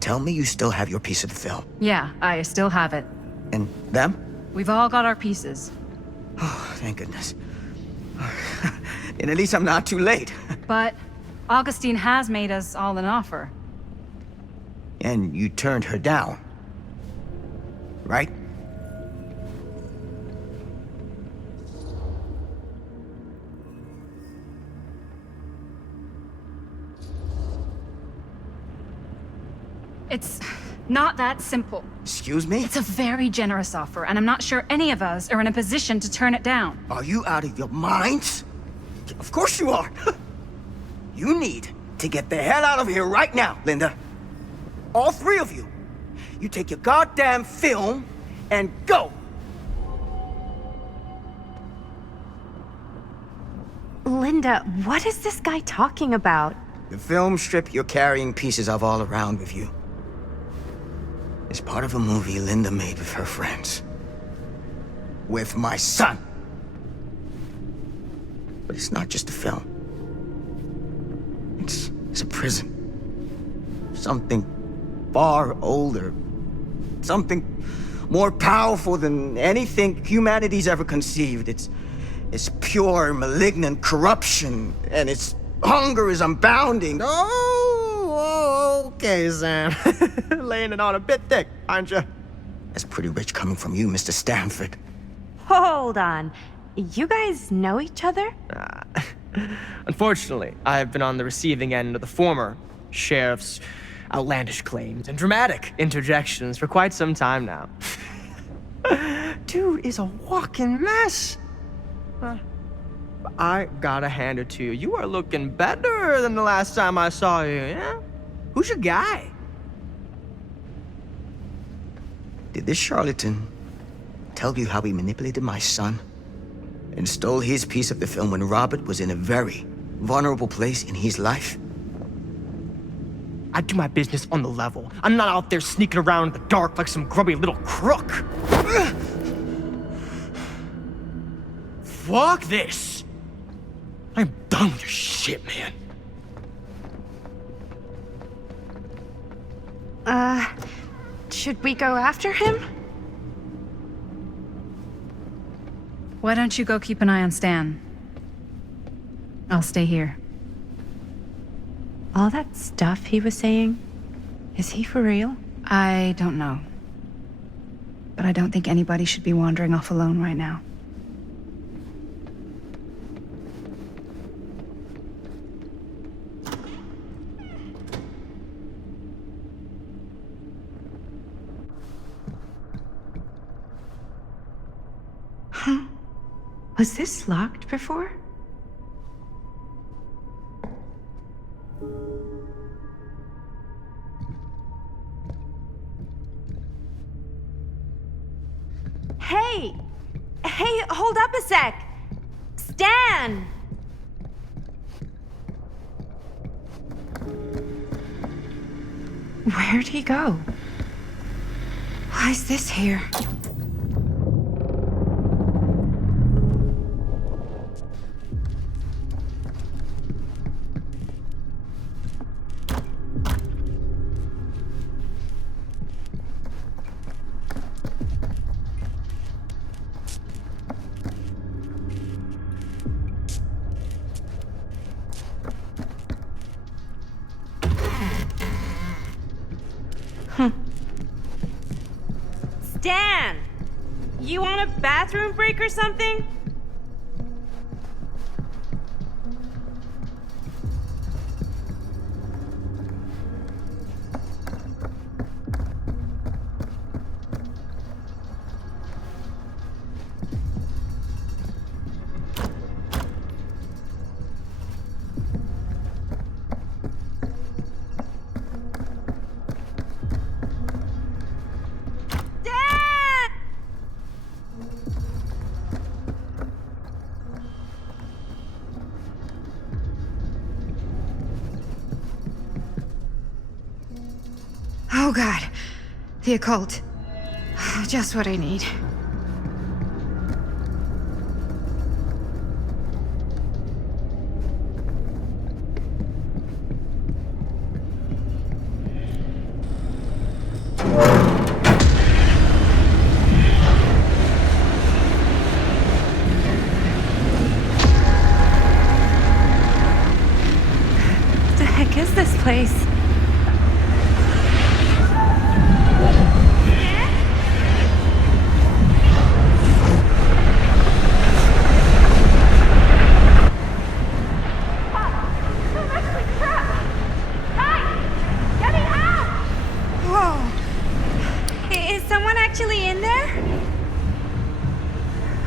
tell me you still have your piece of the film. Yeah, I still have it. And them? We've all got our pieces. Oh, thank goodness. And at least I'm not too late. But Augustine has made us all an offer. And you turned her down, right? It's not that simple. Excuse me? It's a very generous offer, and I'm not sure any of us are in a position to turn it down. Are you out of your minds? Of course you are. You need to get the hell out of here right now, Linda. All three of you. You take your goddamn film and go. Linda, what is this guy talking about? The film strip you're carrying pieces of all around with you is part of a movie Linda made with her friends. With my son. But it's not just a film. It's a prison. Something far older. Something more powerful than anything humanity's ever conceived. It's pure, malignant corruption, and its hunger is unbounding. Oh, okay, Sam. Laying it on a bit thick, aren't you? That's pretty rich coming from you, Mr. Stanford. Hold on. You guys know each other? Unfortunately, I've been on the receiving end of the former sheriff's outlandish claims and dramatic interjections for quite some time now. Dude is a walking mess. I gotta hand it to you. You are looking better than the last time I saw you, yeah? Who's your guy? Did this charlatan tell you how he manipulated my son and stole his piece of the film when Robert was in a very vulnerable place in his life? I do my business on the level. I'm not out there sneaking around in the dark like some grubby little crook. Fuck this. I'm done with your shit, man. Should we go after him? Why don't you go keep an eye on Stan? I'll stay here. All that stuff he was saying, is he for real? I don't know. But I don't think anybody should be wandering off alone right now. Was this locked before? Hey! Hey, hold up a sec! Stan! Where'd he go? Why is this here? Stan! You want a bathroom break or something? Oh god. The occult. Just what I need. What the heck is this place? Actually in there?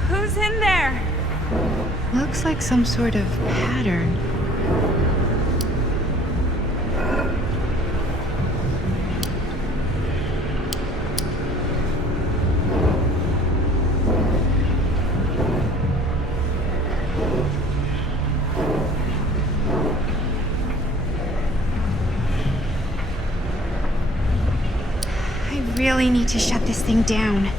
Who's in there? Looks like some sort of pattern. I really need to shut this thing down.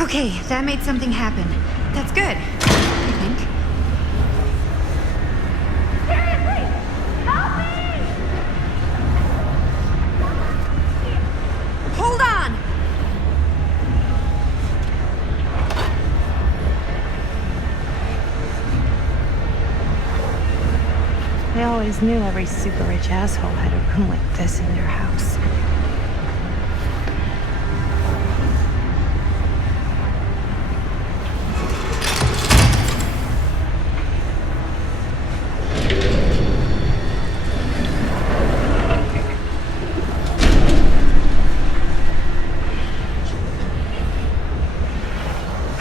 Okay, that made something happen. That's good, I think. Seriously! Help me! Hold on! I always knew every super rich asshole had a room like this in their house.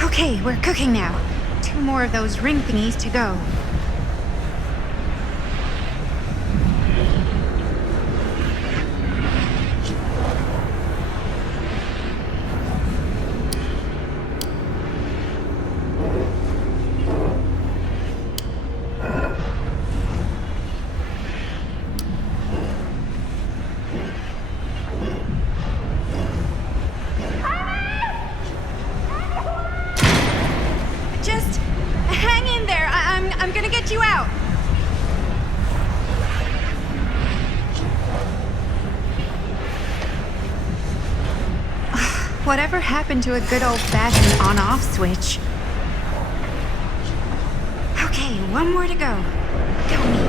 Okay, we're cooking now. 2 more of those ring thingies to go. Just hang in there. I'm gonna get you out. Whatever happened to a good old-fashioned on-off switch? Okay, 1 more to go. Go me.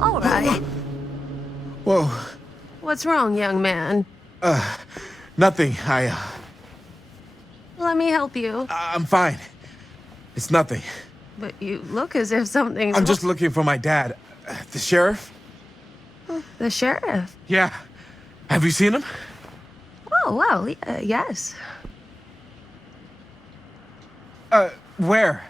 all right? Whoa. What's wrong, young man? Nothing. Let me help you. I'm fine. It's nothing. But you look as if something's I'm just looking for my dad. The sheriff? The sheriff? Yeah. Have you seen him? Oh, well, yes. Where?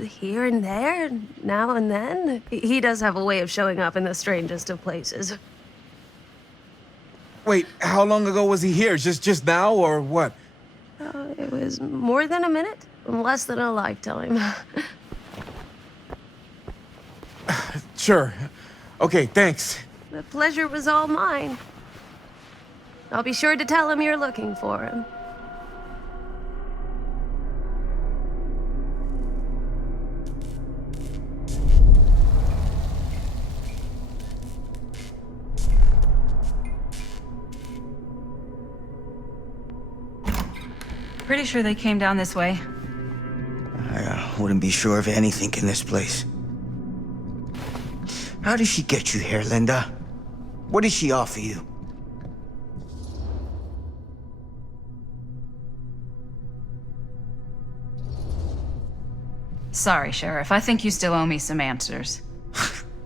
Here and there, now and then. He does have a way of showing up in the strangest of places. Wait, how long ago was he here? Just now, or what? It was more than a minute, less than a lifetime. Sure. Okay, thanks. The pleasure was all mine. I'll be sure to tell him you're looking for him. Pretty sure they came down this way. I wouldn't be sure of anything in this place. How did she get you here, Linda? What did she offer you? Sorry, Sheriff. I think you still owe me some answers.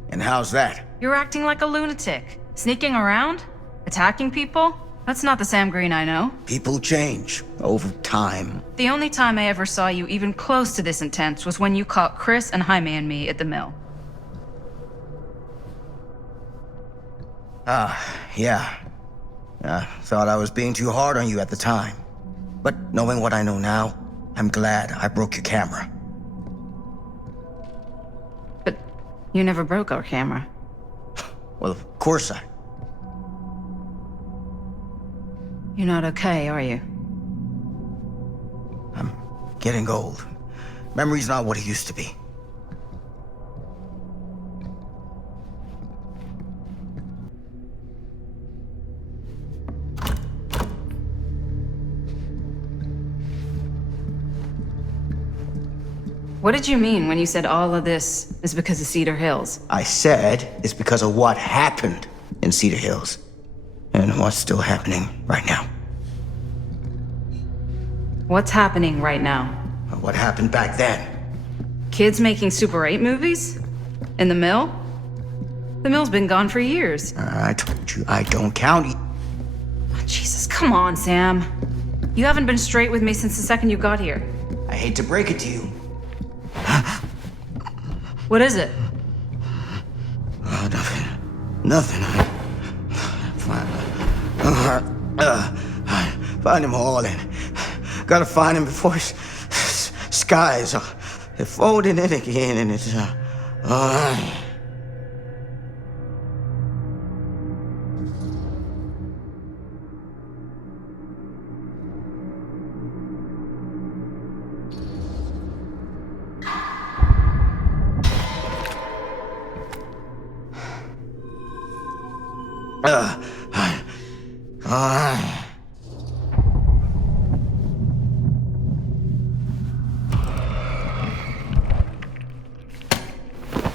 And how's that? You're acting like a lunatic. Sneaking around? Attacking people? That's not the Sam Green I know. People change over time. The only time I ever saw you even close to this intense was when you caught Chris and Jaime and me at the mill. Yeah. Thought I was being too hard on you at the time. But knowing what I know now, I'm glad I broke your camera. But you never broke our camera. Well, of course I... You're not okay, are you? I'm getting old. Memory's not what it used to be. What did you mean when you said all of this is because of Cedar Hills? I said it's because of what happened in Cedar Hills. And what's still happening right now. What's happening right now? What happened back then? Kids making Super 8 movies? In the mill? The mill's been gone for years. I told you I don't count. Oh, Jesus, come on, Sam. You haven't been straight with me since the second you got here. I hate to break it to you. What is it? Nothing. Find him all and gotta find him before his skies are folding in again and it's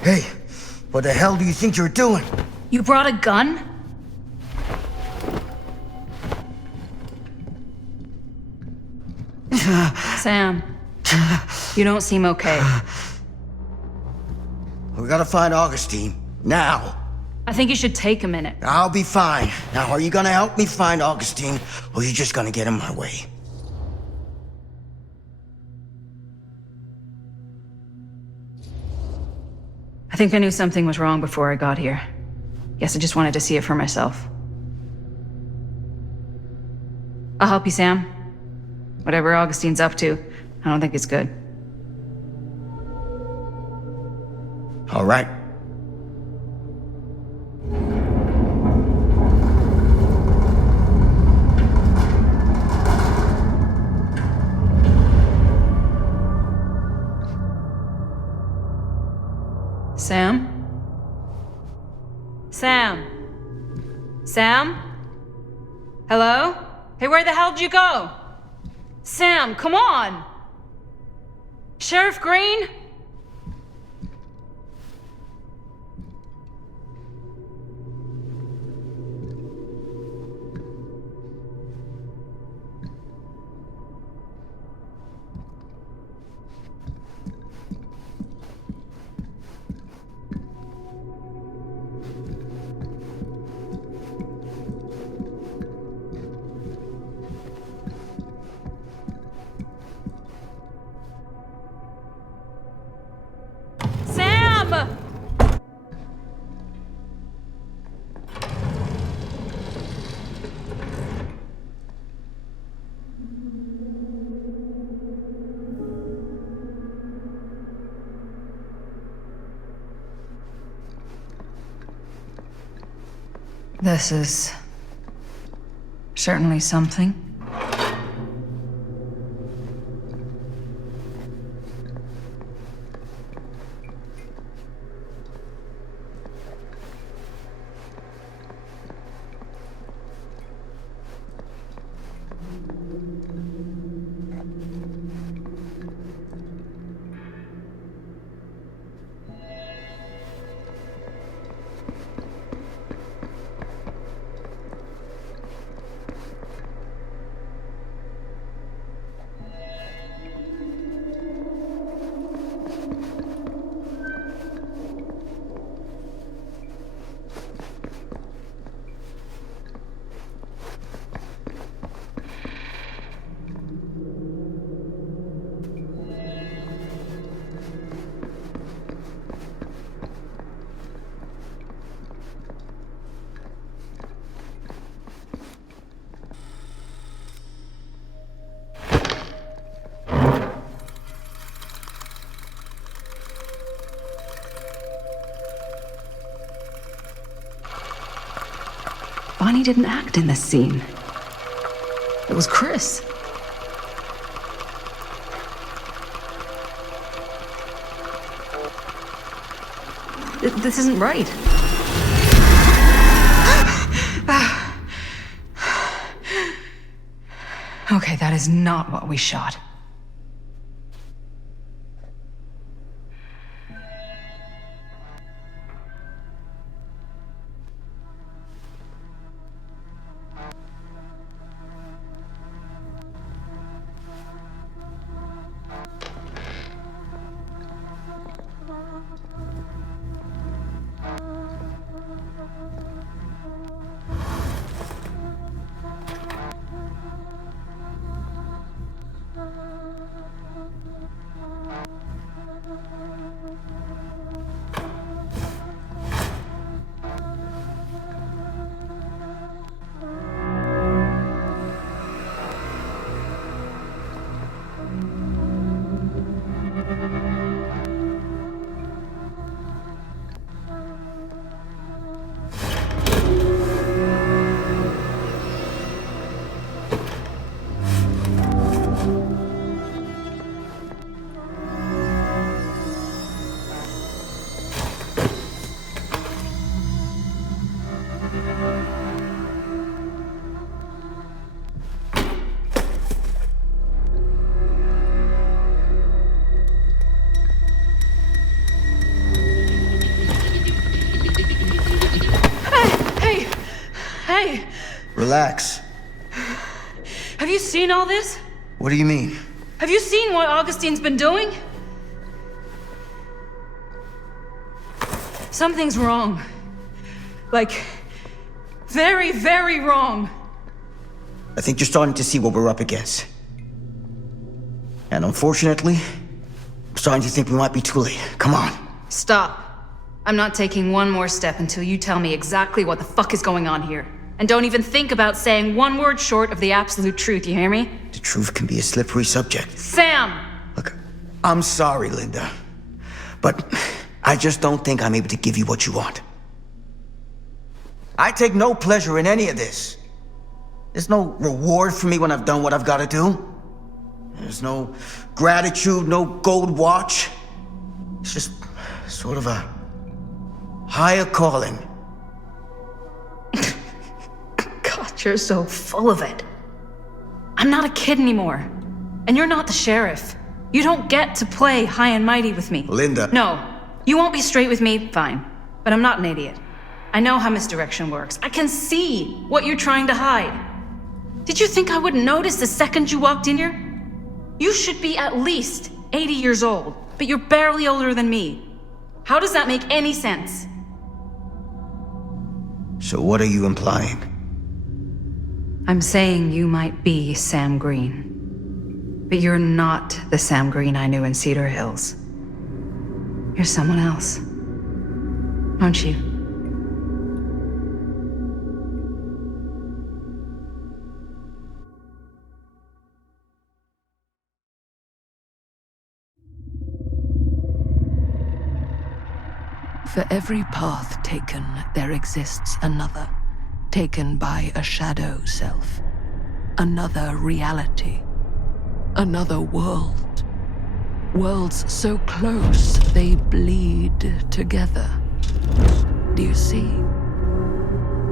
Hey, what the hell do you think you're doing? You brought a gun? Sam, you don't seem okay. We gotta find Augustine, now. I think you should take a minute. I'll be fine. Now, are you gonna help me find Augustine, or are you just gonna get in my way? I think I knew something was wrong before I got here. Guess I just wanted to see it for myself. I'll help you, Sam. Whatever Augustine's up to, I don't think it's good. All right. Sam? Sam? Sam? Hello? Hey, where the hell did you go? Sam, come on! Sheriff Green? This is certainly something. Bonnie didn't act in this scene. It was Chris. This isn't right. Okay, that is not what we shot. Relax. Have you seen all this? What do you mean? Have you seen what Augustine's been doing? Something's wrong. Like, very, very wrong. I think you're starting to see what we're up against. And unfortunately, I'm starting to think we might be too late. Come on. Stop. I'm not taking one more step until you tell me exactly what the fuck is going on here. And don't even think about saying one word short of the absolute truth, you hear me? The truth can be a slippery subject. Sam! Look, I'm sorry, Linda. But I just don't think I'm able to give you what you want. I take no pleasure in any of this. There's no reward for me when I've done what I've got to do. There's no gratitude, no gold watch. It's just sort of a higher calling. God, you're so full of it. I'm not a kid anymore. And you're not the sheriff. You don't get to play high and mighty with me. Linda. No. You won't be straight with me, fine. But I'm not an idiot. I know how misdirection works. I can see what you're trying to hide. Did you think I wouldn't notice the second you walked in here? You should be at least 80 years old, but you're barely older than me. How does that make any sense? So what are you implying? I'm saying you might be Sam Green. But you're not the Sam Green I knew in Cedar Hills. You're someone else. Aren't you? For every path taken, there exists another. taken by a shadow self. Another reality. Another world. Worlds so close they bleed together. Do you see?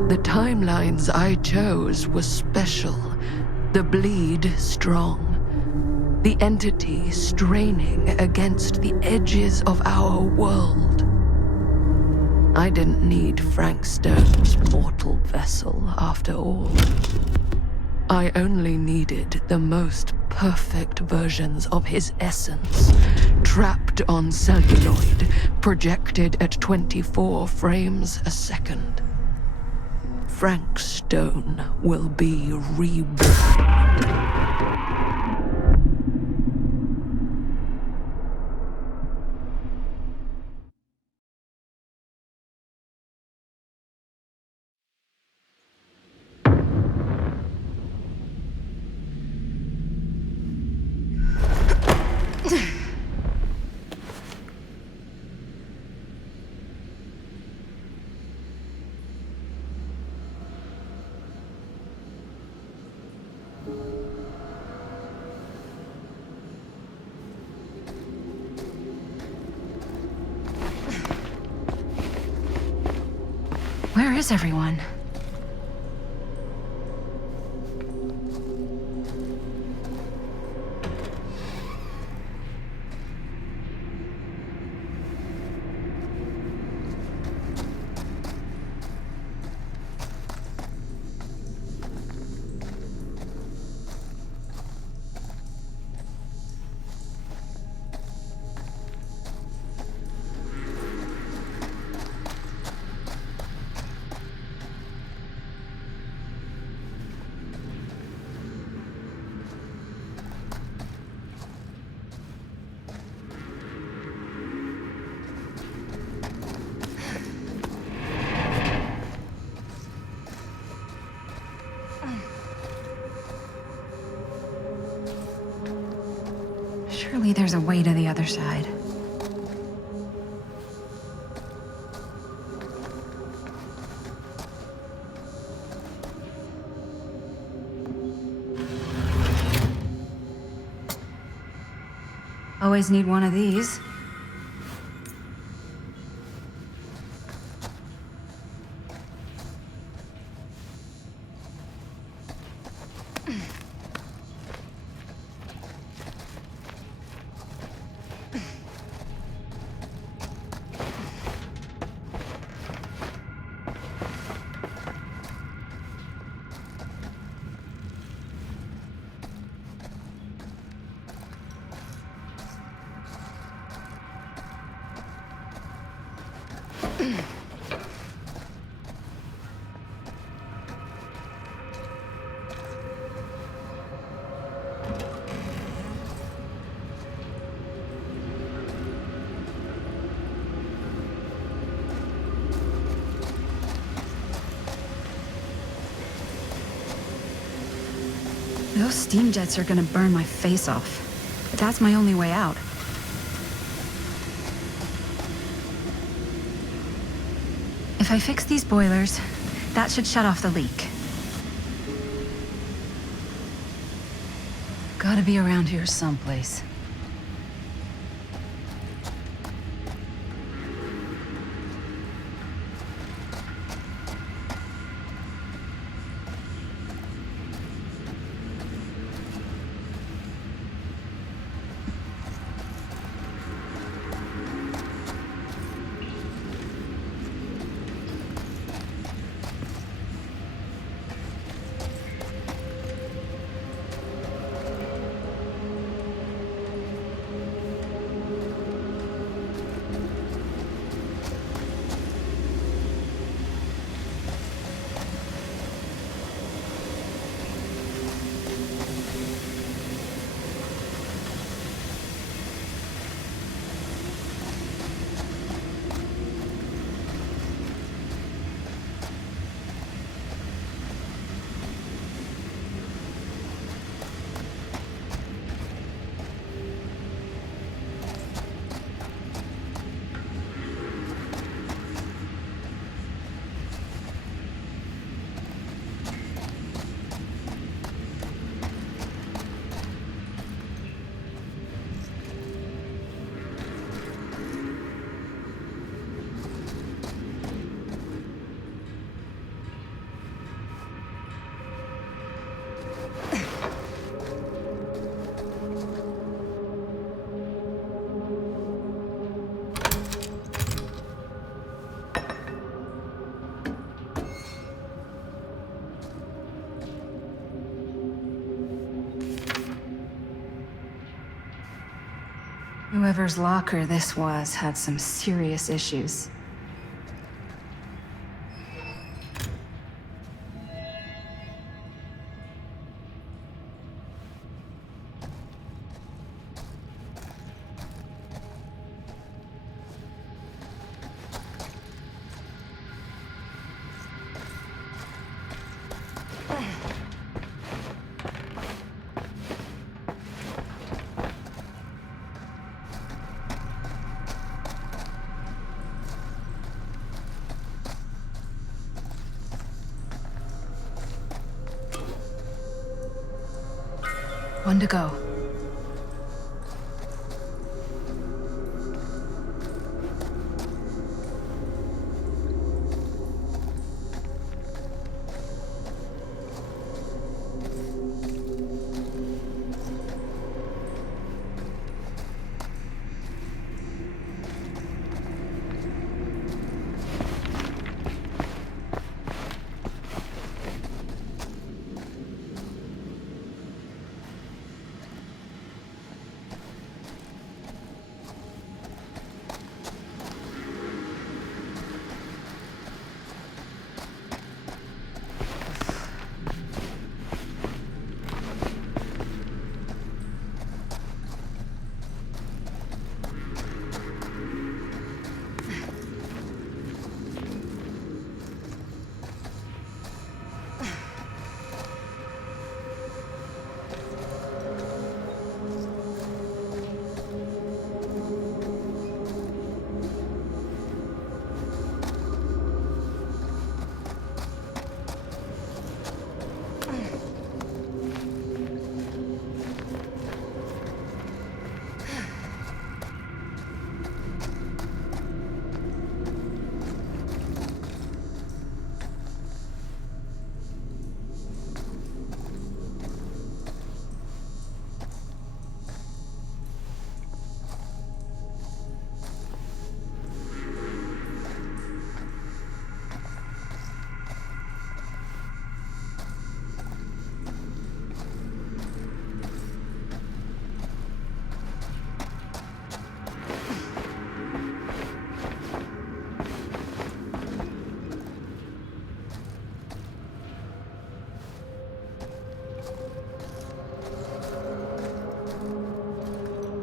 The timelines I chose were special. The bleed strong. The entity straining against the edges of our world. I didn't need Frank Stone's mortal vessel, after all. I only needed the most perfect versions of his essence, trapped on celluloid, projected at 24 frames a second. Frank Stone will be reborn. Where is everyone? Surely there's a way to the other side. Always need one of these. Those steam jets are gonna burn my face off. But that's my only way out. If I fix these boilers, that should shut off the leak. Gotta be around here someplace. Whoever's locker this was had some serious issues. One to go.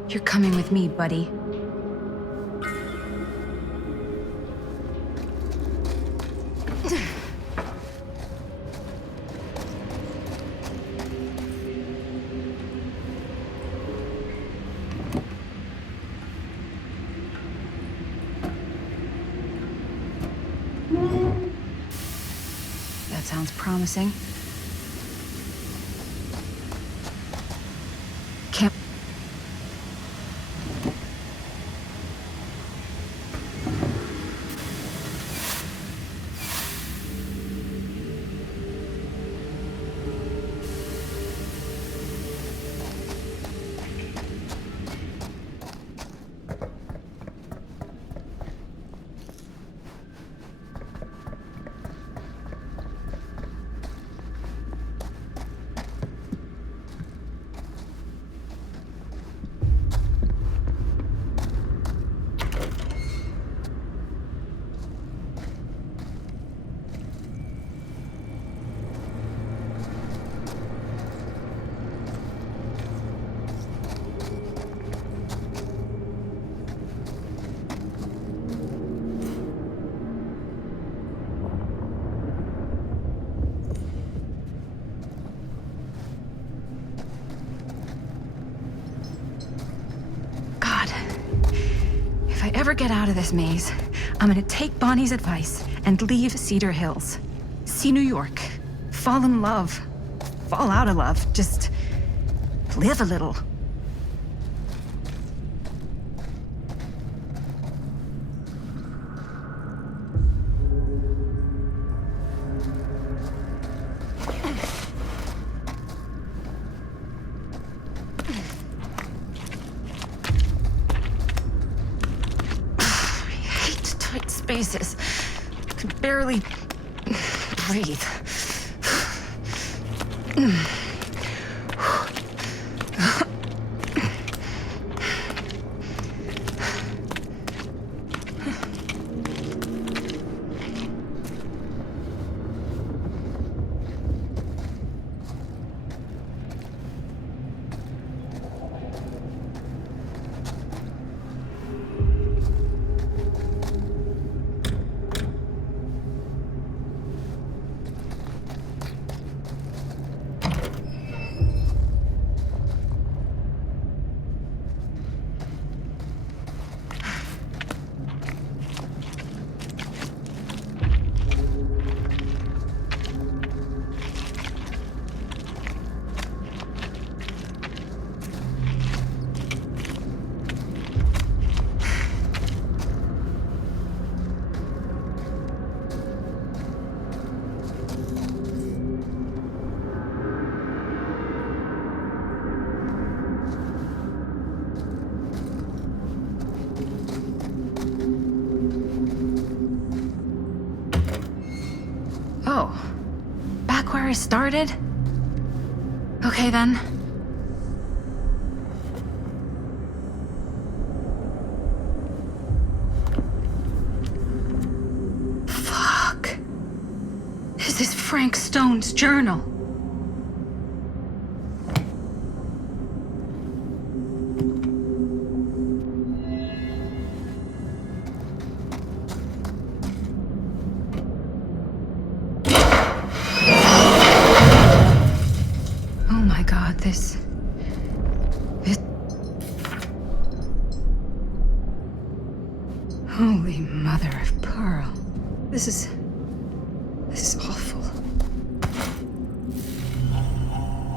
You're coming with me, buddy. That sounds promising. Can't... Ever get out of this maze, I'm gonna take Bonnie's advice and leave Cedar Hills. See New York. Fall in love. Fall out of love. Just live a little. Spaces. I can barely breathe. Oh. Back where I started? Okay then. Fuck. This is Frank Stone's journal. Oh my god, this... Holy mother of pearl. This is awful.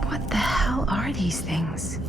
What the hell are these things?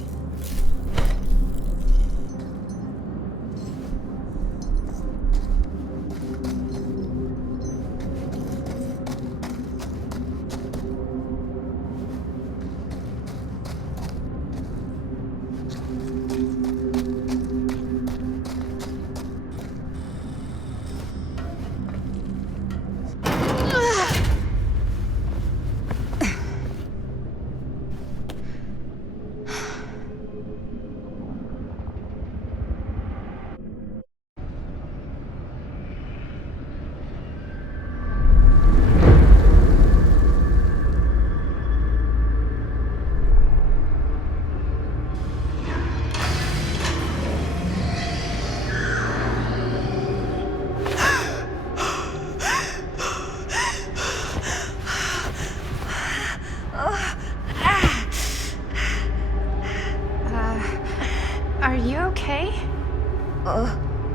Are you okay?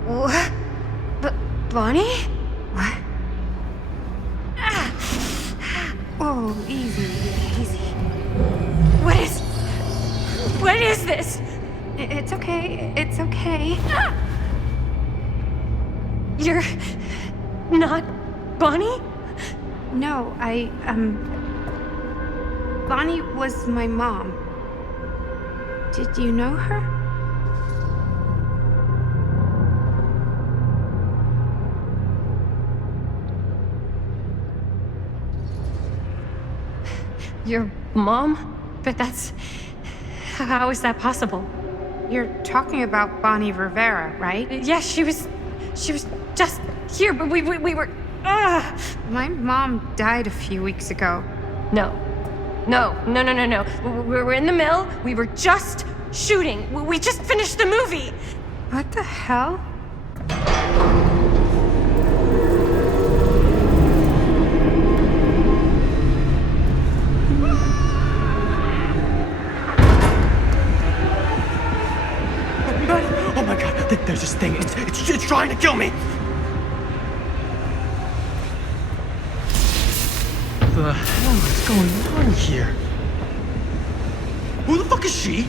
What? Bonnie? What? Oh, easy, easy. What is this? It's okay, it's okay. You're not Bonnie? No, Bonnie was my mom. Did you know her? Your mom? But that's... How is that possible? You're talking about Bonnie Rivera, right? Yes, she was just here, but we were... My mom died a few weeks ago. No. We were in the mill. We were just shooting. We just finished the movie. What the hell? Oh my god, there's this thing. It's trying to kill me. What the hell is going on here? Who the fuck is she?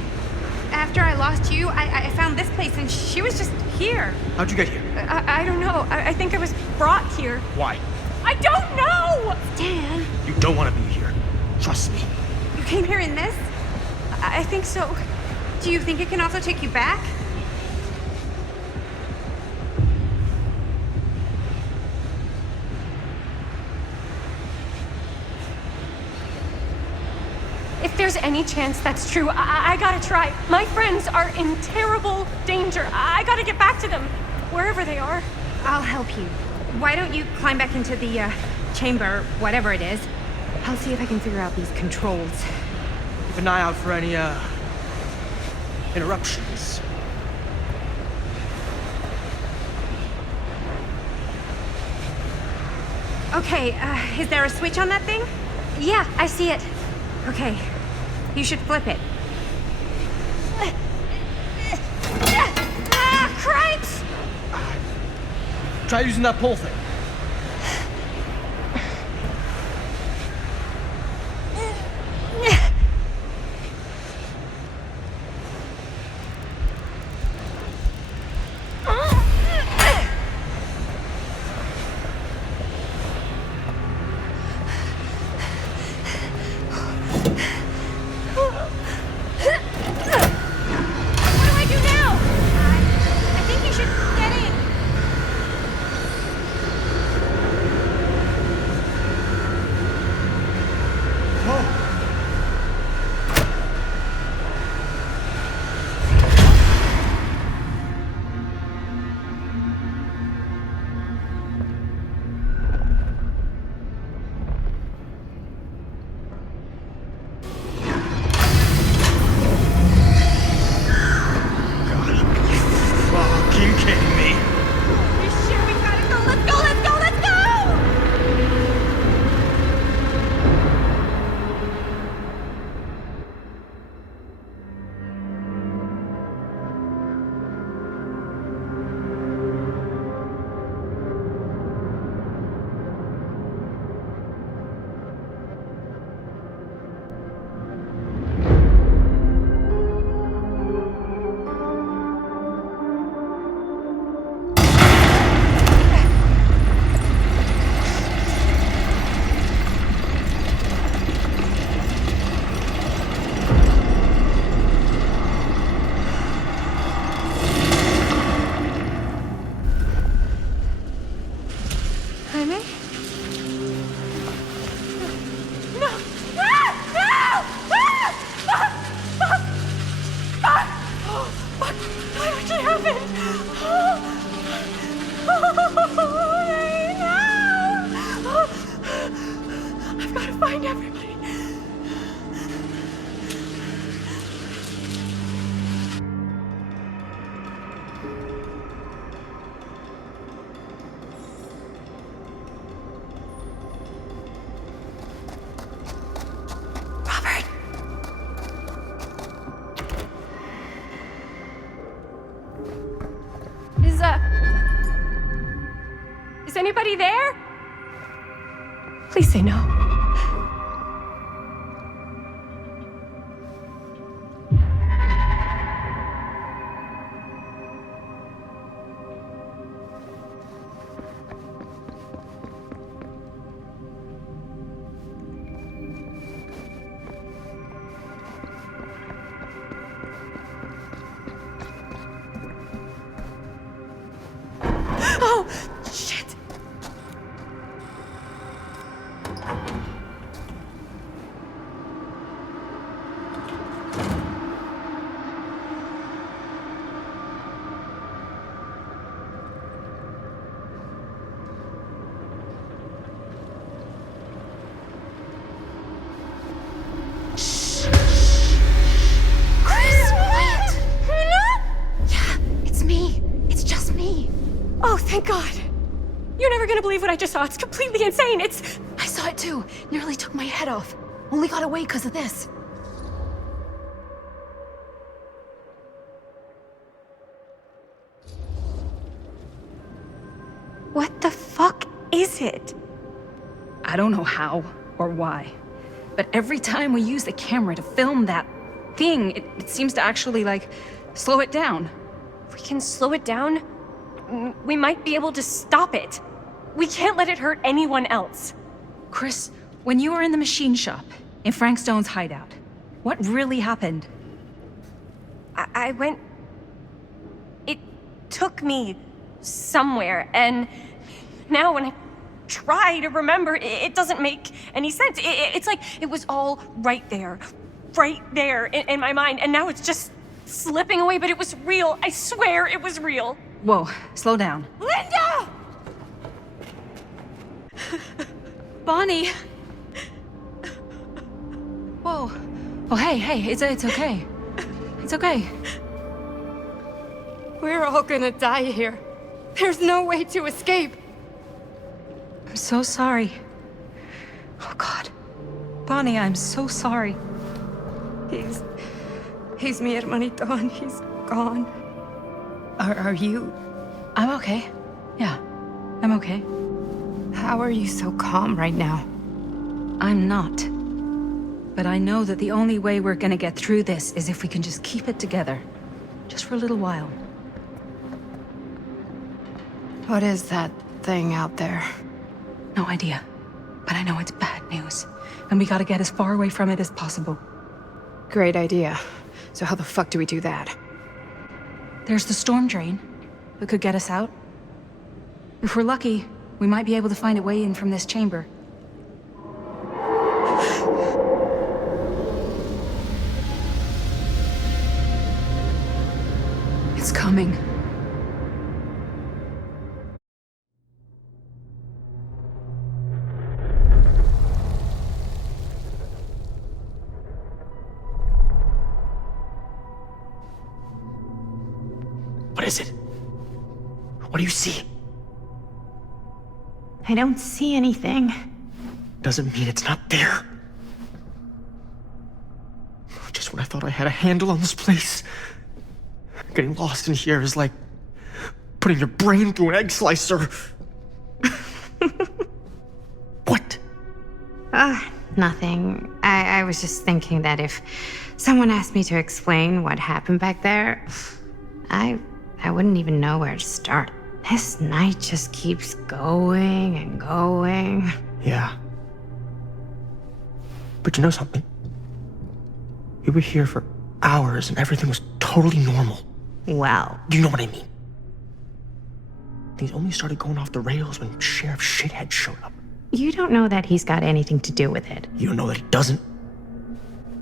After I lost you, I found this place and she was just here. How'd you get here? I don't know. I think I was brought here. Why? I don't know! Dan, You don't want to be here. Trust me. you came here in this? I think so. Do you think it can also take you back? If there's any chance that's true, I gotta try. My friends are in terrible danger. I gotta get back to them, wherever they are. I'll help you. Why don't you climb back into the chamber, whatever it is? I'll see if I can figure out these controls. Keep an eye out for any, interruptions. Okay, is there a switch on that thing? Yeah, I see it. Okay, you should flip it. Cripes! Try using that pole thing. Please say no. Oh, shit! Oh, thank God. You're never gonna believe what I just saw. It's completely insane. I saw it too. Nearly took my head off. Only got away because of this. What the fuck is it? I don't know how or why, but every time we use the camera to film that thing, it seems to actually, like, slow it down. If we can slow it down, we might be able to stop it. We can't let it hurt anyone else. Chris, when you were in the machine shop, in Frank Stone's hideout, what really happened? I went... It took me somewhere, and now when I try to remember, it doesn't make any sense. It's like it was all right there in my mind, and now it's just slipping away, but it was real. I swear it was real. Whoa, slow down. Linda! Bonnie! Whoa. Oh, hey, it's okay. It's okay. We're all gonna die here. There's no way to escape. I'm so sorry. Oh, God. Bonnie, I'm so sorry. He's mi hermanito, and he's gone. Are you... I'm okay. Yeah, I'm okay. How are you so calm right now? I'm not. But I know that the only way we're gonna get through this is if we can just keep it together. Just for a little while. What is that thing out there? No idea. But I know it's bad news. And we gotta get as far away from it as possible. Great idea. So how the fuck do we do that? There's the storm drain that could get us out. If we're lucky, we might be able to find a way in from this chamber. It's coming. What is it? What do you see? I don't see anything. Doesn't mean it's not there. Just when I thought I had a handle on this place. Getting lost in here is like putting your brain through an egg slicer. What? Nothing. I was just thinking that if someone asked me to explain what happened back there, I wouldn't even know where to start. This night just keeps going and going. Yeah. But you know something? We were here for hours and everything was totally normal. Well, You know what I mean? Things only started going off the rails when Sheriff Shithead showed up. you don't know that he's got anything to do with it. You know that he doesn't.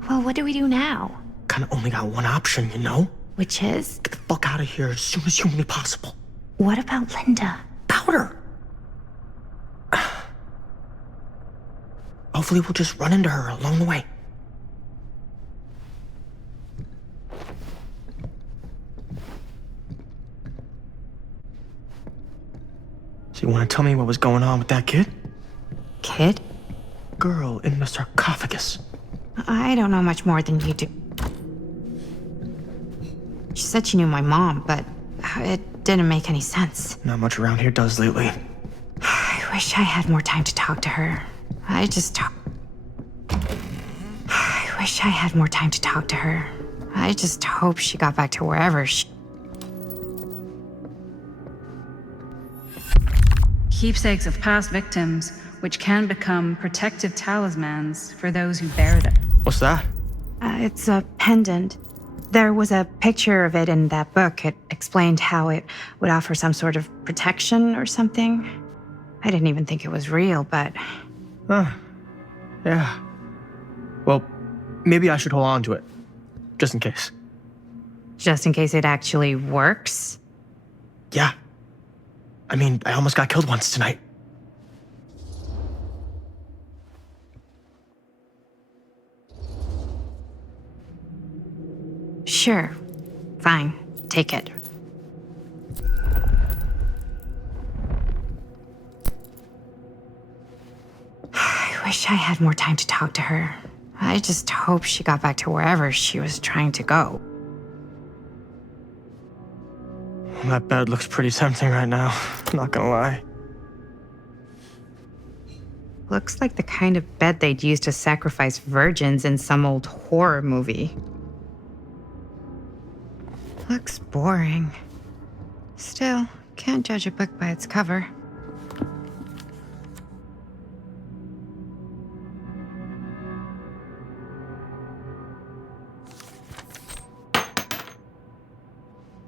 Well, what do we do now? Kinda only got one option, you know? Which is? Get the fuck out of here as soon as humanly possible. What about Linda? Powder! Hopefully we'll just run into her along the way. So you want to tell me what was going on with that kid? Kid? Girl in the sarcophagus. I don't know much more than you do. She said she knew my mom, but it didn't make any sense. Not much around here does lately. I wish I had more time to talk to her. I wish I had more time to talk to her. I just hope she got back to wherever she... Keepsakes of past victims, which can become protective talismans for those who bear them. What's that? It's a pendant. There was a picture of it in that book. It explained how it would offer some sort of protection or something. I didn't even think it was real, but... Yeah. Well, maybe I should hold on to it. Just in case. Just in case it actually works? Yeah. I mean, I almost got killed once tonight. Sure. Fine. Take it. I wish I had more time to talk to her. I just hope she got back to wherever she was trying to go. That bed looks pretty tempting right now, not gonna lie. Looks like the kind of bed they'd use to sacrifice virgins in some old horror movie. Looks boring. Still, can't judge a book by its cover.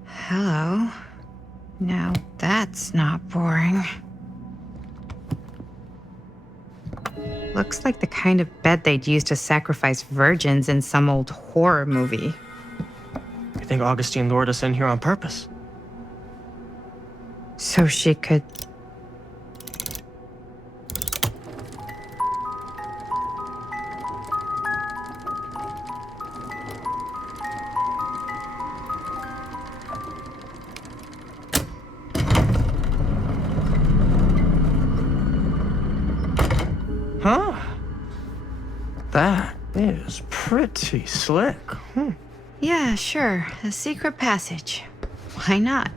Hello. Now that's not boring. Looks like the kind of bed they'd use to sacrifice virgins in some old horror movie. I think Augustine lured us in here on purpose. So she could... Huh? That is pretty slick. Yeah, sure. A secret passage. Why not?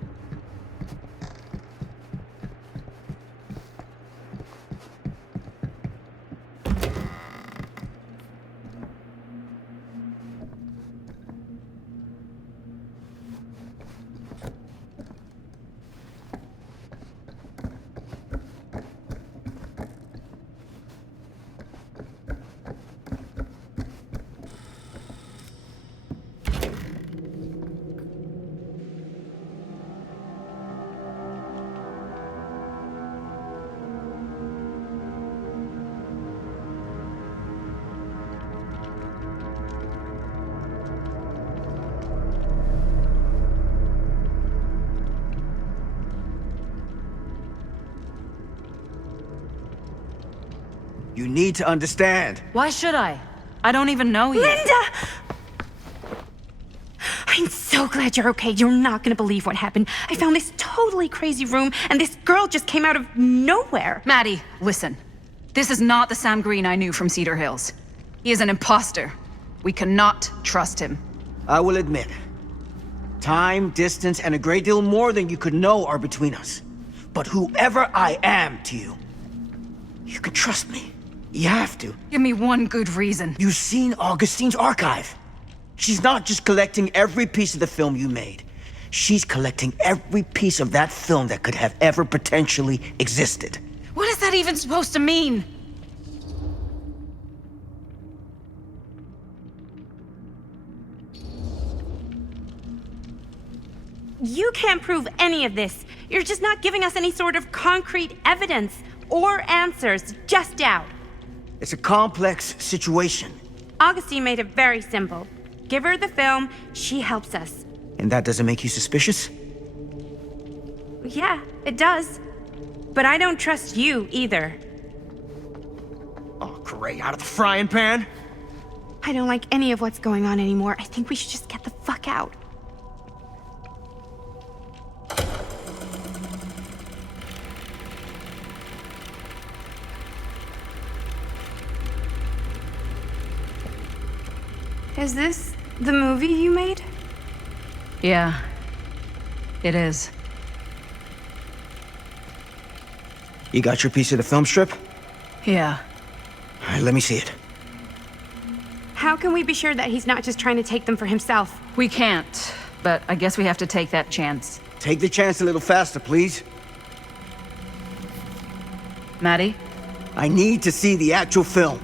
You need to understand. Why should I? I don't even know you. Linda! I'm so glad you're okay. You're not gonna believe what happened. I found this totally crazy room, and this girl just came out of nowhere. Maddie, listen. This is not the Sam Green I knew from Cedar Hills. He is an imposter. We cannot trust him. I will admit, time, distance, and a great deal more than you could know are between us. But whoever I am to you, you can trust me. You have to. Give me one good reason. You've seen Augustine's archive. She's not just collecting every piece of the film you made. She's collecting every piece of that film that could have ever potentially existed. What is that even supposed to mean? You can't prove any of this. You're just not giving us any sort of concrete evidence or answers, just doubt. It's a complex situation. Augustine made it very simple. Give her the film, she helps us. And that doesn't make you suspicious? Yeah, it does. But I don't trust you either. Oh, great. Out of the frying pan? I don't like any of what's going on anymore. I think we should just get the fuck out. Is this the movie you made? Yeah, it is. You got your piece of the film strip? Yeah, All right, let me see it. How can we be sure that he's not just trying to take them for himself? We can't, but I guess we have to take that chance. Take the chance a little faster, please. Maddie? I need to see the actual film.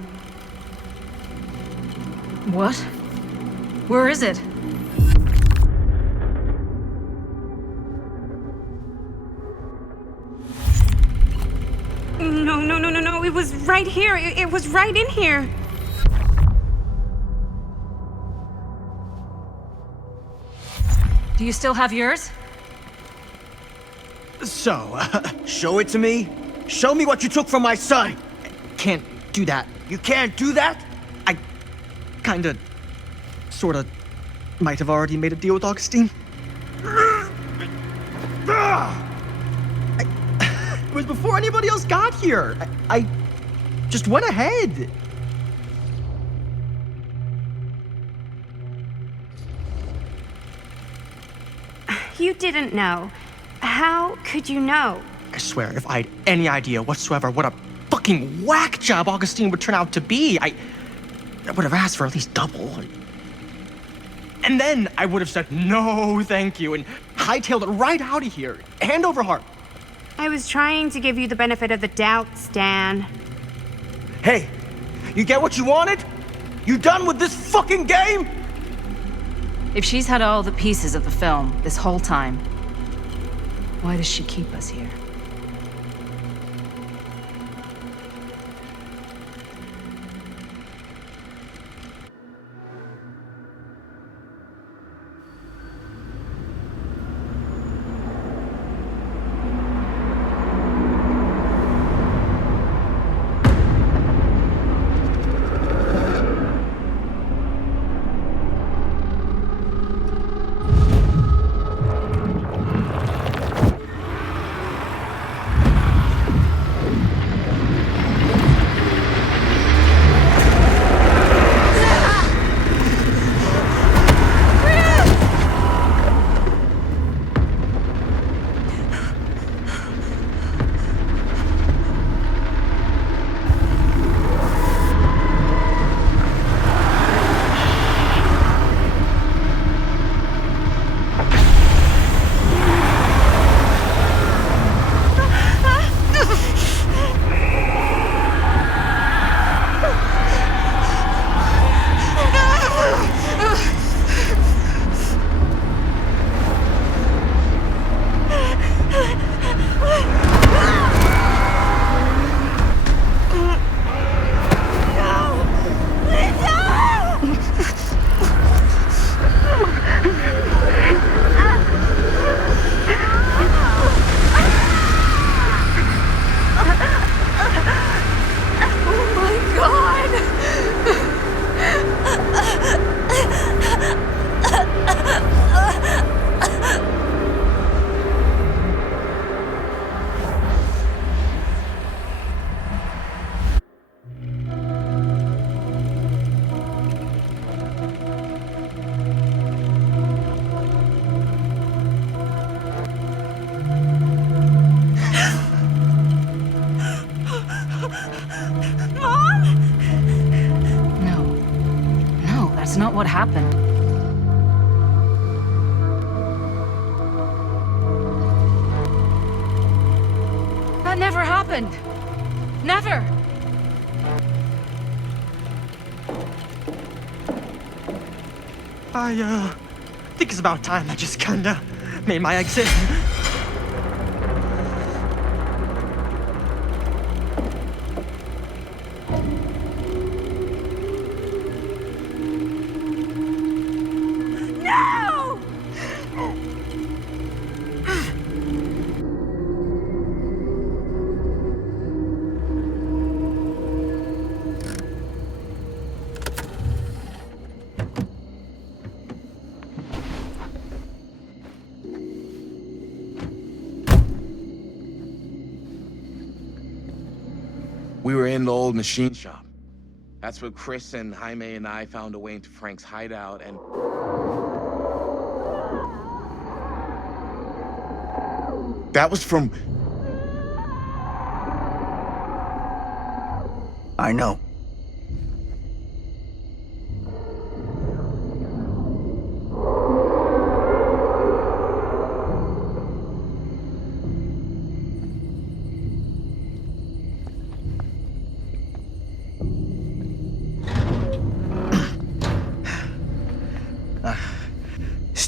What? Where is it? No. It was right here. It was right in here. Do you still have yours? So, Show it to me. Show me what you took from my son. can't do that. You can't do that? I kinda, sorta, might have already made a deal with Augustine. It was before anybody else got here. I just went ahead. You didn't know. How could you know? I swear, if I had any idea whatsoever what a fucking whack job Augustine would turn out to be, I would have asked for at least double. And then I would have said no thank you and hightailed it right out of here, hand over heart. I was trying to give you the benefit of the doubt, Stan. Hey, you get what you wanted? You done with this fucking game? If she's had all the pieces of the film this whole time, why does she keep us here? That's not what happened. That never happened. Never. I think it's about time I just kinda made my exit. No! We were in the old machine shop. That's where Chris and Jaime and I found a way into Frank's hideout and... That was from... I know.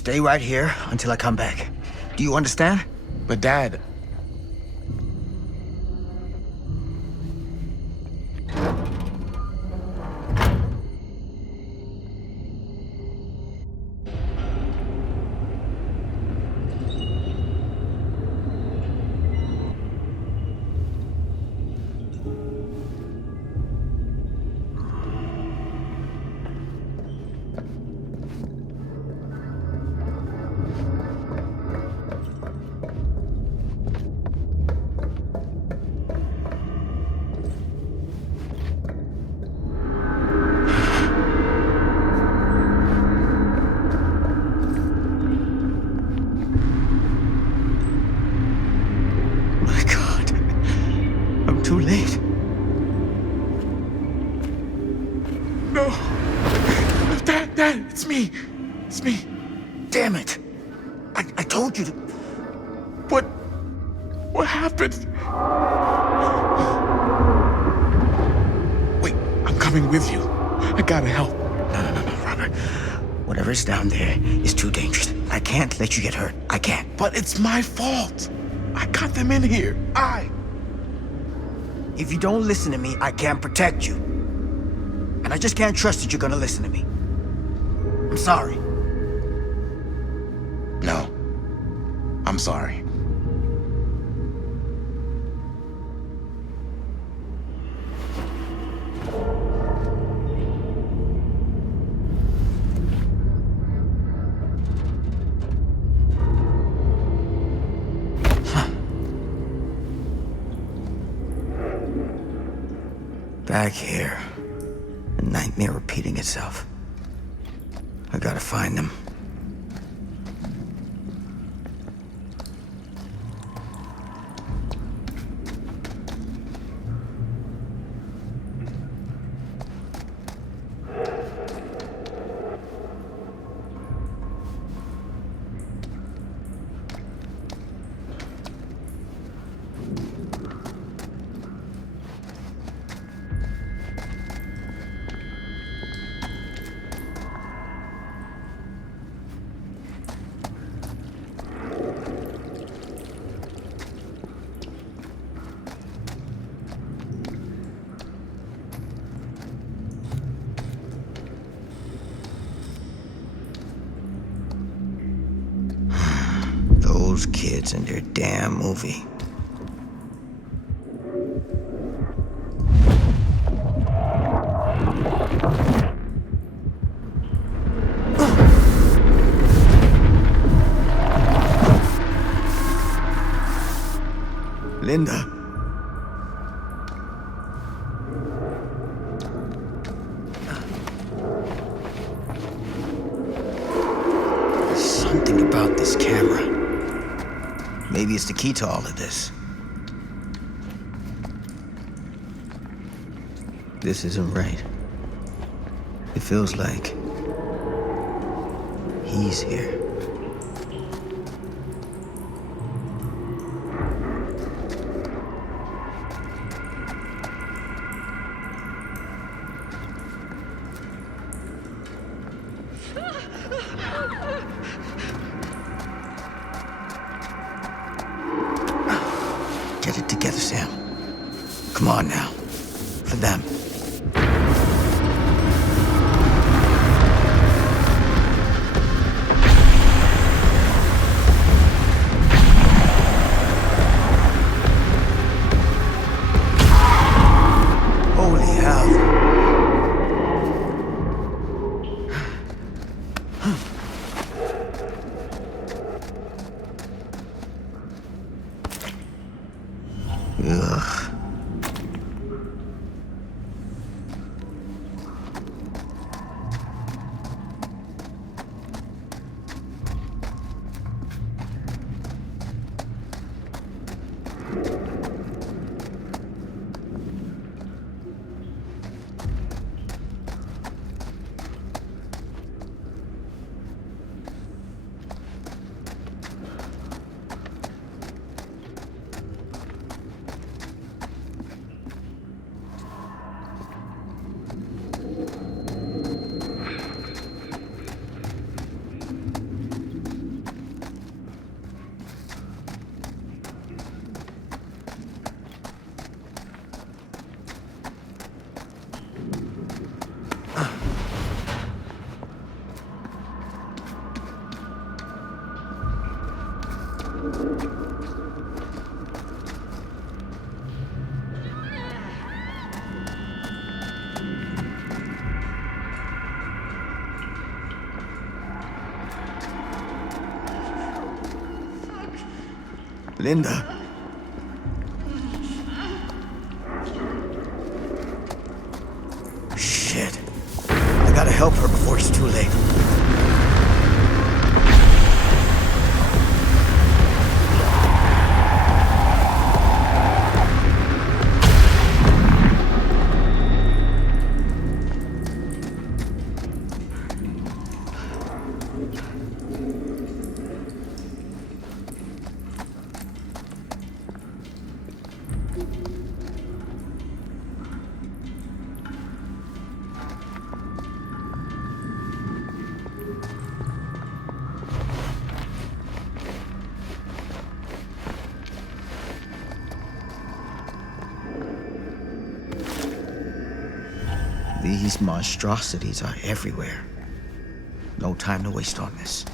stay right here until I come back. Do you understand? But Dad... Too late. No. Dad, it's me. It's me. Damn it. I told you to... What happened? Wait, I'm coming with you. I gotta help. No, Robert. Whatever's down there is too dangerous. I can't let you get hurt. I can't. But it's my fault. I got them in here. If you don't listen to me, I can't protect you. And I just can't trust that you're gonna listen to me. I'm sorry. No. I'm sorry. Back here. A nightmare repeating itself. I gotta find them. Those kids and their damn movie. Linda. There's something about this camera. Maybe it's the key to all of this. This isn't right. It feels like he's here. Get it together, Sam. Come on now. For them. Holy hell. Ugh. Linda. Shit. I gotta help her before it's too late. These monstrosities are everywhere. No time to waste on this.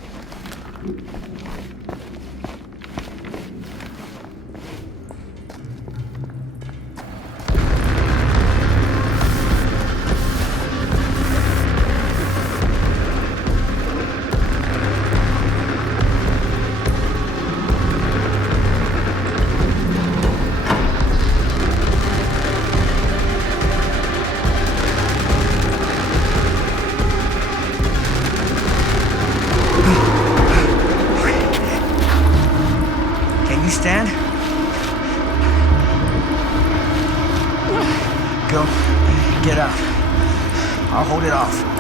Stand. Go. Get out. I'll hold it off.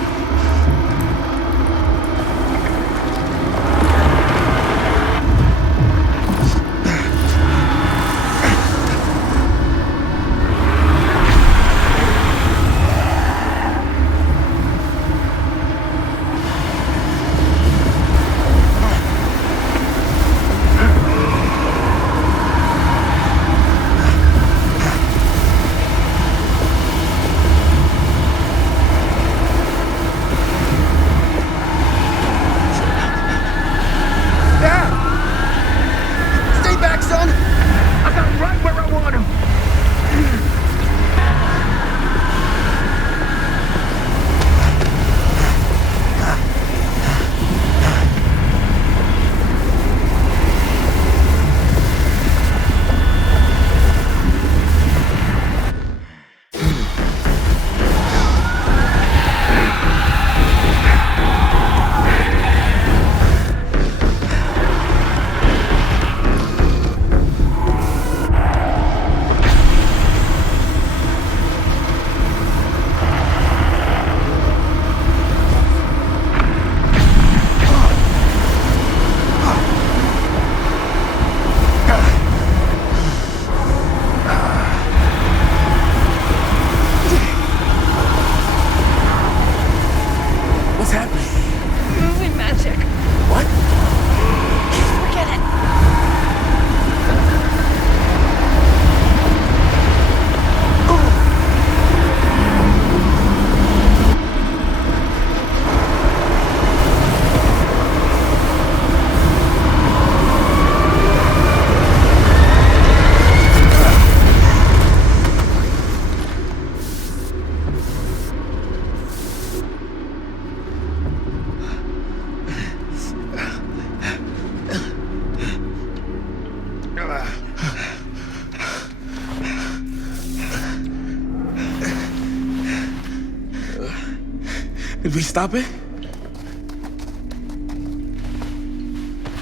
Did we stop it?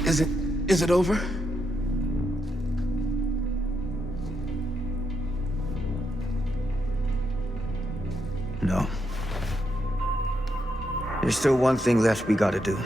Is it over? No. There's still one thing left we gotta do.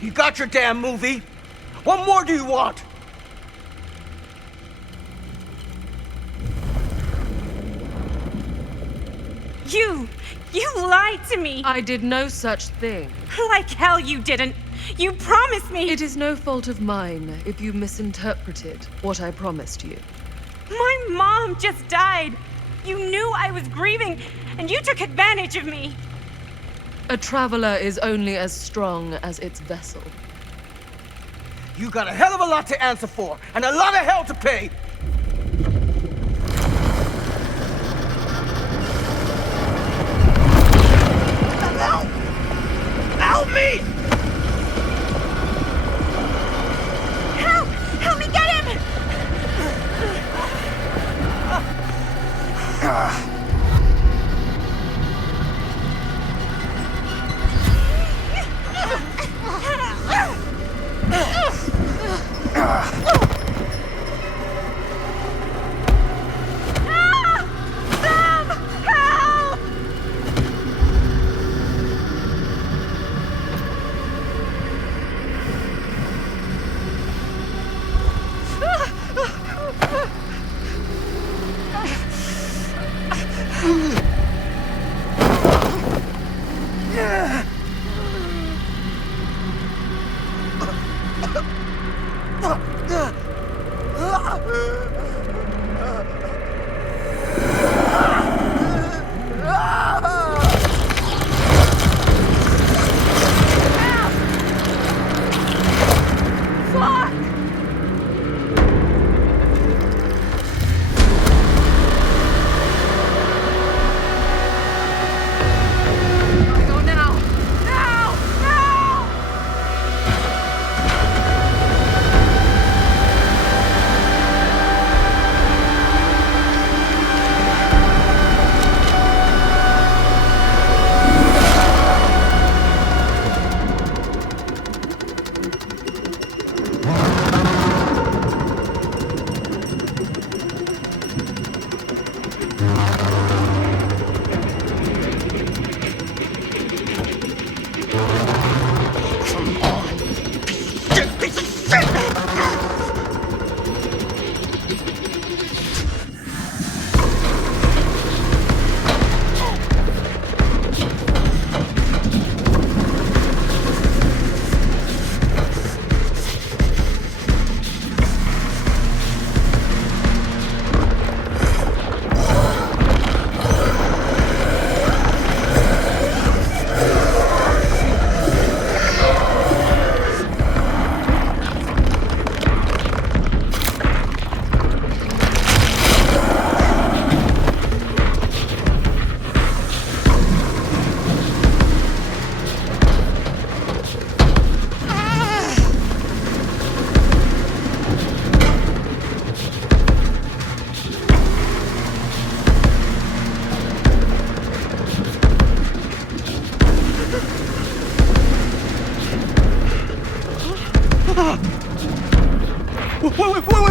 You got your damn movie. What more do you want? You lied to me! I did no such thing. Like hell you didn't! You promised me! It is no fault of mine if you misinterpreted what I promised you. My mom just died! You knew I was grieving, and you took advantage of me! A traveler is only as strong as its vessel. You got a hell of a lot to answer for, and a lot of hell to pay! Help me! Help! Help me get him!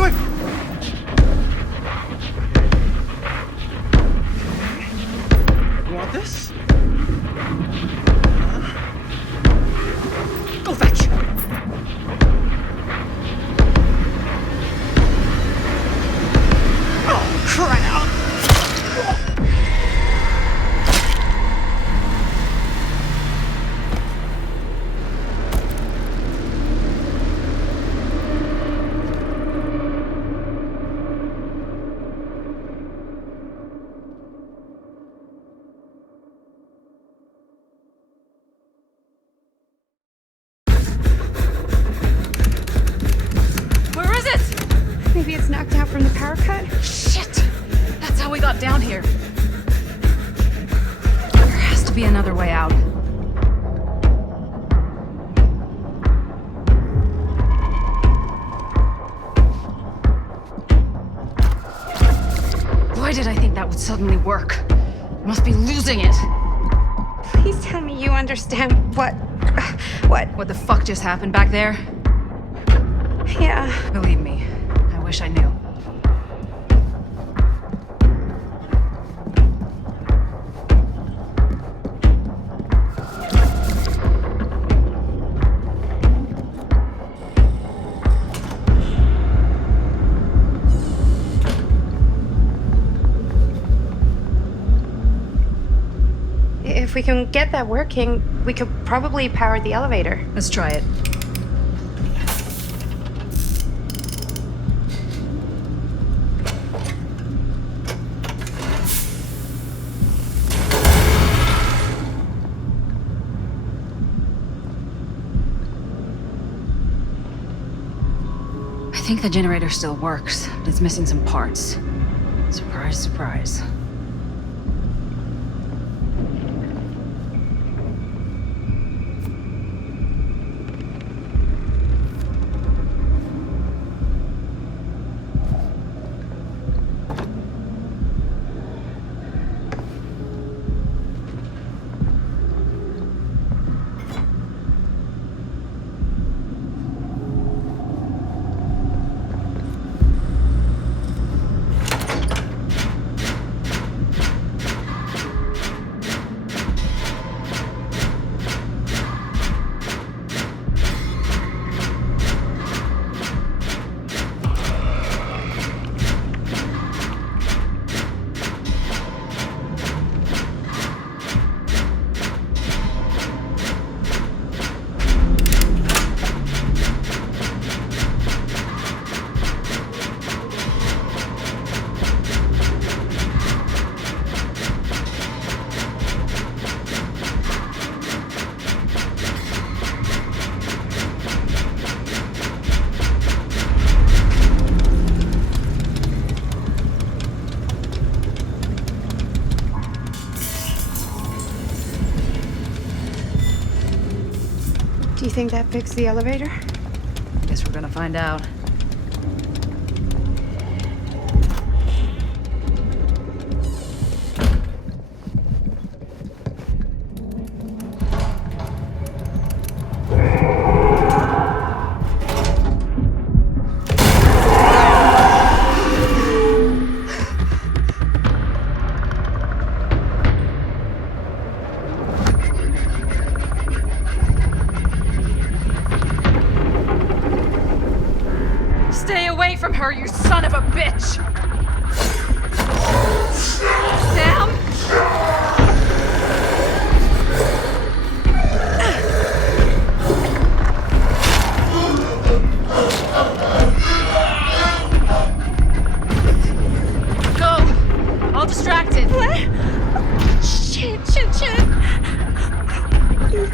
Wait! You want this? Go fetch! Oh, crap! Where is it? Maybe it's knocked out from the power cut? Shit! That's how we got down here. There has to be another way out. Why did I think that would suddenly work? I must be losing it. Please tell me you understand what the fuck just happened back there? Yeah. Believe me, I wish I knew. we can get that working, we could probably power the elevator. Let's try it. I think the generator still works, but it's missing some parts. Surprise, surprise. Do you think that fixed the elevator? Guess we're gonna find out. Stay away from her, you son of a bitch! Sam? Go! All distracted. What? Shit.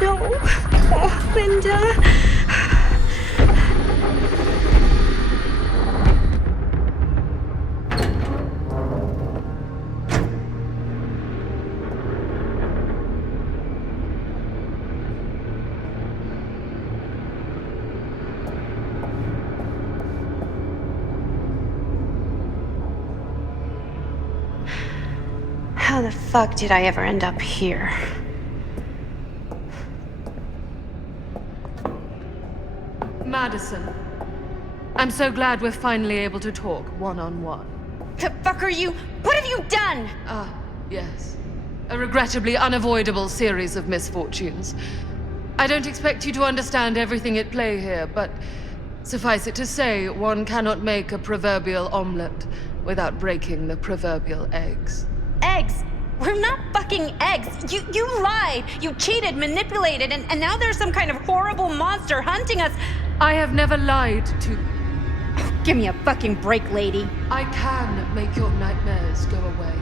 No. Oh, Linda. How the fuck did I ever end up here? Madison, I'm so glad we're finally able to talk one-on-one. The fuck are you? What have you done? Ah, yes. A regrettably unavoidable series of misfortunes. I don't expect you to understand everything at play here, but suffice it to say, one cannot make a proverbial omelet without breaking the proverbial eggs. Eggs? We're not fucking eggs. You lied. You cheated, manipulated, and now there's some kind of horrible monster hunting us. I have never lied to... Oh, give me a fucking break, lady. I can make your nightmares go away.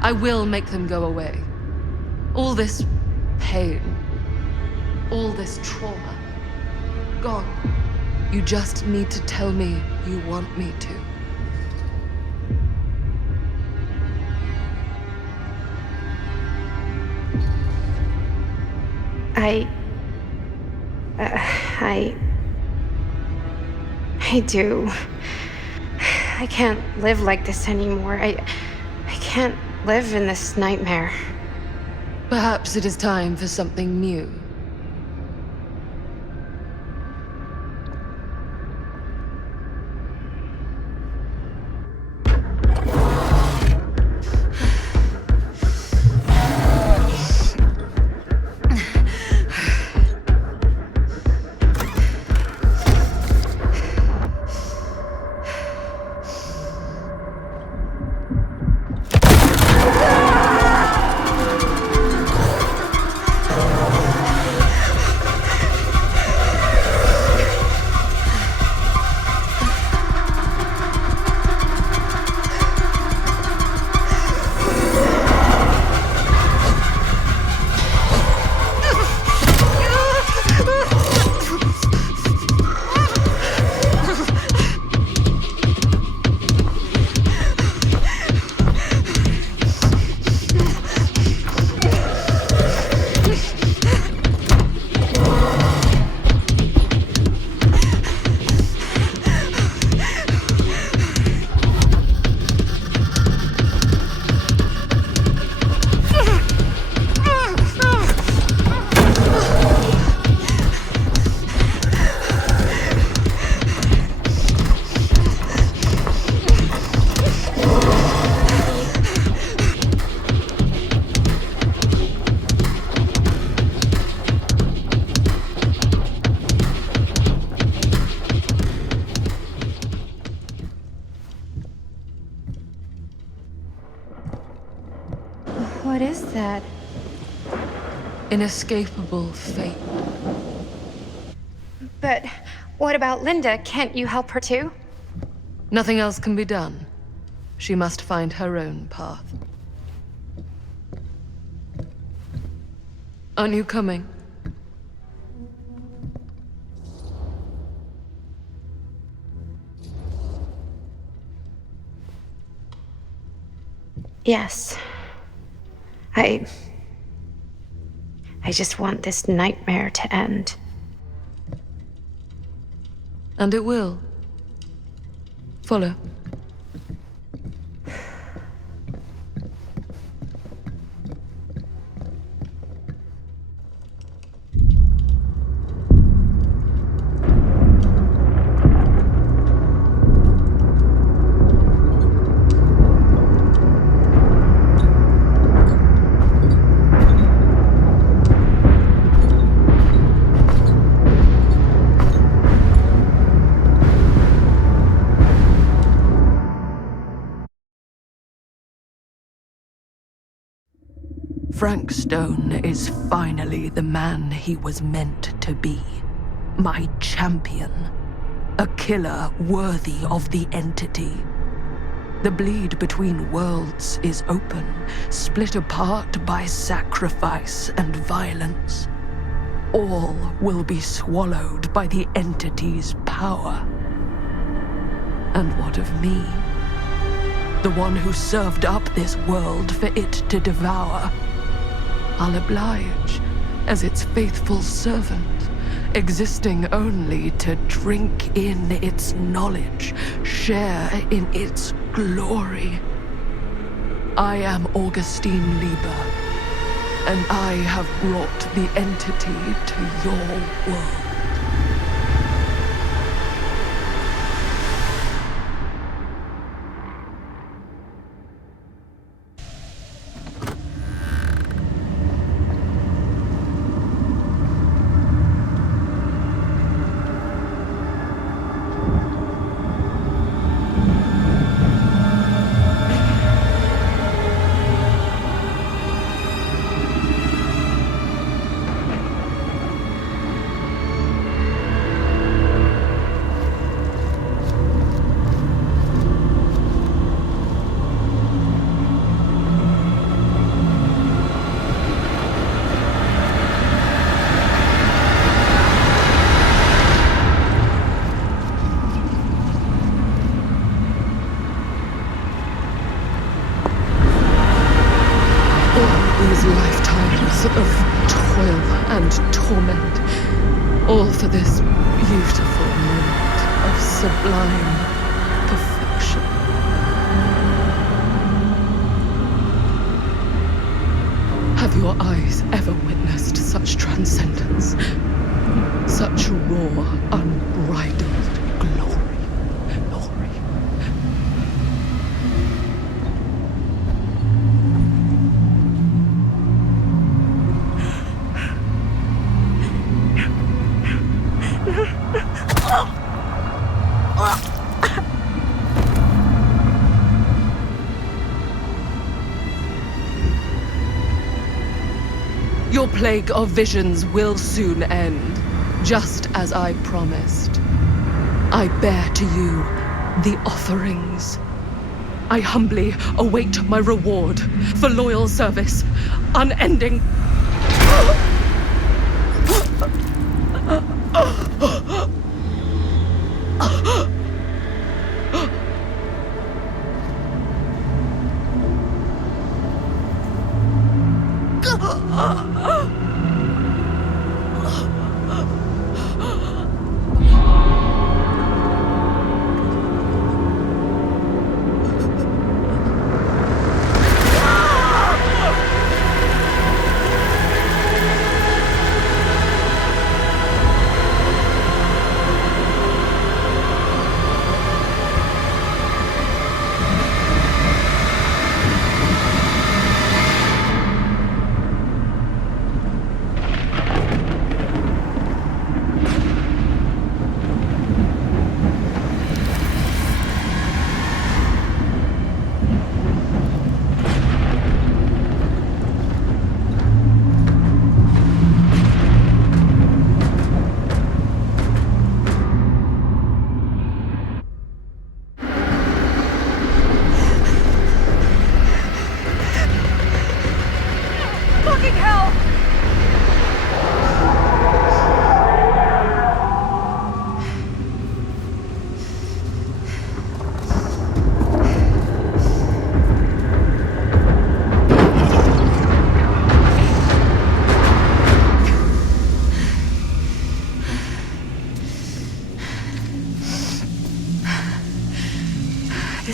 I will make them go away. All this pain, all this trauma, gone. You just need to tell me you want me to. I do. I can't live like this anymore. I can't live in this nightmare. Perhaps it is time for something new. inescapable fate. But what about Linda? Can't you help her too? Nothing else can be done. She must find her own path. Aren't you coming? Yes. I just want this nightmare to end. And it will. Follow. Frank Stone is finally the man he was meant to be. My champion. A killer worthy of the entity. The bleed between worlds is open, split apart by sacrifice and violence. All will be swallowed by the entity's power. And what of me? The one who served up this world for it to devour. I'll oblige as its faithful servant, existing only to drink in its knowledge, share in its glory. I am Augustine Lieber, and I have brought the entity to your world. Lifetimes of toil and torment, all for this beautiful moment of sublime perfection. Have your eyes ever witnessed such transcendence? Such raw, unbridled glory? Your plague of visions will soon end, just as I promised. I bear to you the offerings. I humbly await my reward for loyal service, unending.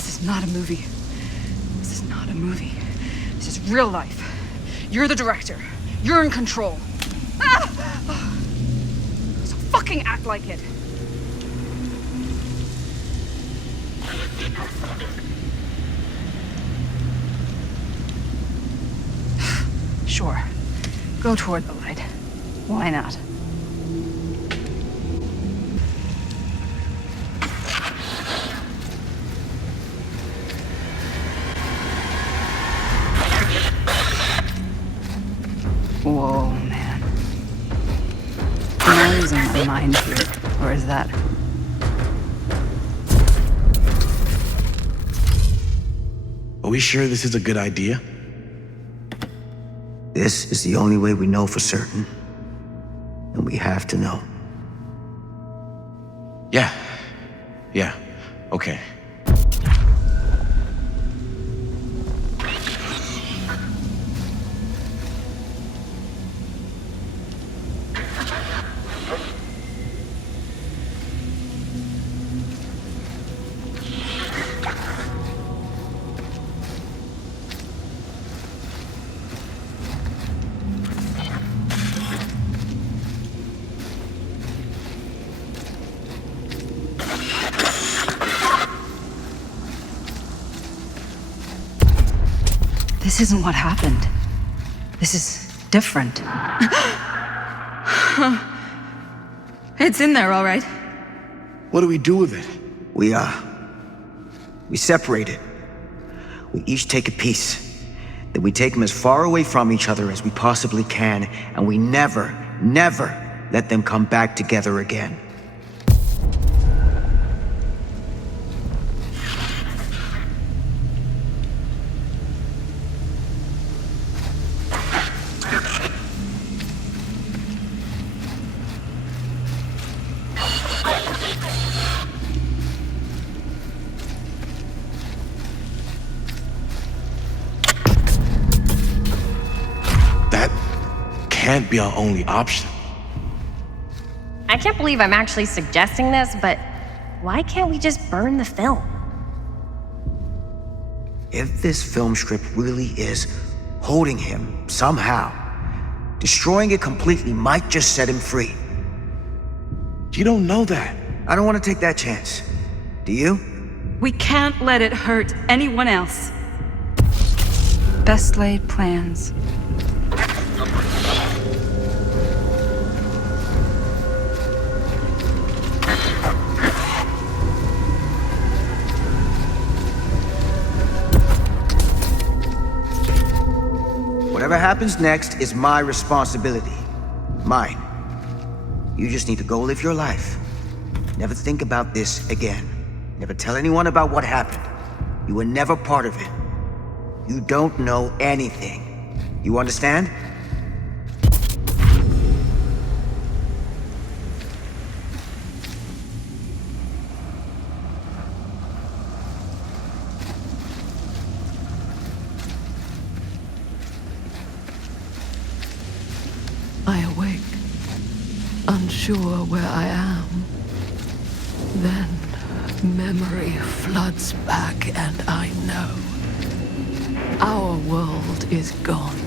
This is not a movie. This is not a movie. This is real life. You're the director. You're in control. Ah! So fucking act like it. Sure. Go toward the light. Why not? Whoa, man. Am I losing my mind here? Or is that... Are we sure this is a good idea? This is the only way we know for certain. And we have to know. Yeah, okay. This isn't what happened. This is different. It's in there, all right. What do we do with it? We separate it. We each take a piece. Then we take them as far away from each other as we possibly can, and we never let them come back together again. Can't be our only option. I can't believe I'm actually suggesting this, but why can't we just burn the film? If this film strip really is holding him somehow, destroying it completely might just set him free. You don't know that. I don't want to take that chance. Do you? We can't let it hurt anyone else. Best laid plans. Whatever happens next is my responsibility. Mine. You just need to go live your life. Never think about this again. Never tell anyone about what happened. You were never part of it. You don't know anything. You understand? I awake, unsure where I am. Then memory floods back and I know. Our world is gone,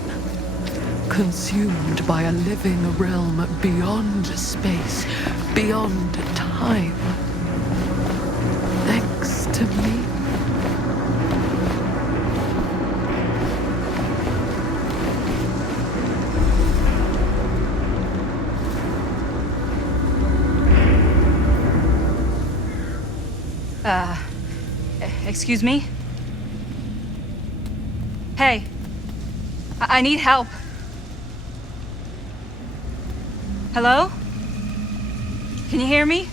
consumed by a living realm beyond space, beyond time. Thanks to me. Excuse me? Hey, I need help. Hello? Can you hear me?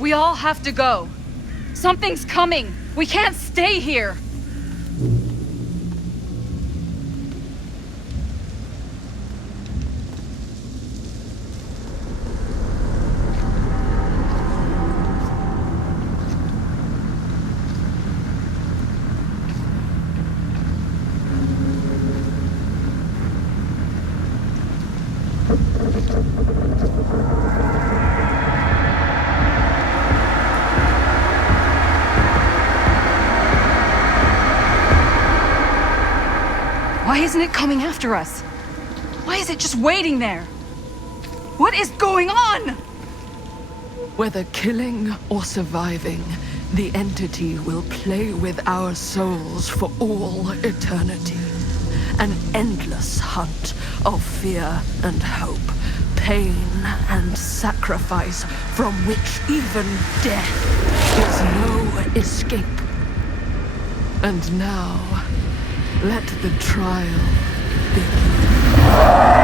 We all have to go. Something's coming. We can't stay here. Why isn't it coming after us? Why is it just waiting there? What is going on? Whether killing or surviving, the entity will play with our souls for all eternity. An endless hunt of fear and hope, pain and sacrifice, from which even death is no escape. And now, let the trial begin.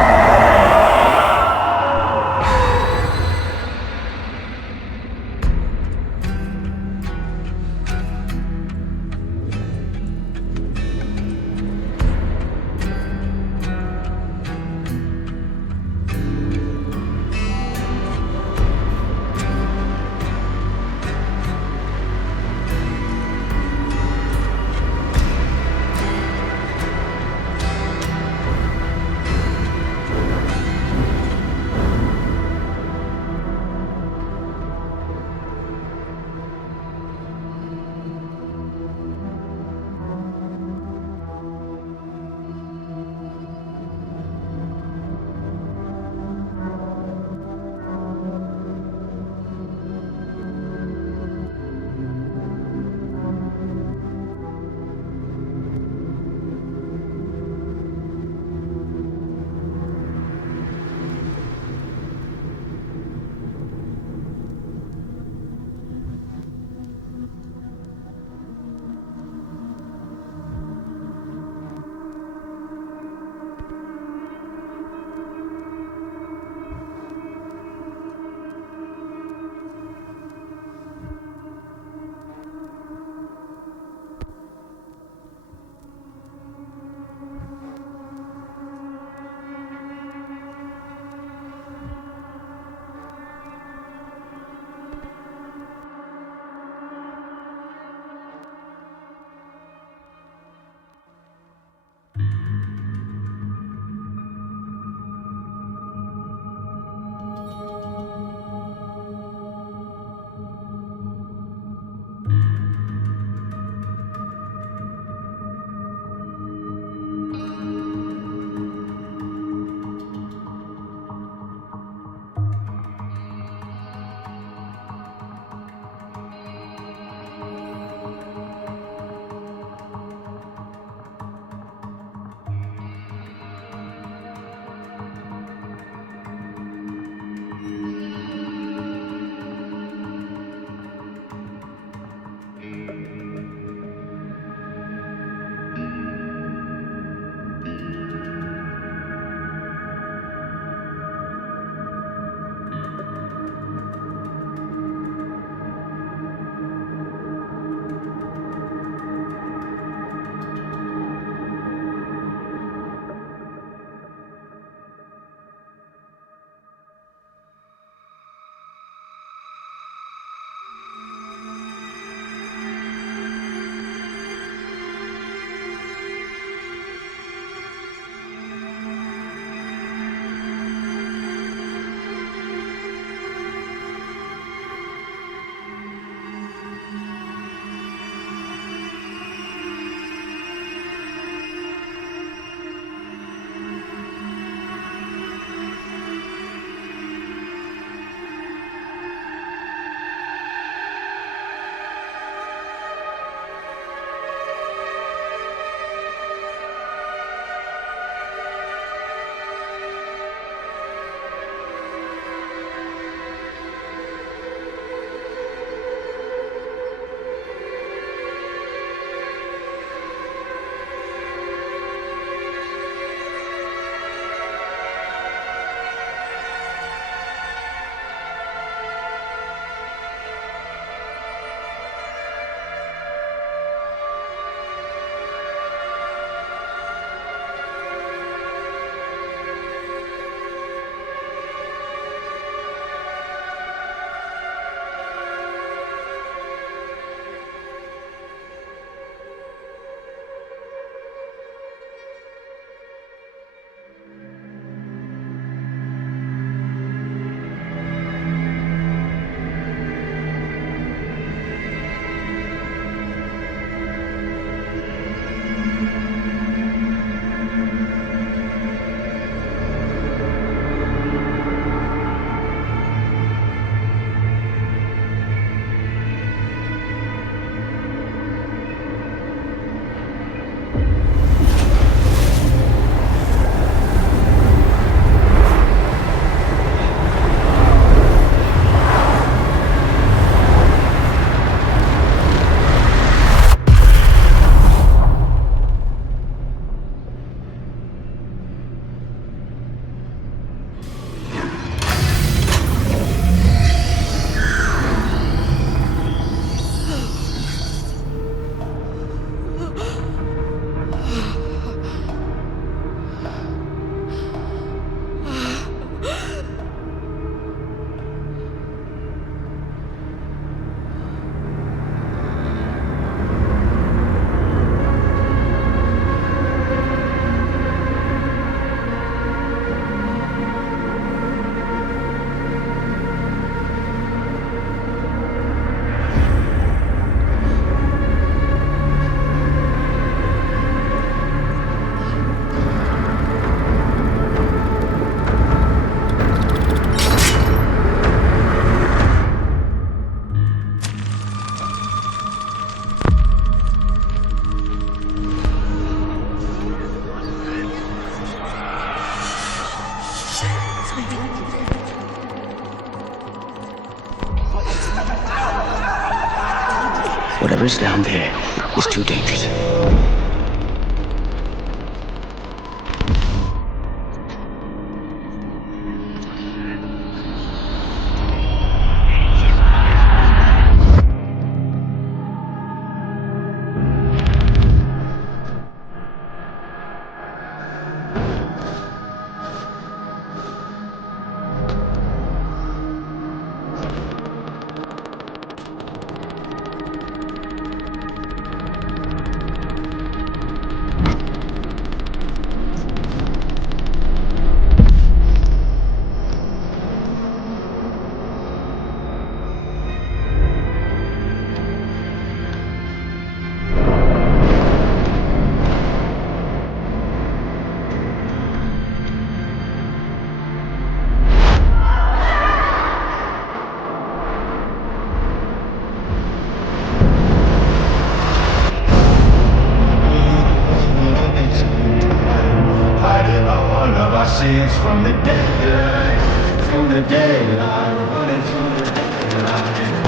Whatever's down there is too dangerous. Scenes from the dead, from the dead, I'm running from the dead.